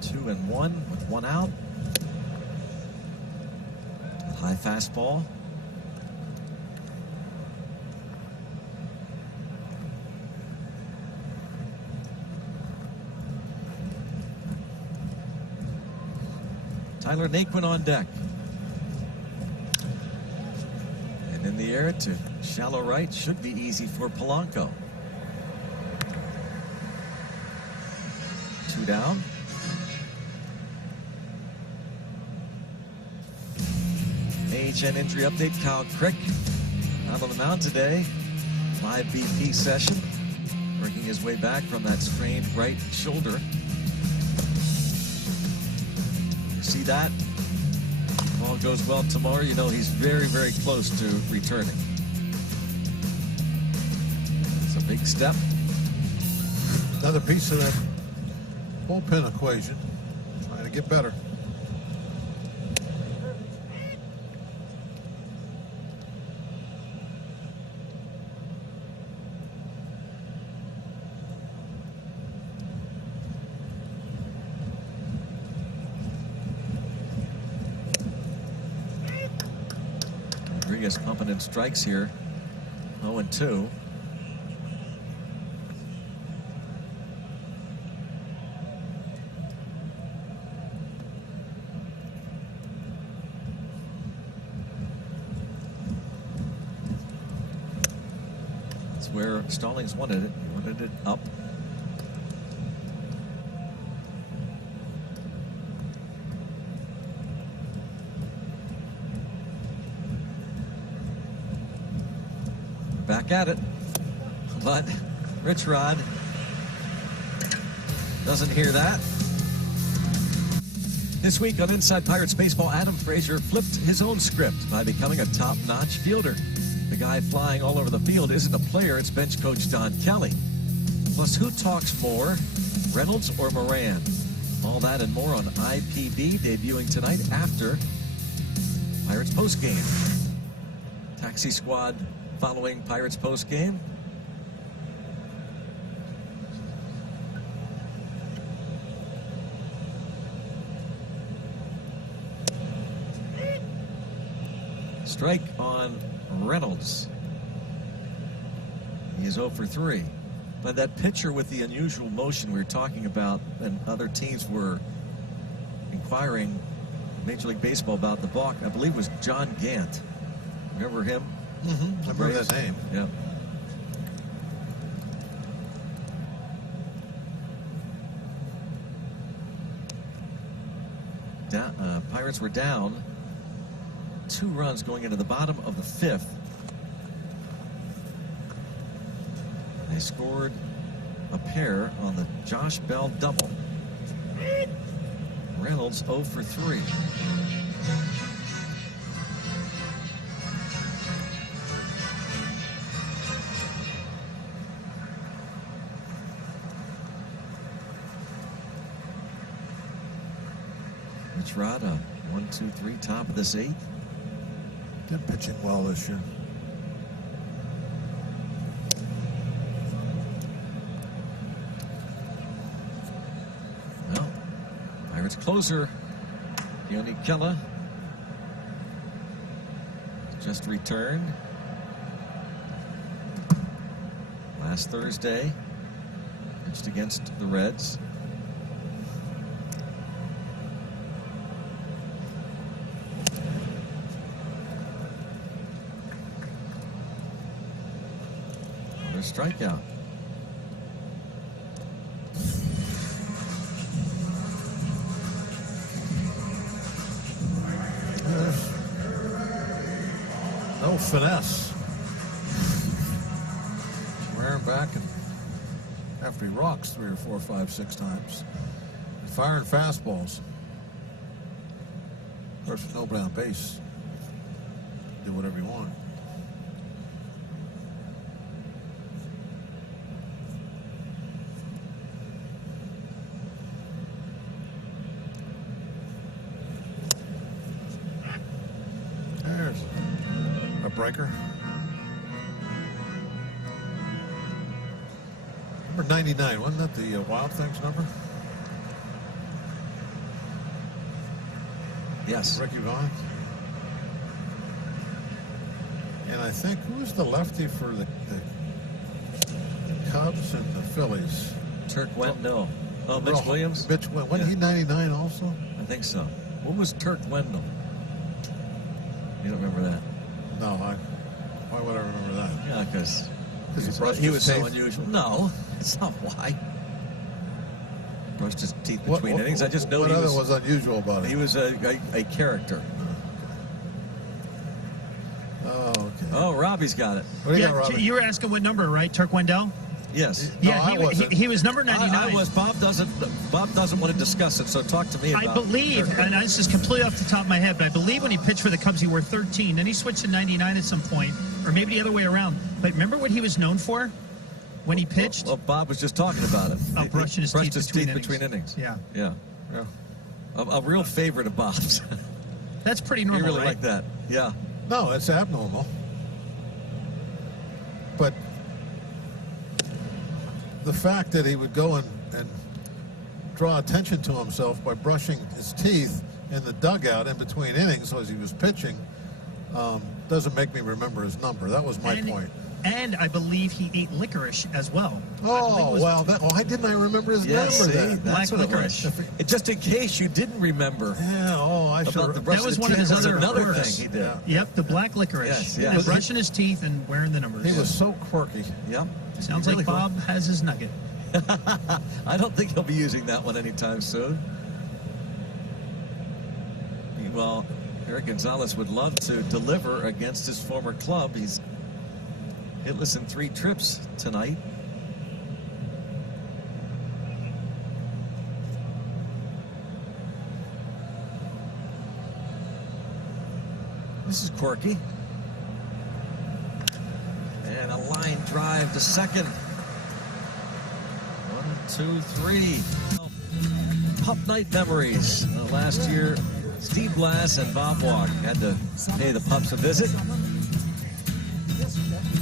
Two and one with one out. High fastball. Tyler Naquin on deck. And in the air to shallow right. Should be easy for Polanco. Two down. AHN injury update. Kyle Crick out on the mound today. 5 BP session. Working his way back from that strained right shoulder. See that? If all goes well tomorrow, you know he's very, very close to returning. It's a big step. Another piece of that bullpen equation. Trying to get better. Rodriguez pumping in strikes here. 0-2. That's where Stallings wanted it. He wanted it up. Back at it, but Rich Rod doesn't hear that. This week on Inside Pirates Baseball, Adam Frazier flipped his own script by becoming a top-notch fielder. The guy flying all over the field isn't a player, it's bench coach Don Kelly. Plus, who talks more, Reynolds or Moran? All that and more on IPB, debuting tonight after Pirates postgame. Taxi Squad following Pirates postgame. Strike on Reynolds. He is 0 for 3. But that pitcher with the unusual motion we were talking about, and other teams were inquiring Major League Baseball about the balk, I believe was John Gant. Remember him? I remember that name. Yeah. Pirates were down 2 runs going into the bottom of the 5th. They scored a pair on the Josh Bell double. Reynolds 0 for 3. Mitch Rada, 1, 2, 3, top of this 8th. They're pitching well this year. Well, Pirates closer, Yoni Kella, just returned. Last Thursday, pitched against the Reds. Strikeout. No finesse. Wearing back and after he rocks 3 or 4, 5, 6 times. Firing fastballs. Of course, with nobody on base, do whatever you want. Breaker. Number 99, wasn't that the Wild Things number? Yes. Ricky Vaughn. And I think, who's the lefty for the Cubs and the Phillies? Turk Wendell. Oh, Mitch Williams? Mitch, wasn't he 99 also? I think so. What was Turk Wendell? You don't remember that? No, why would I remember that? Yeah, because he was so unusual. No, it's not why. Brushed his teeth between innings. I just know what other was unusual about it? He was a character. Oh, okay. Oh, Robbie's got it. What do you got, Robbie? You were asking what number, right? Turk Wendell? Yes. Yeah, no, he was number 99. I was. Bob doesn't want to discuss it, so talk to me about it. I believe, and this is completely off the top of my head, but I believe when he pitched for the Cubs, he wore 13. Then he switched to 99 at some point, or maybe the other way around. But remember what he was known for when he pitched? Well, Bob was just talking about it. Oh, brushing his teeth between innings. Yeah. Yeah. A real favorite of Bob's. That's pretty You normal, really right? like that. Yeah. No, it's abnormal. But the fact that he would go and draw attention to himself by brushing his teeth in the dugout in between innings as he was pitching doesn't make me remember his number. That was my point. And I believe he ate licorice as well. Oh, well, why didn't I remember his number then? That's Black what licorice. it was. Just in case you didn't remember. Yeah, I should About the have. brush That was the one of teeth. his other another quirks. thing he did. Yep, the black licorice. Yes, Yeah, yes. brushing his teeth and wearing the numbers. He was so quirky. Yep. Sounds Really like cool. Bob has his nugget. I don't think he'll be using that one anytime soon. Meanwhile, Eric Gonzalez would love to deliver against his former club. He's hitless in 3 trips tonight. This is quirky. And a line drive to second. 1, 2, 3. Pup night memories. Last year, Steve Blass and Bob Walk had to pay the Pups a visit.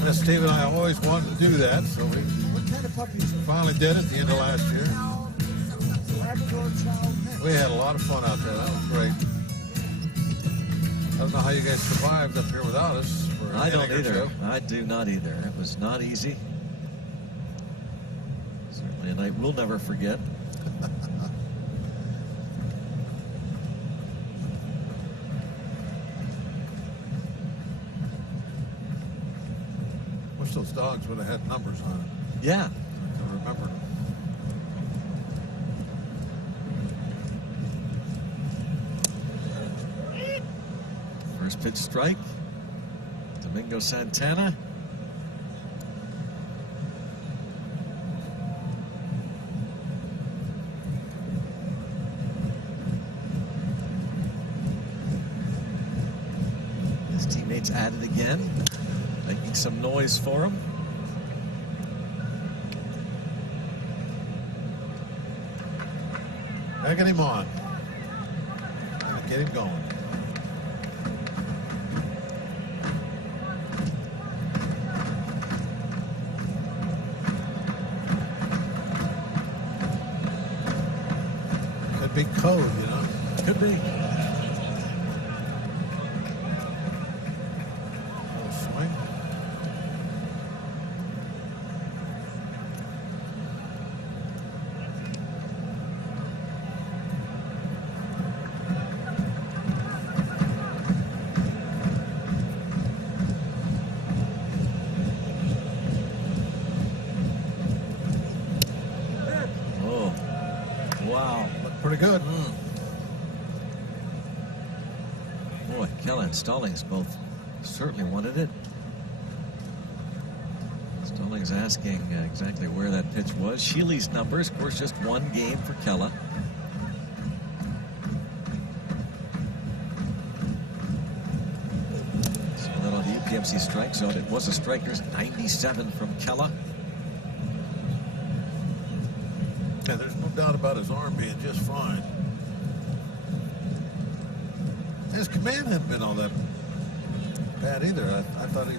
Yeah, Steve and I always wanted to do that, so we finally did it at the end of last year. We had a lot of fun out there. That was great. I don't know how you guys survived up here without us. For I don't inning or either. two. I do not either. It was not easy. Certainly a night we'll never forget. Wish those dogs would have had numbers on it. Yeah. I can remember. First pitch strike. Domingo Santana. He's at it again, making some noise for him. Get him on. Get him going. Could be code, you know. Could be. Little swing. Oh, wow. Pretty good. Boy, Kella and Stallings both certainly wanted it. Stallings asking exactly where that pitch was. Shealy's numbers, of course, just one game for Kella. So that on the UPMC strike zone, it was a striker's 97 from Kella. Yeah, there's no doubt about his arm being just fine. His command hadn't been all that bad either. I thought he,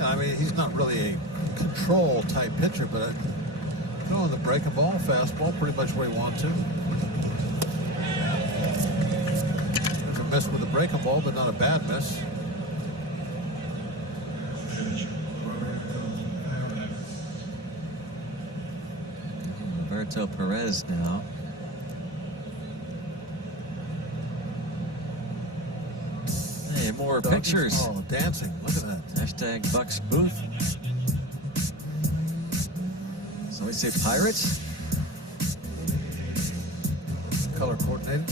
I mean, he's not really a control type pitcher, but throwing the breaking ball, fastball, pretty much where he wanted to. There's a miss with the breaking ball, but not a bad miss. Roberto Perez now. Hey, more pictures. Oh, dancing. Look at that. Hashtag Bucks Booth. So we say Pirates. Color coordinated.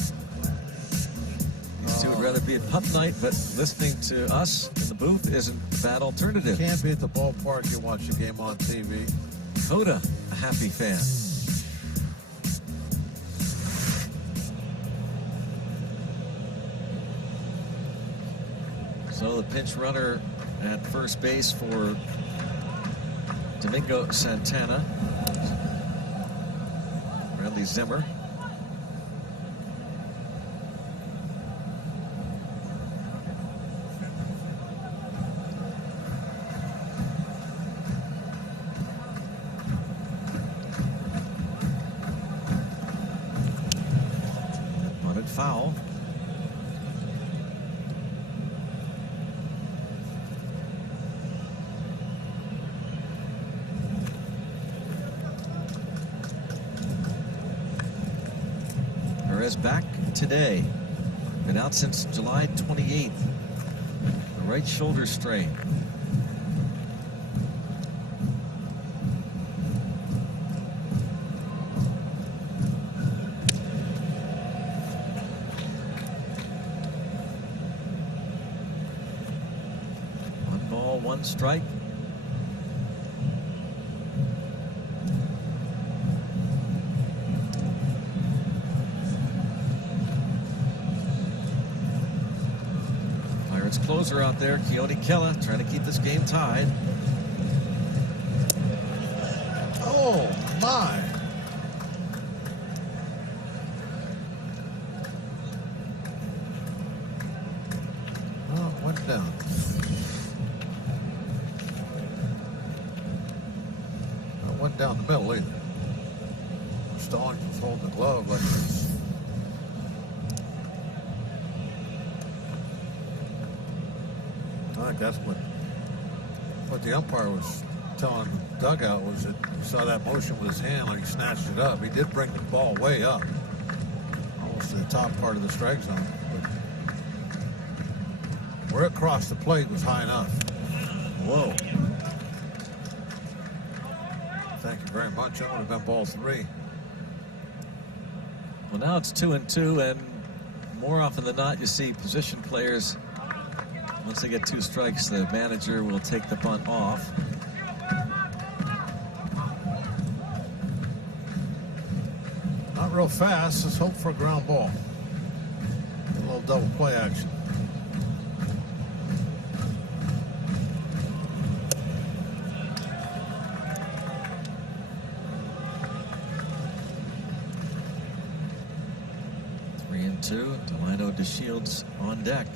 These two would rather be at pub night, but listening to us in the booth isn't a bad alternative. Can't be at the ballpark. You watch the game on TV. Coda, a happy fan. So the pinch runner at first base for Domingo Santana. Bradley Zimmer. Wanted foul. Perez back today. Been out since July 28th. The right shoulder strain. One ball, one strike. Closer out there, Keone Kela, trying to keep this game tied. Oh, my. Oh, it went down. It went down the middle either. Stallings was holding the glove like this. I think that's what the umpire was telling the dugout was that he saw that motion with his hand like he snatched it up. He did bring the ball way up, almost to the top part of the strike zone. But where it crossed the plate was high enough. Whoa. Thank you very much. That would have been ball three. Well, now it's 2-2, and more often than not, you see position players. Once they get two strikes, the manager will take the bunt off. Not real fast. Let's hope for a ground ball. A little double play action. 2. Delino DeShields on deck.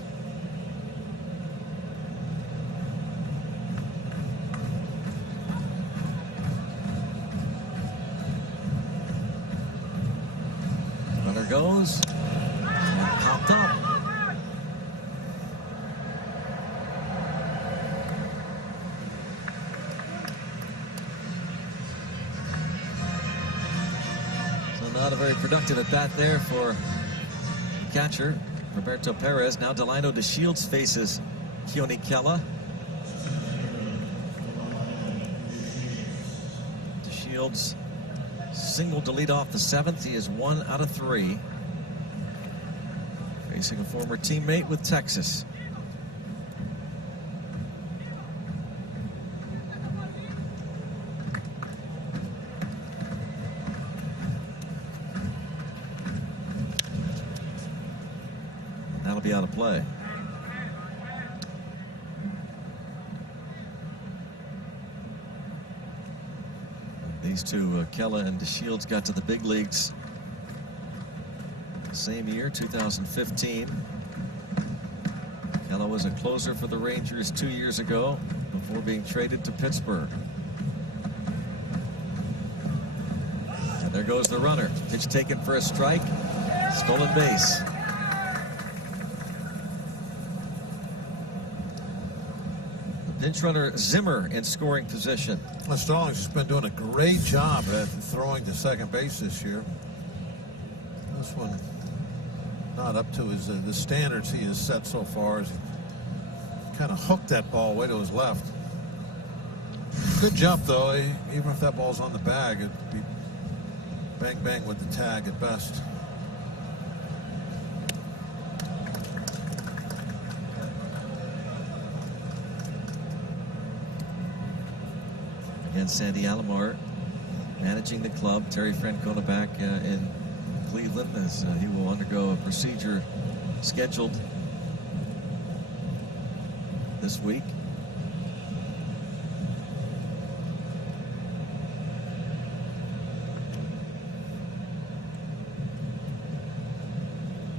Runner goes. And popped up. Not a very productive at bat there for catcher Roberto Perez. Now Delino DeShields faces Keone Kela. DeShields single to lead off the 7th. He is 1 out of 3. Facing a former teammate with Texas. That'll be out of play. These two, Kela and DeShields, got to the big leagues same year, 2015. Kela was a closer for the Rangers 2 years ago before being traded to Pittsburgh. And there goes the runner. Pitch taken for a strike. Stolen base. Pinch runner Zimmer in scoring position. Well, Stallings has been doing a great job at throwing to second base this year. This one not up to his the standards he has set so far. As he kind of hooked that ball way to his left. Good jump though. Even if that ball's on the bag, it'd be bang bang with the tag at best. And Sandy Alomar managing the club. Terry Francona back in Cleveland as he will undergo a procedure scheduled this week.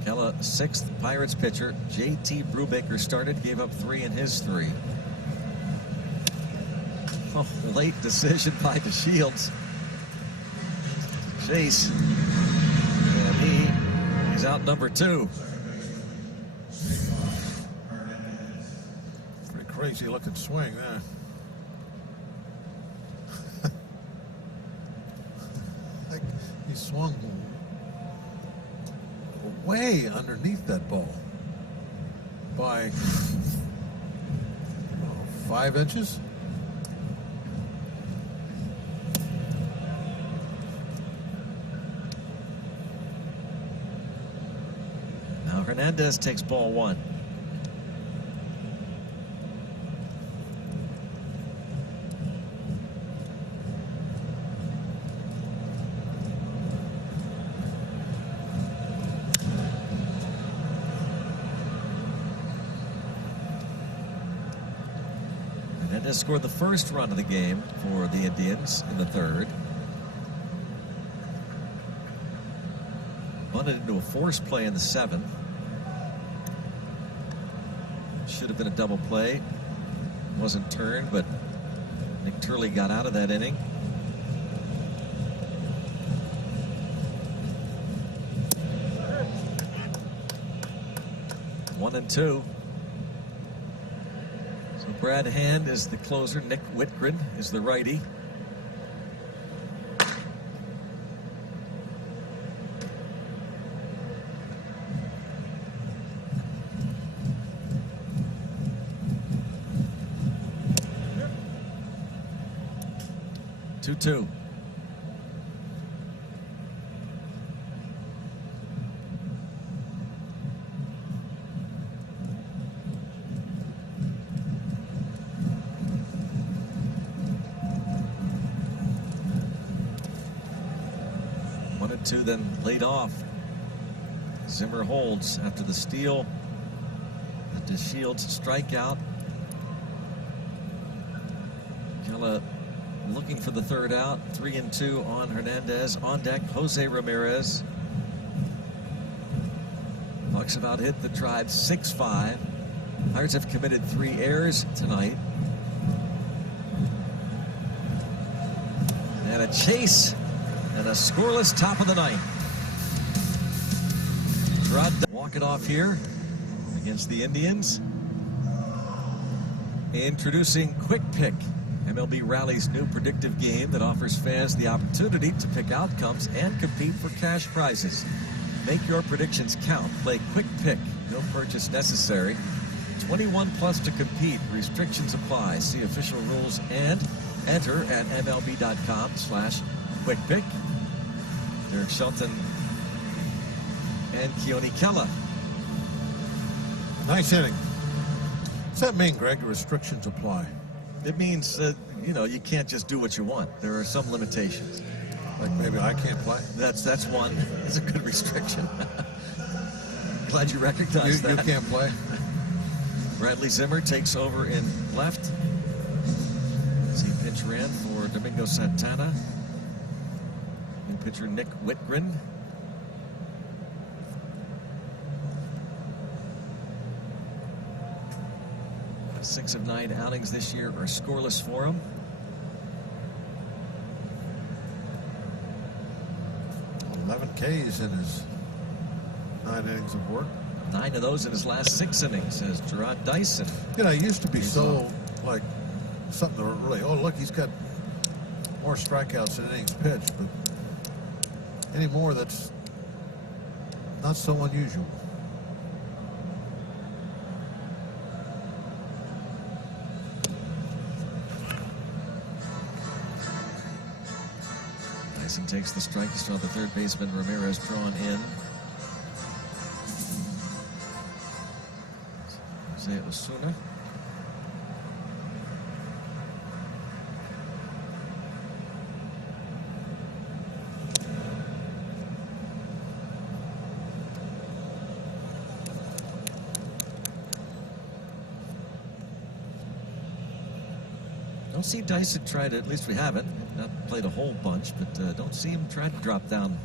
Kela, 6th Pirates pitcher. J.T. Brubaker started, gave up 3 in his 3. Oh, late decision by DeShields. Chase. And he's out number 2. Pretty crazy looking swing there. He swung way underneath that ball by 5 inches. Hernandez takes ball 1. Hernandez scored the first run of the game for the Indians in the 3rd. Bunted into a force play in the 7th. Should have been a double play. Wasn't turned, but Nick Turley got out of that inning. One and 2. So Brad Hand is the closer. Nick Whitgren is the righty. Two. One and 2, then laid off. Zimmer holds after the steal. The DeShields strikeout. Kela looking for the 3rd out. 3 and 2 on Hernandez. On deck, Jose Ramirez. Sox about hit the Tribe 6-5. Pirates have committed 3 errors tonight. And a chase and a scoreless top of the ninth. Gerard walk it off here against the Indians. Introducing Quick Pick, MLB Rally's new predictive game that offers fans the opportunity to pick outcomes and compete for cash prizes. Make your predictions count. Play Quick Pick. No purchase necessary. 21 plus to compete. Restrictions apply. See official rules and enter at MLB.com/QuickPick. Derek Shelton and Keone Kela. Nice inning. What's that mean, Greg? Restrictions apply. It means, you know, you can't just do what you want. There are some limitations. Like maybe I can't play. That's one. It's a good restriction. Glad you recognize that. You can't play. Bradley Zimmer takes over in left. As he pitch ran for Domingo Santana. And pitcher Nick Whitgren. Six of 9 outings this year are scoreless for him. Ks in his 9 innings of work. 9 of those in his last 6 innings, says Gerard Dyson. You know, it used to be so, like, something to really, oh, look, he's got more strikeouts than innings pitched, but anymore, that's not so unusual. Dyson takes the strike. He saw the third baseman Ramirez drawn in. Jose Osuna. Don't see Dyson try to, at least we haven't, not played a whole bunch, but don't see him try to drop down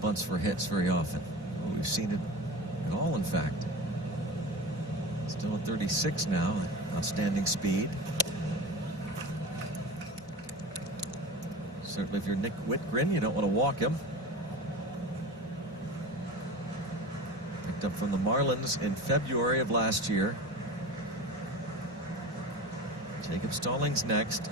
bunts for hits very often. Well, we've seen it at all, in fact. Still at 36 now, outstanding speed. Certainly if you're Nick Whitgren, you don't want to walk him. Picked up from the Marlins in February of last year. Jacob Stallings next.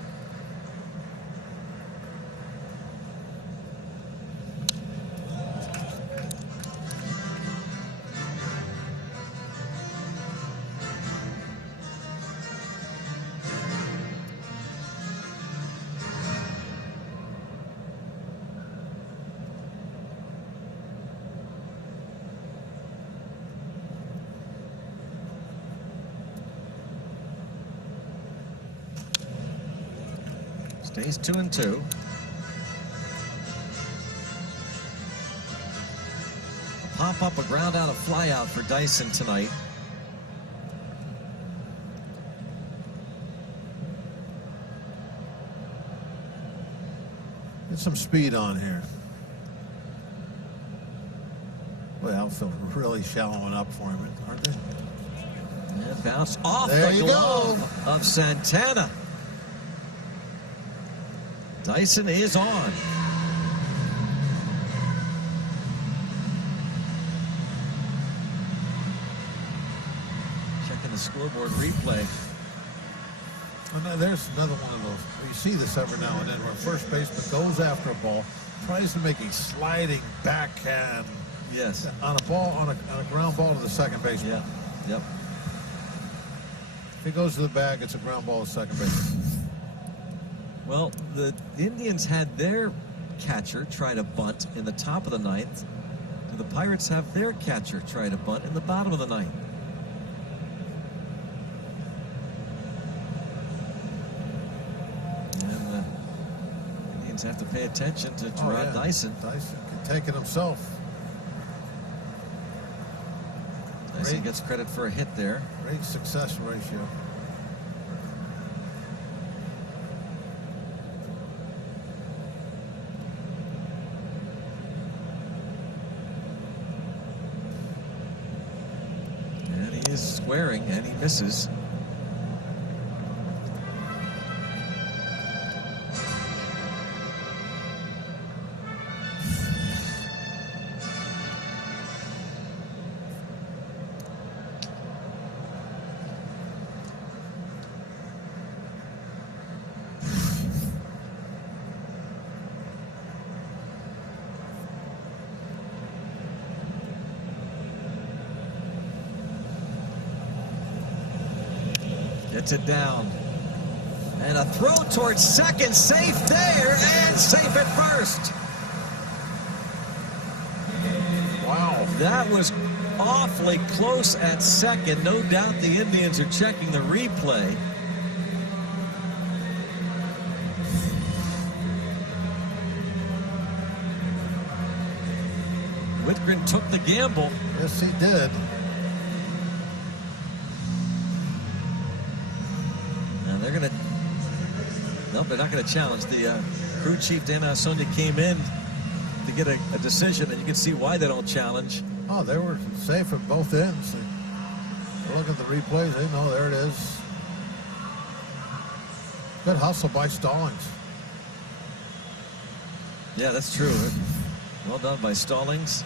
Stays 2-2. Pop up a ground out, a fly out for Dyson tonight. Get some speed on here. Well, outfield really shallowing up for him, aren't they? And bounce off There the you glove of Santana. Dyson is on. Checking the scoreboard replay. And there's another one of those. You see this every now and then where first baseman goes after a ball, tries to make a sliding backhand. Yes. On a ball, on a ground ball to the second baseman. Yeah. Yep. If he goes to the bag, it's a ground ball to second base. Well, the Indians had their catcher try to bunt in the top of the ninth. And the Pirates have their catcher try to bunt in the bottom of the ninth. And the Indians have to pay attention to Gerard Dyson. Dyson can take it himself. Dyson gets credit for a hit there. Great success ratio. is squaring, and he misses. Gets it down. And a throw towards second, safe there, and safe at first. Wow. That was awfully close at second. No doubt the Indians are checking the replay. Whitgren took the gamble. Yes, he did. And they're going to... Nope, they're not going to challenge. The crew chief, Dan Ausonia, came in to get a decision, and you can see why they don't challenge. Oh, they were safe at both ends. Look at the replays. They know there it is. Good hustle by Stallings. Yeah, that's true. Well done by Stallings.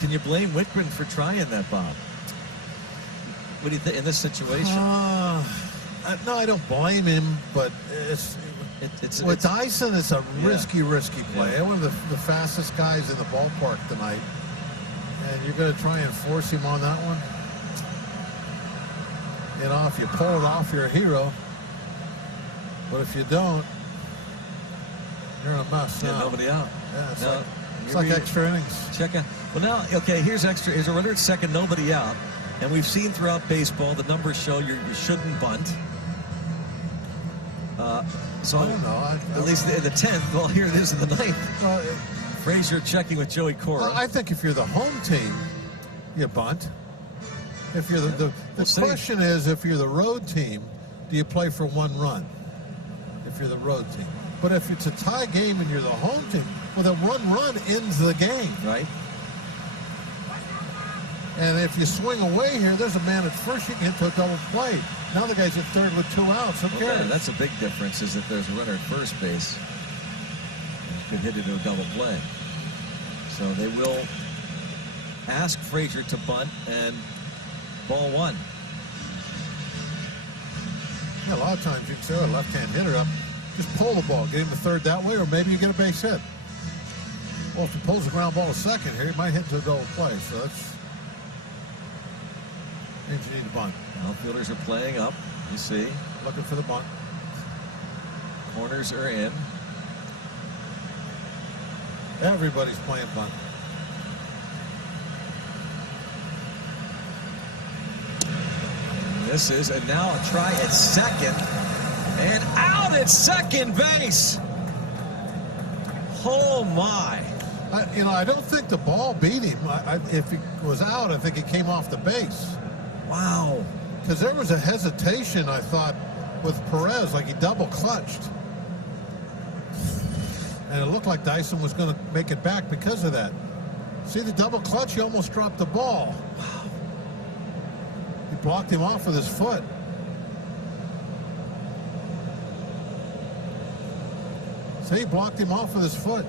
Can you blame Whitgren for trying that, Bob? What do you think in this situation? No, I don't blame him, but with Dyson, it's a risky play. Yeah. One of the fastest guys in the ballpark tonight, and you're going to try and force him on that one. You know, if you pull it off, you're a hero. But if you don't, you're in a mess. Yeah, nobody out. Yeah, Now, it's like extra innings. Check out. Well, now, okay, here's extra. Here's a runner at second, nobody out. And we've seen throughout baseball, the numbers show you shouldn't bunt. So I don't know. At least in the 10th, well, here it is in the 9th. Well, Frazier checking with Joey Cora. I think if you're the home team, you bunt. If you're the question is, if you're the road team, do you play for one run? If you're the road team. But if it's a tie game and you're the home team, well, then one run ends the game. Right. And if you swing away here, there's a man at first, you can get to a double play. Now the guy's at third with 2 outs. Who cares? Okay, that's a big difference, is that there's a runner at first base. You could hit it to a double play. So they will ask Frazier to bunt, and ball one. Yeah, a lot of times you can say, oh, left-hand hitter up. Just pull the ball, get him to third that way, or maybe you get a base hit. Well, if he pulls the ground ball to second here, he might hit to a double play. So that's means you need a bunt. Outfielders are playing up, you see. Looking for the bunt. Corners are in. Everybody's playing bunt. This is, and now a try at second, and out at second base. Oh my. I don't think the ball beat him. If he was out, I think he came off the base. Wow. Because there was a hesitation, I thought, with Perez, like he double clutched. And it looked like Dyson was going to make it back because of that. See the double clutch? He almost dropped the ball. Wow. He blocked him off with his foot. See, he blocked him off with his foot.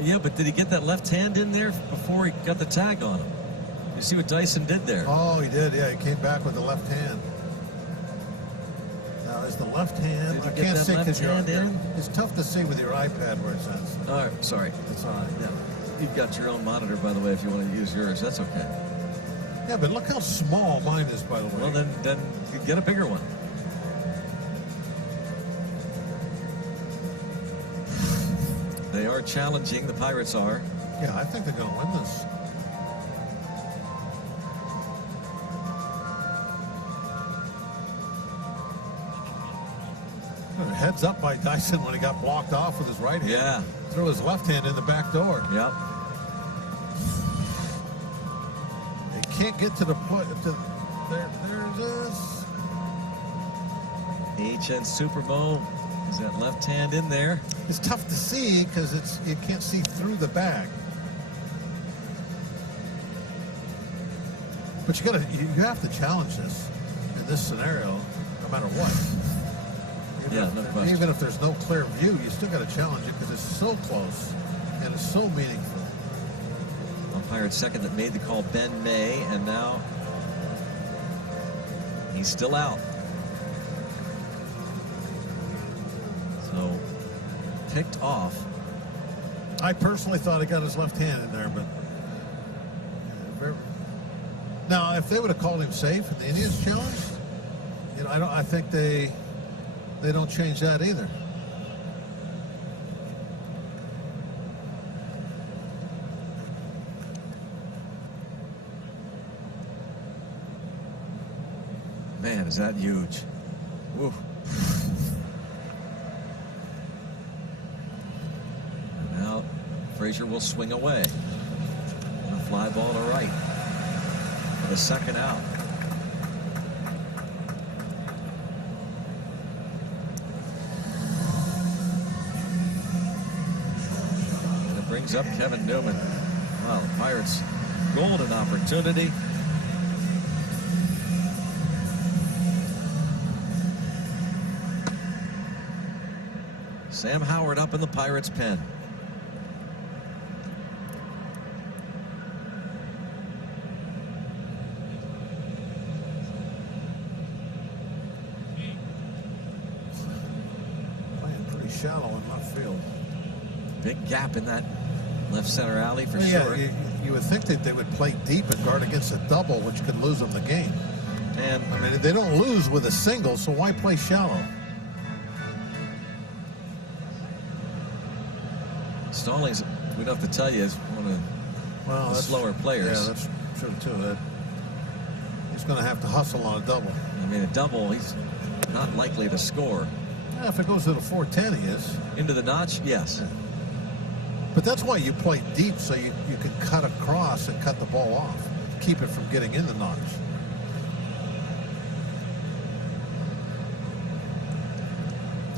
Yeah, but did he get that left hand in there before he got the tag on him? You see what Dyson did there? Oh, he did. Yeah, he came back with the left hand. Now, is the left hand? I can't see because it's tough to see with your iPad where it says. All right, sorry. That's all right. Yeah, you've got your own monitor, by the way, if you want to use yours. That's okay. Yeah, but look how small mine is, by the way. Well, then you get a bigger one. They are challenging. The Pirates are. Yeah, I think they're going to win this. Heads up by Dyson when he got blocked off with his right hand. Yeah. Threw his left hand in the back door. Yep. He can't get to the plate. There's this. HN Supermo is that left hand in there. It's tough to see because you can't see through the bag. But you have to challenge this in this scenario, no matter what. Even if there's no clear view, you still got to challenge it because it's so close and it's so meaningful. Umpire at second that made the call, Ben May, and now he's still out. So picked off. I personally thought he got his left hand in there, but now if they would have called him safe and the Indians challenged, I think they don't change that either. Man, is that huge. Woo. Now Frazier will swing away. And a fly ball to right for the second out. And it brings up Kevin Newman. Wow, the Pirates golden opportunity. Sam Howard up in the Pirates' pen. Playing pretty shallow in left field. Big gap in that left center alley for Yeah, sure. you would think that they would play deep and guard against a double, which could lose them the game. And I mean, they don't lose with a single, so why play shallow? Stallings, we don't have to tell you, is one of the slower players. Yeah, that's true too. He's going to have to hustle on a double. I mean, a double, he's not likely to score. Yeah, if it goes to the 410, he is. Into the notch, yes. But that's why you play deep, so you can cut across and cut the ball off. Keep it from getting in the notch.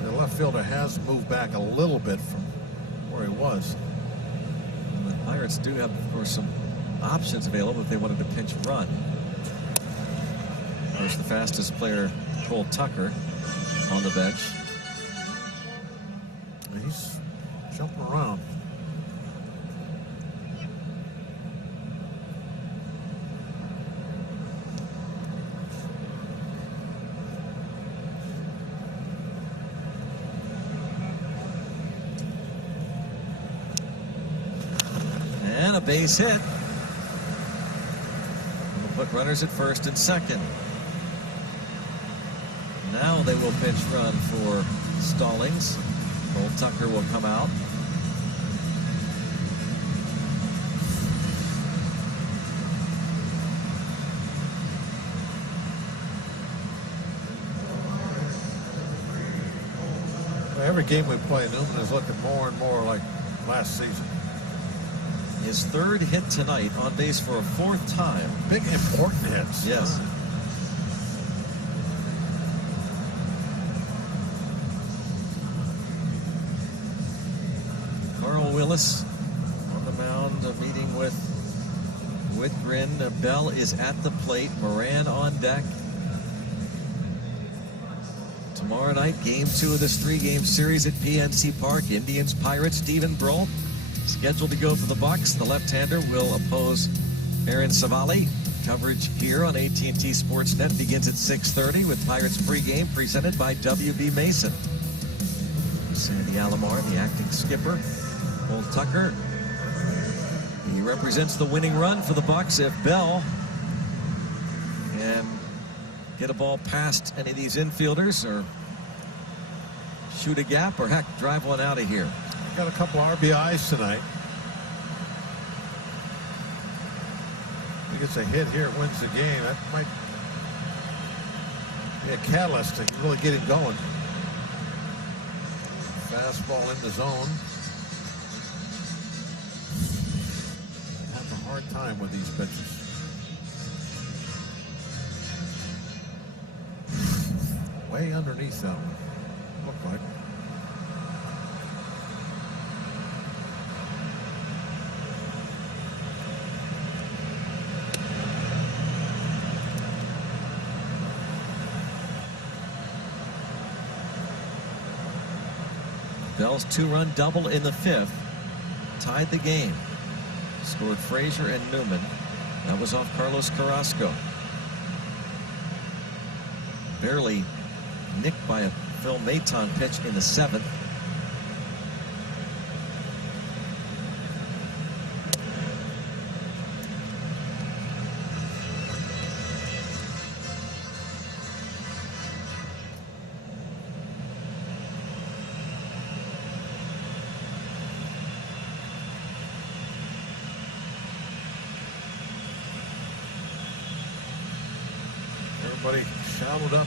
The left fielder has moved back a little bit from where he was. And the Pirates do have, of course, some options available if they wanted to pinch run. There's the fastest player, Cole Tucker, on the bench. He's jumping around. And a base hit. We'll put runners at first and second. Now they will pinch run for Stallings. Cole Tucker will come out. Every game we play, Newman is looking more and more like last season. His third hit tonight, on base for a fourth time. Big important hits. Yes. Carl Willis on the mound, meeting with Whitgren. Bell is at the plate. Moran on deck. Tomorrow night, game 2 of this 3-game series at PNC Park. Indians, Pirates, Stephen Brault scheduled to go for the Bucks. The left-hander will oppose Aaron Savali. Coverage here on AT&T Sportsnet begins at 6:30 with Pirates pregame presented by W.B. Mason. Sandy Alomar, the acting skipper. Cole Tucker. He represents the winning run for the Bucks. If Bell can get a ball past any of these infielders or shoot a gap or heck, drive one out of here. Got a couple RBIs tonight. If he gets a hit here, it wins the game. That might be a catalyst to really get him going. Fastball in the zone. Have a hard time with these pitches. Way underneath them. Look like. Bell's two-run double in the 5th tied the game. Scored Frazier and Newman. That was off Carlos Carrasco. Barely nicked by a Phil Maton pitch in the 7th. Everybody shadowed up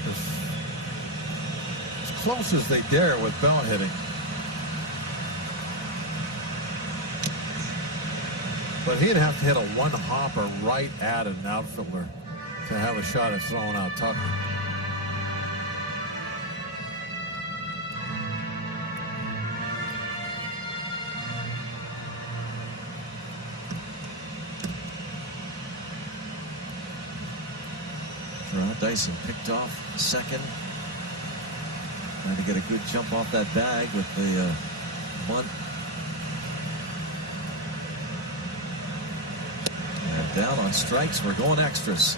as close as they dare with Bell hitting. But he'd have to hit a one-hopper right at an outfielder to have a shot at throwing out Tucker. Dyson picked off second. Trying to get a good jump off that bag with the bunt. And down on strikes. We're going extras.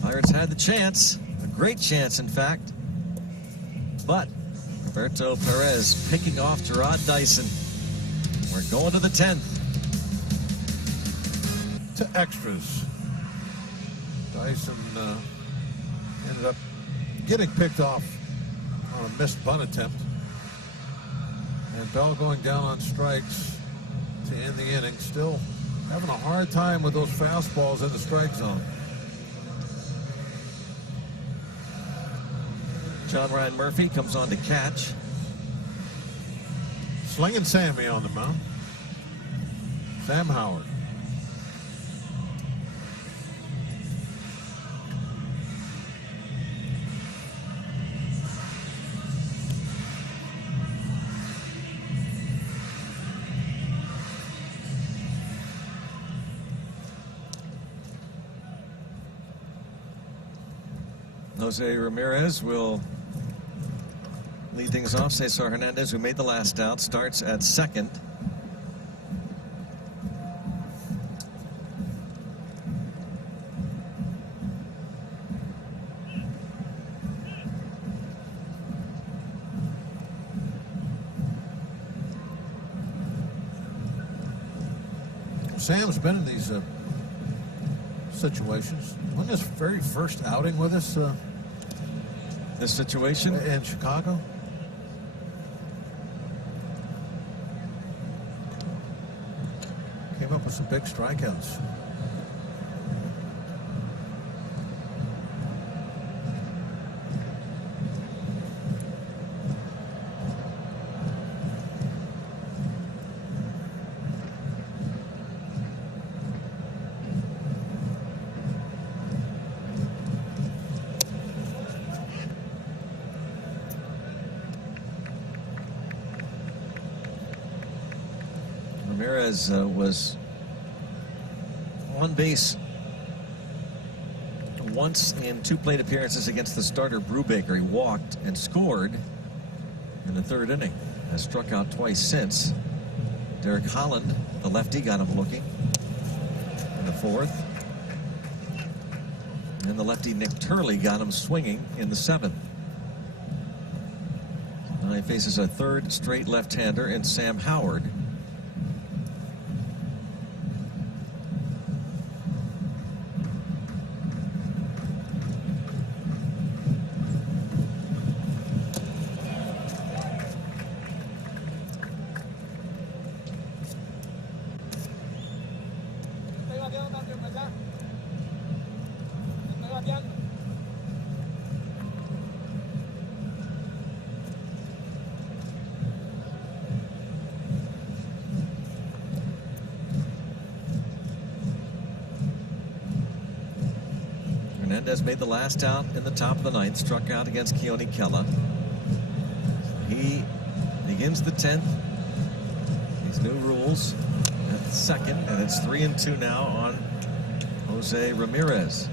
Pirates had the chance. A great chance, in fact. But Roberto Perez picking off Jarrod Dyson. We're going to the 10th. To extras. Dyson ended up getting picked off on a missed bunt attempt. And Bell going down on strikes to end the inning. Still having a hard time with those fastballs in the strike zone. John Ryan Murphy comes on to catch. Slinging Sammy on the mound. Sam Howard. Jose Ramirez will lead things off. Cesar Hernandez, who made the last out, starts at second. Sam's been in these situations. Wasn't his very first outing with us this situation in Chicago? Came up with some big strikeouts. Ramirez was on base once in 2 plate appearances against the starter Brubaker. He walked and scored in the 3rd inning. Has struck out twice since. Derek Holland, the lefty, got him looking in the 4th. And the lefty Nick Turley got him swinging in the 7th. Now he faces a 3rd straight left-hander in Sam Howard. Hernandez made the last out in the top of the 9th, struck out against Keone Kela. He begins the 10th. These new rules at the 2nd, and it's 3-2 now on Jose Ramirez.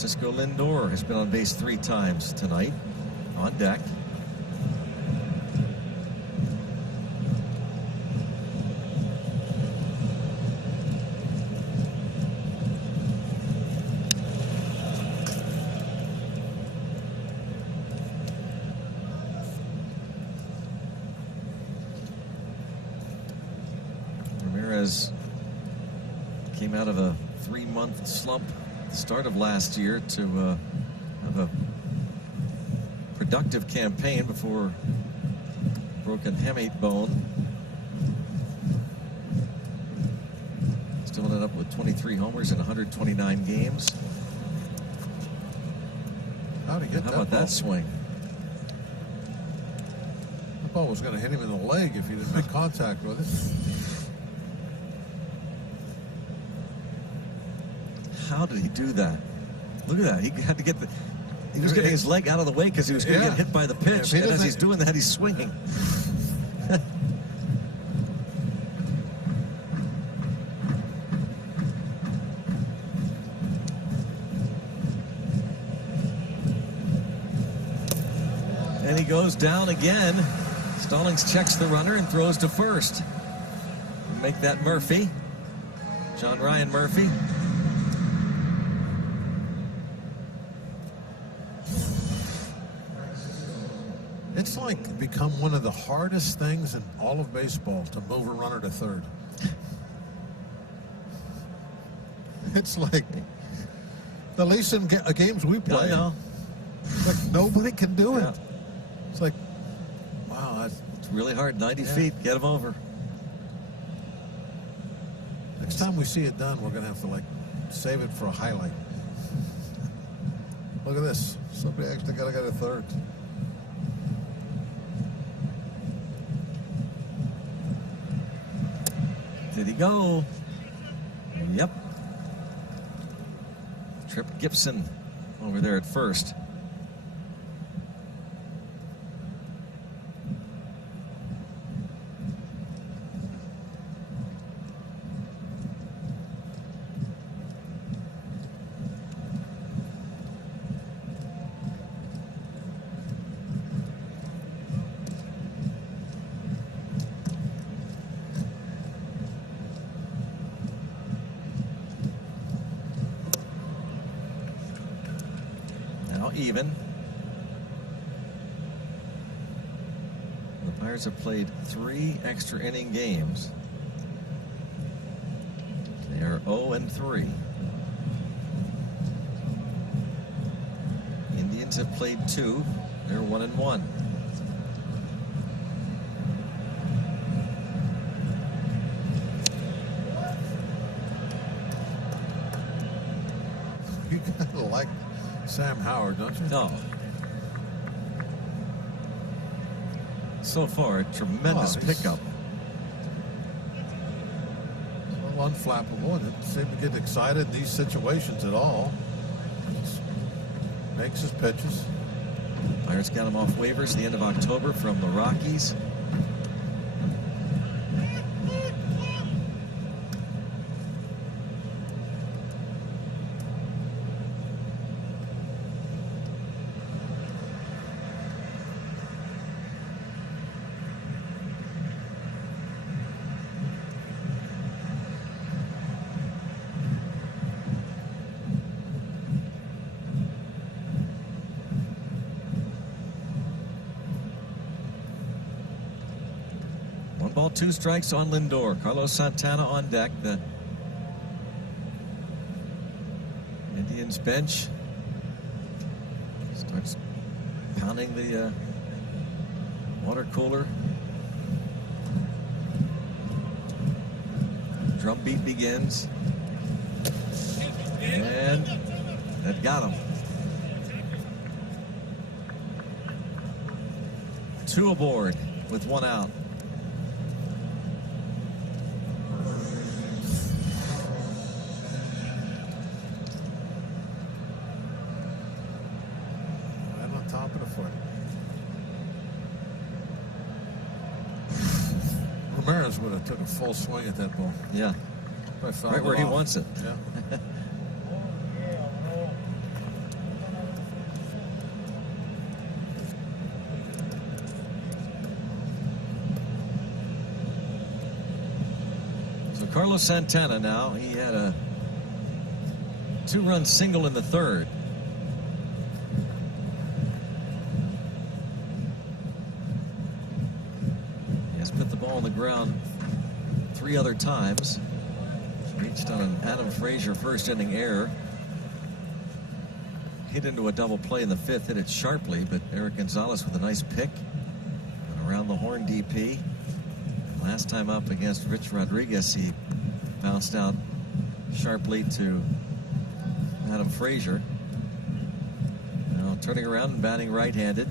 Francisco Lindor has been on base 3 times tonight on deck. Ramirez came out of a 3-month slump at the start of last year to have a productive campaign before broken hamate bone. Still ended up with 23 homers in 129 games. How'd he hit How that about ball? that swing? That ball was going to hit him in the leg if he didn't make contact with it. How did he do that? Look at that. He had to get the... He was getting his leg out of the way because he was going to Yeah. get hit by the pitch. Yeah, And if he as he's doesn't- doing that, he's swinging. And he goes down again. Stallings checks the runner and throws to first. Make that Murphy. John Ryan Murphy. It's like become one of the hardest things in all of baseball to move a runner to third. It's like the least in games we play. I know. Like nobody can do it. Yeah. It's like, wow, that's, It's really hard. 90 Yeah. feet. Get him over. next time we see it done, we're gonna have to like save it for a highlight. Look at this. Somebody actually got to get a third. Did he go? Yep. Trip Gibson over there at first. Now even. The Pirates have played 3 extra inning games. They are 0-3. Indians have played 2. They're 1-1. You gotta like Sam Howard, don't you? No. So far, a tremendous Oh, he's- pickup. A little unflappable, and didn't seem to get excited in these situations at all. Just makes his pitches. Pirates got him off waivers the end of October from the Rockies. One ball, 2 strikes on Lindor. Carlos Santana on deck. The Indians bench starts pounding the water cooler. Drum beat begins. And that got him. 2 aboard with 1 out. Right on top of the foot. Ramirez would have took a full swing at that ball. Yeah, Probably fouled right where it he off. wants it. Yeah. So Carlos Santana now, he had a 2-run single in the third. He has put the ball on the ground 3 other times. Reached on an Adam Frazier first inning error. Hit into a double play in the 5th, hit it sharply, but Eric Gonzalez with a nice pick. And around the horn DP. Last time up against Rich Rodriguez, he bounced out sharply to Adam Frazier. Now turning around and batting right-handed.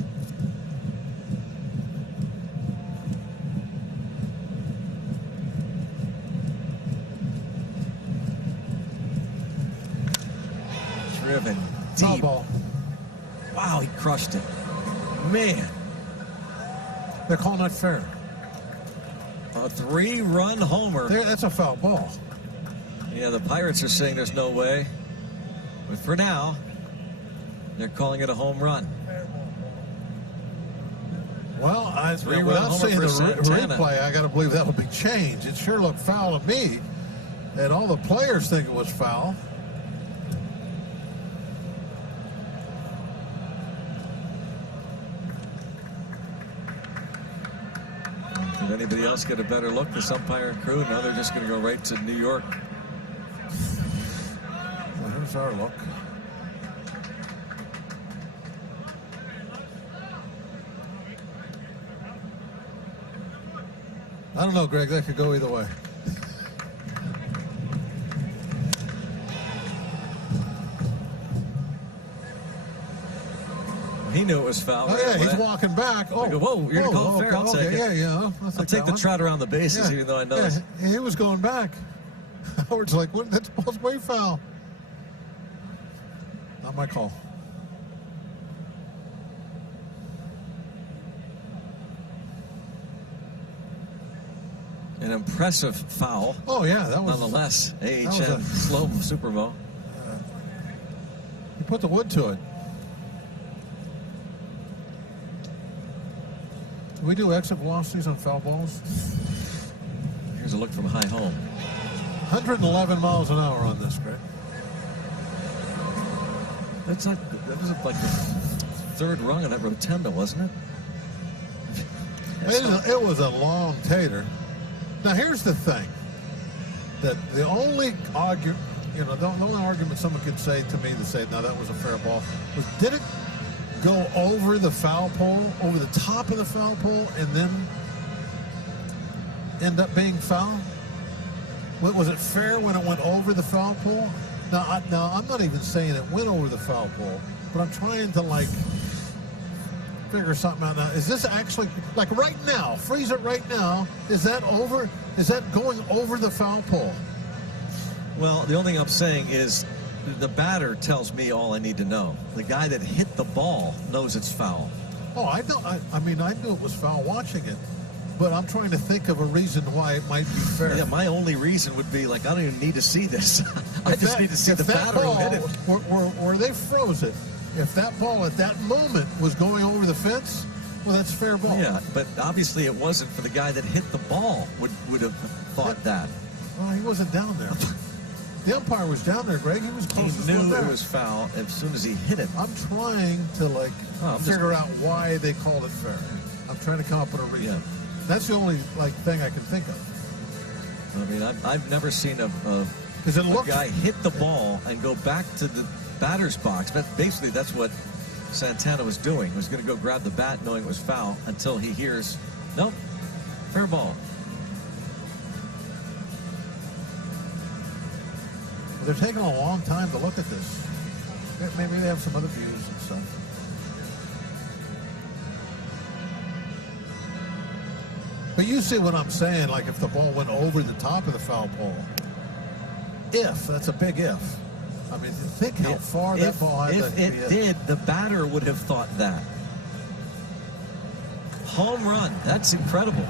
Driven Foul deep. ball. Wow, he crushed it. Man, They're calling that fair. a 3-run homer. That's a foul ball. Yeah, the Pirates are saying there's no way. But for now, they're calling it a home run. Well, Three-run without homer seeing for the Santana. replay, I got to believe that will be changed. It sure looked foul to me, and all the players think it was foul. Did anybody else get a better look? This umpire and crew? Now they're just going to go right to New York. Well, here's our look. I don't know, Greg. That could go either way. He knew it was foul. Oh, right yeah, he's away. walking back. Oh, I go, whoa, you're going to call it fair? I'll take okay, it. Yeah. I'll take the trot around the bases, even though I know it's... He was going back. Howard's like, what? That ball's way foul. Not my call. An impressive foul. Oh, yeah, that was... Nonetheless, was AHN a- slow Supermo. He put the wood to it. Do we do exit velocities on foul balls? Here's a look from high home. 111 miles an hour on this, Greg. That's not. That was like the third rung of that rotunda, wasn't it? It was a long tater. Now, here's the thing. That the only the only argument someone could say to me to say, no, that was a fair ball, was did it go over the foul pole, over the top of the foul pole, and then end up being foul? Was it fair when it went over the foul pole? Now, I'm not even saying it went over the foul pole, but I'm trying to, figure something out now. Is this actually, right now, freeze it right now, is that going over the foul pole? Well, the only thing I'm saying is the batter tells me all I need to know. The guy that hit the ball knows it's foul. Oh, I know. I mean, I knew it was foul watching it, but I'm trying to think of a reason why it might be fair. Yeah, my only reason would be, I don't even need to see this. I just need to see the batter who hit it. Where they froze it, if that ball at that moment was going over the fence, well, that's fair ball. Yeah, but obviously it wasn't for the guy that hit the ball would have thought that. Well, he wasn't down there. The umpire was down there, Greg. He was He closest to knew there. it was foul as soon as he hit it. I'm trying to figure out why they called it fair. I'm trying to come up with a reason. Yeah. That's the only thing I can think of. I mean, I've never seen a guy hit the ball and go back to the batter's box. But basically, that's what Santana was doing. He was going to go grab the bat knowing it was foul until he hears, nope, fair ball. They're taking a long time to look at this. Maybe they have some other views and stuff. But you see what I'm saying, if the ball went over the top of the foul pole. That's a big if. I mean, think how far that ball had If it did, the batter would have thought that. Home run. That's incredible.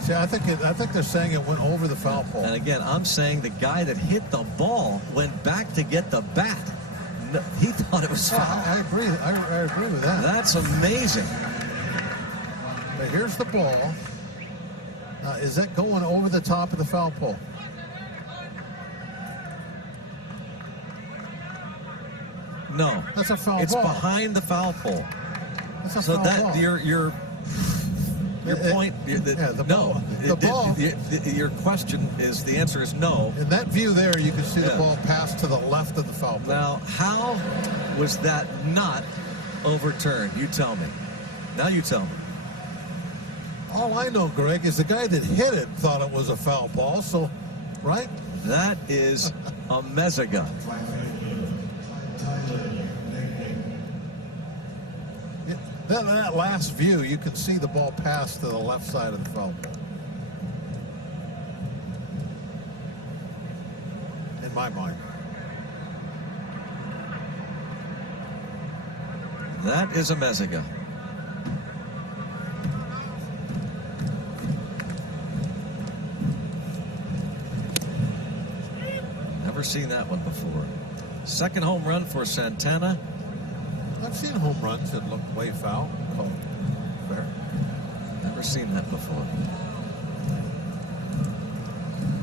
See, I think they're saying it went over the foul pole. And again, I'm saying the guy that hit the ball went back to get the bat. No, he thought it was foul. I agree. I agree with that. That's amazing. But here's the ball. Is that going over the top of the foul pole? No. That's a foul It's ball. behind the foul pole. That's a So foul that ball. your point. the No. ball. The ball. Your question is, the answer is no. In that view there, you can see the Yeah. ball pass to the left of the foul pole. Now, how was that not overturned? You tell me. Now you tell me. All I know, Greg, is the guy that hit it thought it was a foul ball, so, right? That is a Mezaga. That last view, you can see the ball pass to the left side of the foul pole. In my mind. That is a Mezaga. Never seen that one before. Second home run for Santana. I've seen home runs that look way foul. Called fair. Never seen that before.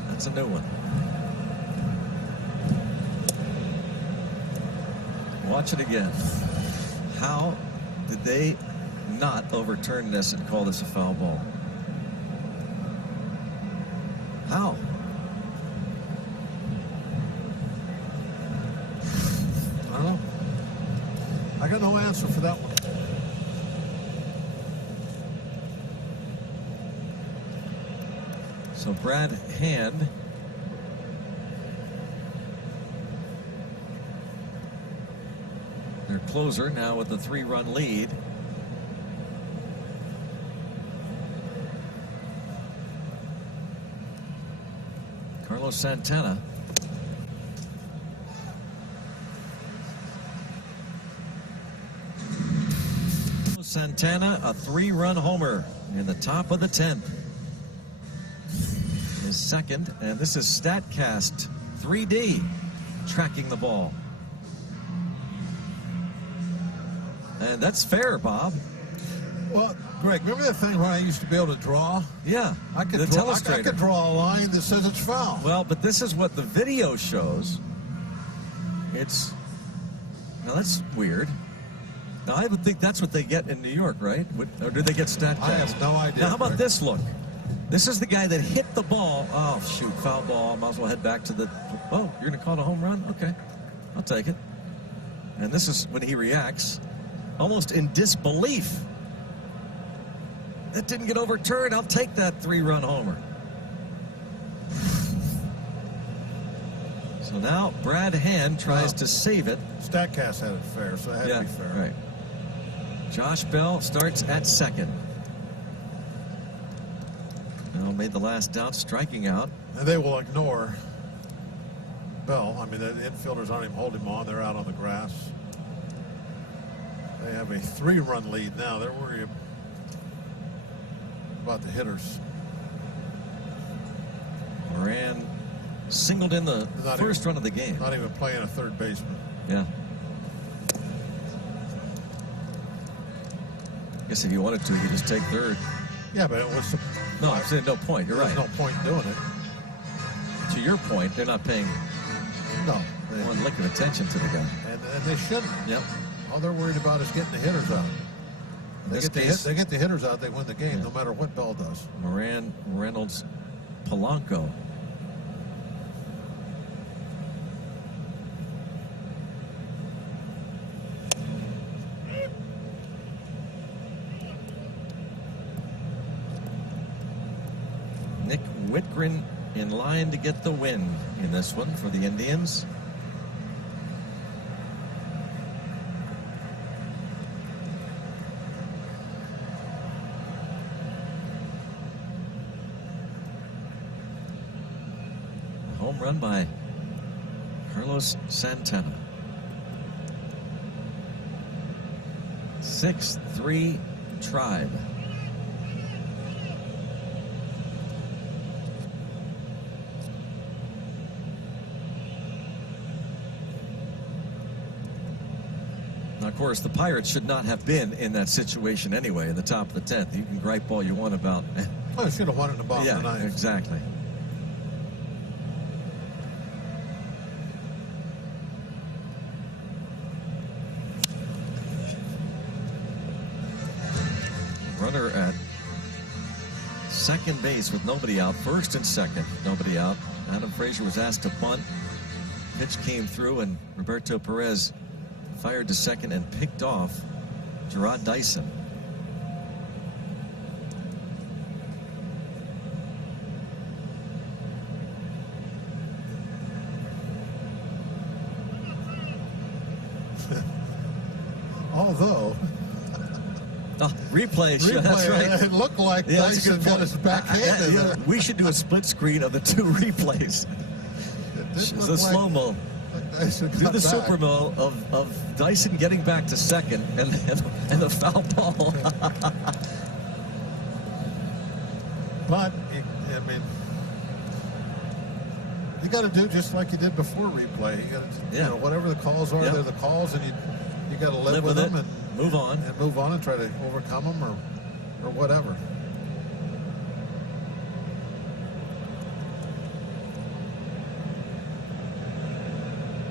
That's a new one. Watch it again. How did they not overturn this and call this a foul ball? How? I don't know. I got no answer for that one. So Brad Hand their closer now with the 3-run lead. Carlos Santana. Santana, a 3-run homer in the top of the 10th. His second, and this is StatCast 3D tracking the ball. And that's fair, Bob. Well, Greg, remember that thing where I used to be able to draw? Yeah, I could the draw, I telestrator. could draw a line that says it's foul. Well, but this is what the video shows. It's, now that's weird. Now I would think that's what they get in New York, right? Or do they get StatCast? I have no idea. Now how about Greg. this look? This is the guy that hit the ball. Oh, shoot, foul ball. Might as well head back to the, oh, you're going to call it a home run? Okay, I'll take it. And this is when he reacts, almost in disbelief. That didn't get overturned. I'll take that 3-run homer. So now Brad Hand tries to save it. StatCast had it fair, so it had to be fair. Right. Josh Bell starts at second. Now made the last out, striking out. And they will ignore Bell. I mean, the infielders aren't even holding him on. They're out on the grass. They have a 3-run lead now. They're worried about the hitters. Moran singled in the first run of the game. Not even playing a third baseman. Yeah. Guess if you wanted to, you just take third. Yeah, but it was No, I'm saying no point. You're right. There's no point in doing it. To your point, they're not paying No. one lick of attention to the guy. And they shouldn't. Yep. All they're worried about is getting the hitters out. They get the hitters out, they win the game, no matter what Bell does. Moran, Reynolds, Polanco. Nick Whitgren in line to get the win in this one for the Indians. Home run by Carlos Santana. 6-3 Tribe. Now, of course, the Pirates should not have been in that situation anyway in the top of the 10th. You can gripe all you want about. Well, they should have won it in the bottom of the Yeah, ninth. exactly. runner at second base with nobody out. First and second, nobody out. Adam Frazier was asked to bunt. Pitch came through, and Roberto Perez fired to second and picked off Jarrod Dyson. Although, replay, that's right. It looked like that's Dyson got his backhand in there. We should do a split screen of the two replays. It's a slow-mo. Do the super-mo of Dyson getting back to second and the foul ball. But, I mean, you got to do just like you did before replay. You got to, you know, whatever the calls are, they're the calls, and you got to live with them and move on. And move on and try to overcome them or whatever.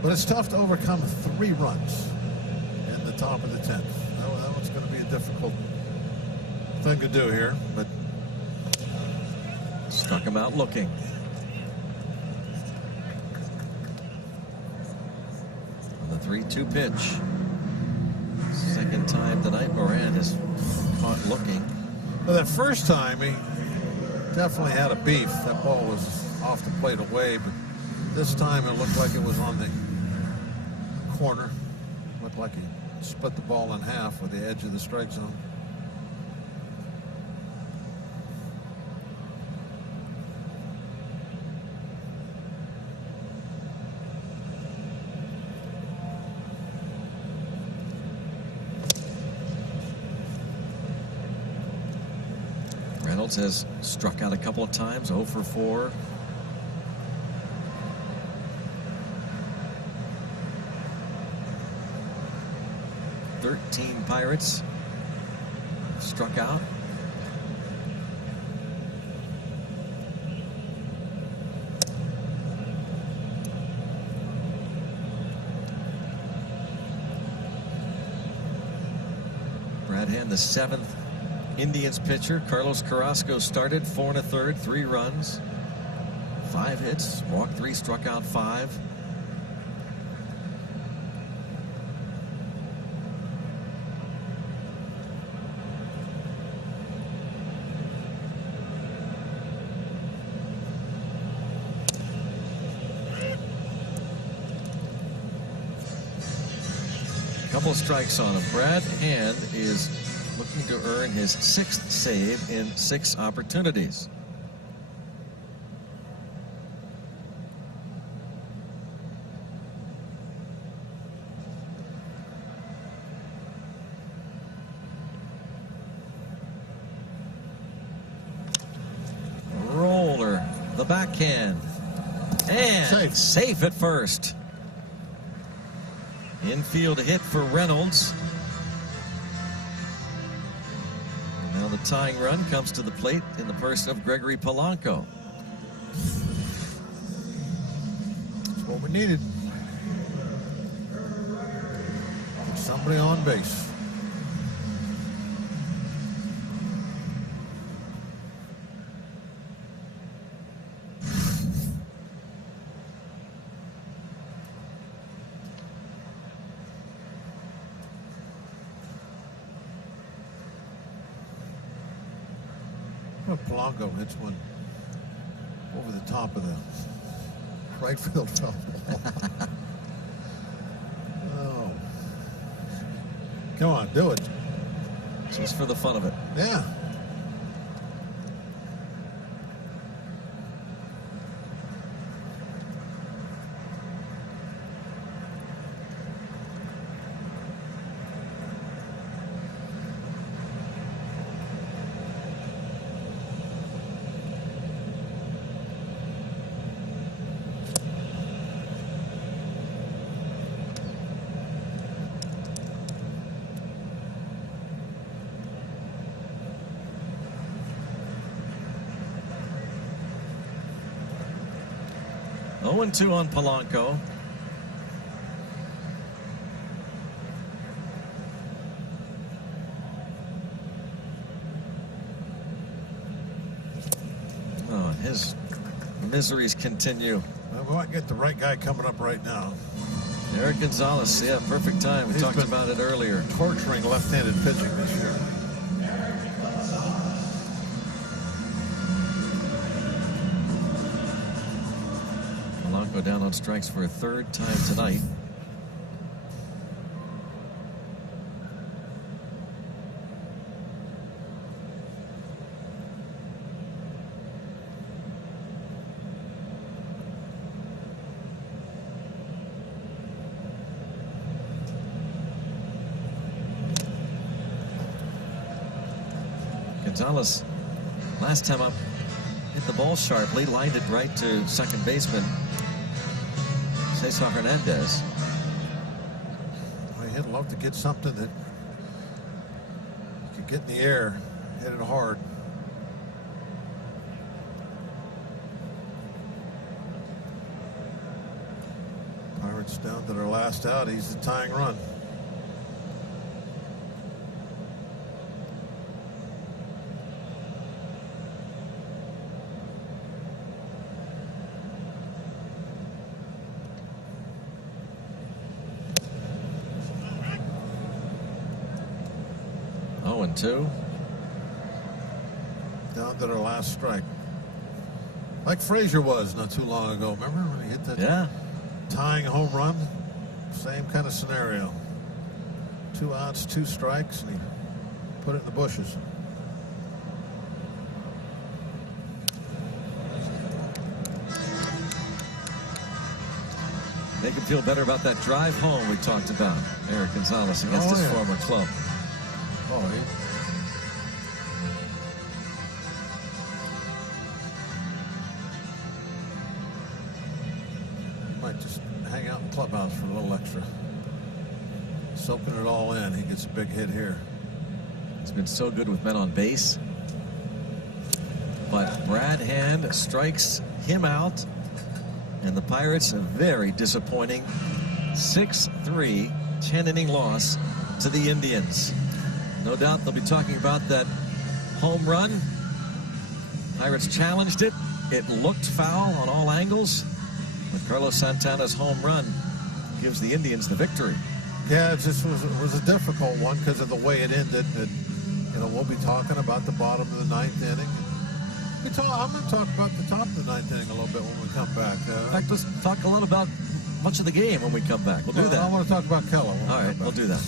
But it's tough to overcome 3 runs in the top of the 10th. That one's going to be a difficult thing to do here, but struck him out looking. On the 3-2 pitch. Second time tonight, Moran is caught looking. Well, that first time, he definitely had a beef. That ball was off the plate away, but this time it looked like it was on the corner. Looked like he split the ball in half with the edge of the strike zone. Reynolds has struck out a couple of times, 0 for 4. Pirates struck out. Brad Hand, the 7th Indians pitcher. Carlos Carrasco started 4 1/3, 3 runs, 5 hits, walked 3, struck out 5. Couple strikes on him. Brad Hand is looking to earn his 6th save in 6 opportunities. Roller, the backhand, and safe at first. Infield hit for Reynolds. Now the tying run comes to the plate in the person of Gregory Polanco. That's what we needed. Somebody on base. Polanco hits one over the top of the right field foul ball. Oh. Come on, do it. Just for the fun of it. Yeah. Oh, 0-2 on Polanco. his miseries continue. Well, we might get the right guy coming up right now. Eric Gonzalez, yeah, perfect time. We He's talked been about it earlier. Torturing left-handed pitching this year. Polanco down on strikes for a third time tonight. Gonzalez, last time up, hit the ball sharply, lined it right to second baseman Cesar Hernandez. Well, he'd love to get something that could get in the air, hit it hard. Pirates down to their last out. He's the tying run. And 2. Down to their last strike. Like Frazier was not too long ago. Remember when he hit that tying home run? Same kind of scenario. 2 outs, 2 strikes, and he put it in the bushes. Make him feel better about that drive home we talked about. Eric Gonzalez against his former club. Oh, yeah. Might just hang out in the clubhouse for a little extra. Soaking it all in. He gets a big hit here. He's been so good with men on base. But Brad Hand strikes him out. And the Pirates, a very disappointing 6-3 10-inning loss to the Indians. No doubt they'll be talking about that home run. Pirates challenged it. It looked foul on all angles. But Carlos Santana's home run gives the Indians the victory. Yeah, it just was a difficult one because of the way it ended. And, you know, we'll be talking about the bottom of the 9th inning. I'm going to talk about the top of the 9th inning a little bit when we come back. In fact, let's talk a lot about much of the game when we come back. We'll do that. I want to talk about Keller. All right, we'll do that.